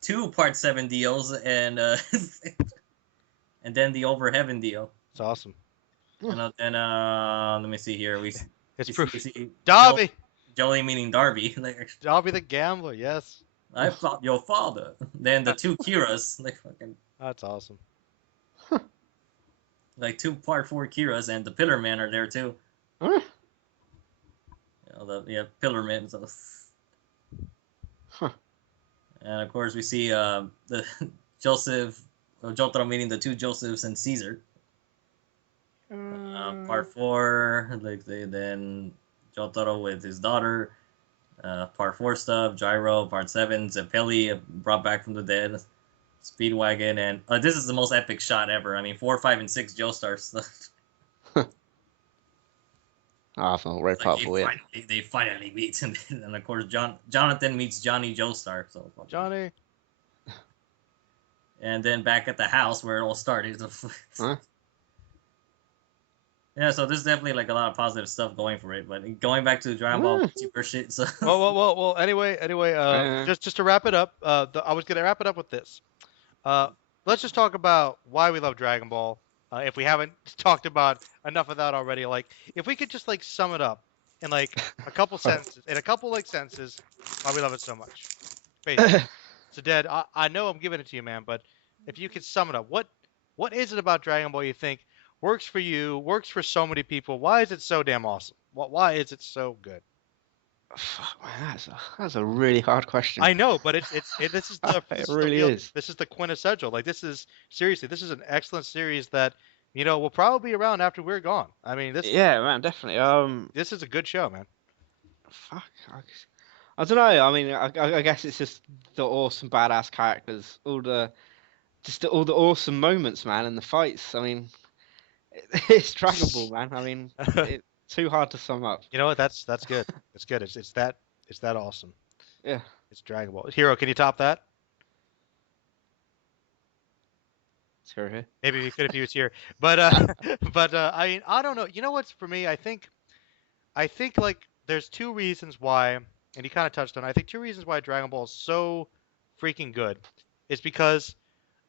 2, part 7 Dios, and and then the over heaven Dio. It's awesome. And then let me see here. It's proof. See Dobby. Joey meaning Darby. Like, Dobby the gambler. Yes. I fought your father. Then the 2 Kiras, like fucking. That's awesome. Like 2 part 4 Kiras and the Pillar Man are there too. Huh? Pillar Man. So. Huh. And of course we see the Jotaro meeting the 2 Josephs and Caesar. Part 4, then Jotaro with his daughter. Part 4 stuff, Gyro. Part 7, Zeppeli brought back from the dead. Speedwagon, and this is the most epic shot ever. I mean, 4, 5, and 6 Joestars. I felt very powerful, yeah. They finally meet, and of course Jonathan meets Johnny Joestar. So Johnny. And then back at the house where it all started. Huh? Yeah, so there's definitely like a lot of positive stuff going for it. But going back to the Dragon Ball Super shit. So. Well. Anyway. Just to wrap it up. I was gonna wrap it up with this. Let's just talk about why we love Dragon Ball. If we haven't talked about enough of that already, like if we could just like sum it up in like a couple sentences, why we love it so much. Basically. So, Dad, I know I'm giving it to you, man, but if you could sum it up, what is it about Dragon Ball you think works for you, works for so many people? Why is it so damn awesome? Why is it so good? Fuck, man, that's a really hard question. I know, but this is the It really is. This is the quintessential. Like this is an excellent series that will probably be around after we're gone. I mean, Yeah, man, definitely. This is a good show, man. Fuck. I don't know. I mean, I guess it's just the awesome, badass characters, all the awesome moments, man, and the fights. I mean, It's Dragon Ball, man. I mean, it's too hard to sum up. You know what? That's good. It's good. It's that awesome. Yeah. It's Dragon Ball. Hero, can you top that? It's here. Maybe he could if he was here. But I mean, I don't know. You know what's for me? I think like there's two reasons why, and he kind of touched on. I think two reasons why Dragon Ball is so freaking good is because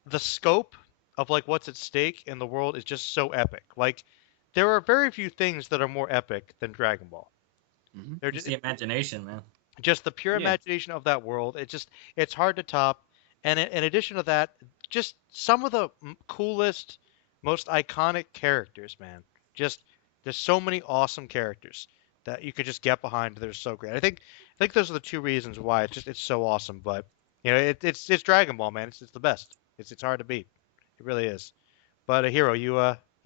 the scope of like what's at stake in the world is just so epic. Like there are very few things that are more epic than Dragon Ball. Mhm. They're It's just, the imagination, man. just the pure Yeah. imagination of that world. It's hard to top. And in addition to that, just some of the coolest, most iconic characters, man. Just there's so many awesome characters that you could just get behind. They're so great. I think those are the two reasons why it's so awesome. But you know, it's Dragon Ball, man. It's the best. It's hard to beat. It really is. But a Hero, you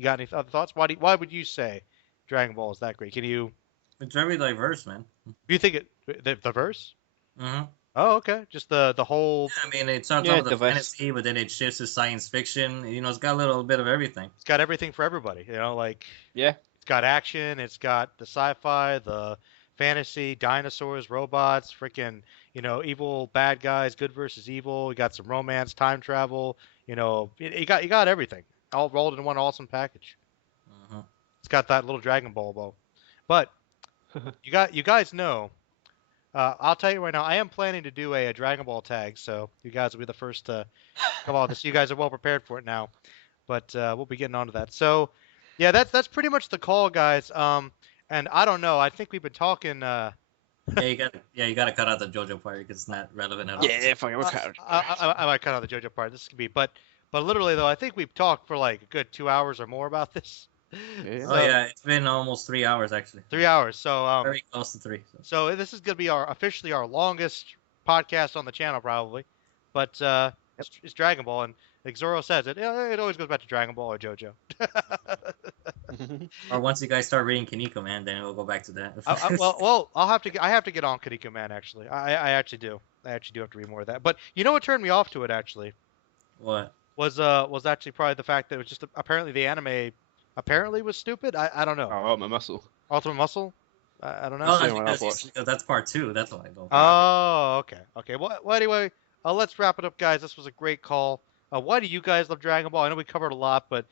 got any other thoughts? Why would you say Dragon Ball is that great? Can you It's very diverse, man. do you think the verse? Mm-hmm. Oh, okay. Just the whole. Yeah, I mean, it starts Yeah, off with the diverse. fantasy, but then it shifts to science fiction. You know, it's got a little bit of everything. It's got everything for everybody. You know, like Yeah. it's got action. It's got the sci-fi, the fantasy, dinosaurs, robots, freaking evil bad guys, good versus evil. We got some romance, time travel. You got everything all rolled in one awesome package. Mm-hmm. It's got that little Dragon Ball bow. But you guys know. I'll tell you right now, I am planning to do a Dragon Ball tag, so you guys will be the first to come on this. You guys are well prepared for it now, but we'll be getting onto that. So, yeah, that's pretty much the call, guys. And I don't know. I think we've been talking. You got to cut out the JoJo part because it's not relevant at all. Yeah, fucking I might cut out the JoJo part. This could be, but literally though, I think we've talked for like a good 2 hours or more about this. Yeah. Oh yeah, it's been almost 3 hours actually. 3 hours. So Very close to three. So this is going to be officially our longest podcast on the channel, probably. But it's Dragon Ball, and like Zoro says, it always goes back to Dragon Ball or JoJo. Or once you guys start reading Kaneko, man, then we'll go back to that. well, I have to get on Kaneko Man actually. I actually do. I actually do have to read more of that. But you know what turned me off to it actually What? was actually probably the fact that it was just apparently the anime apparently was stupid. I don't know. Oh, my muscle. Ultimate Muscle. I don't know. Oh, see that's what I've watched. because that's part two. That's why I don't. Oh, okay. Well, anyway, let's wrap it up, guys. This was a great call. Why do you guys love Dragon Ball? I know we covered a lot, but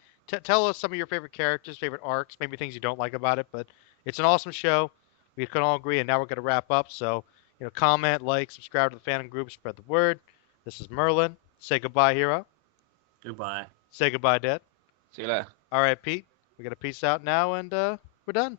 tell us some of your favorite characters, favorite arcs, maybe things you don't like about it. But it's an awesome show. We can all agree, and now we're going to wrap up. So, comment, like, subscribe to the fandom group, spread the word. This is Merlin. Say goodbye, Hero. Goodbye. Say goodbye, Dad. See you later. All right, Pete. We're going to peace out now, and we're done.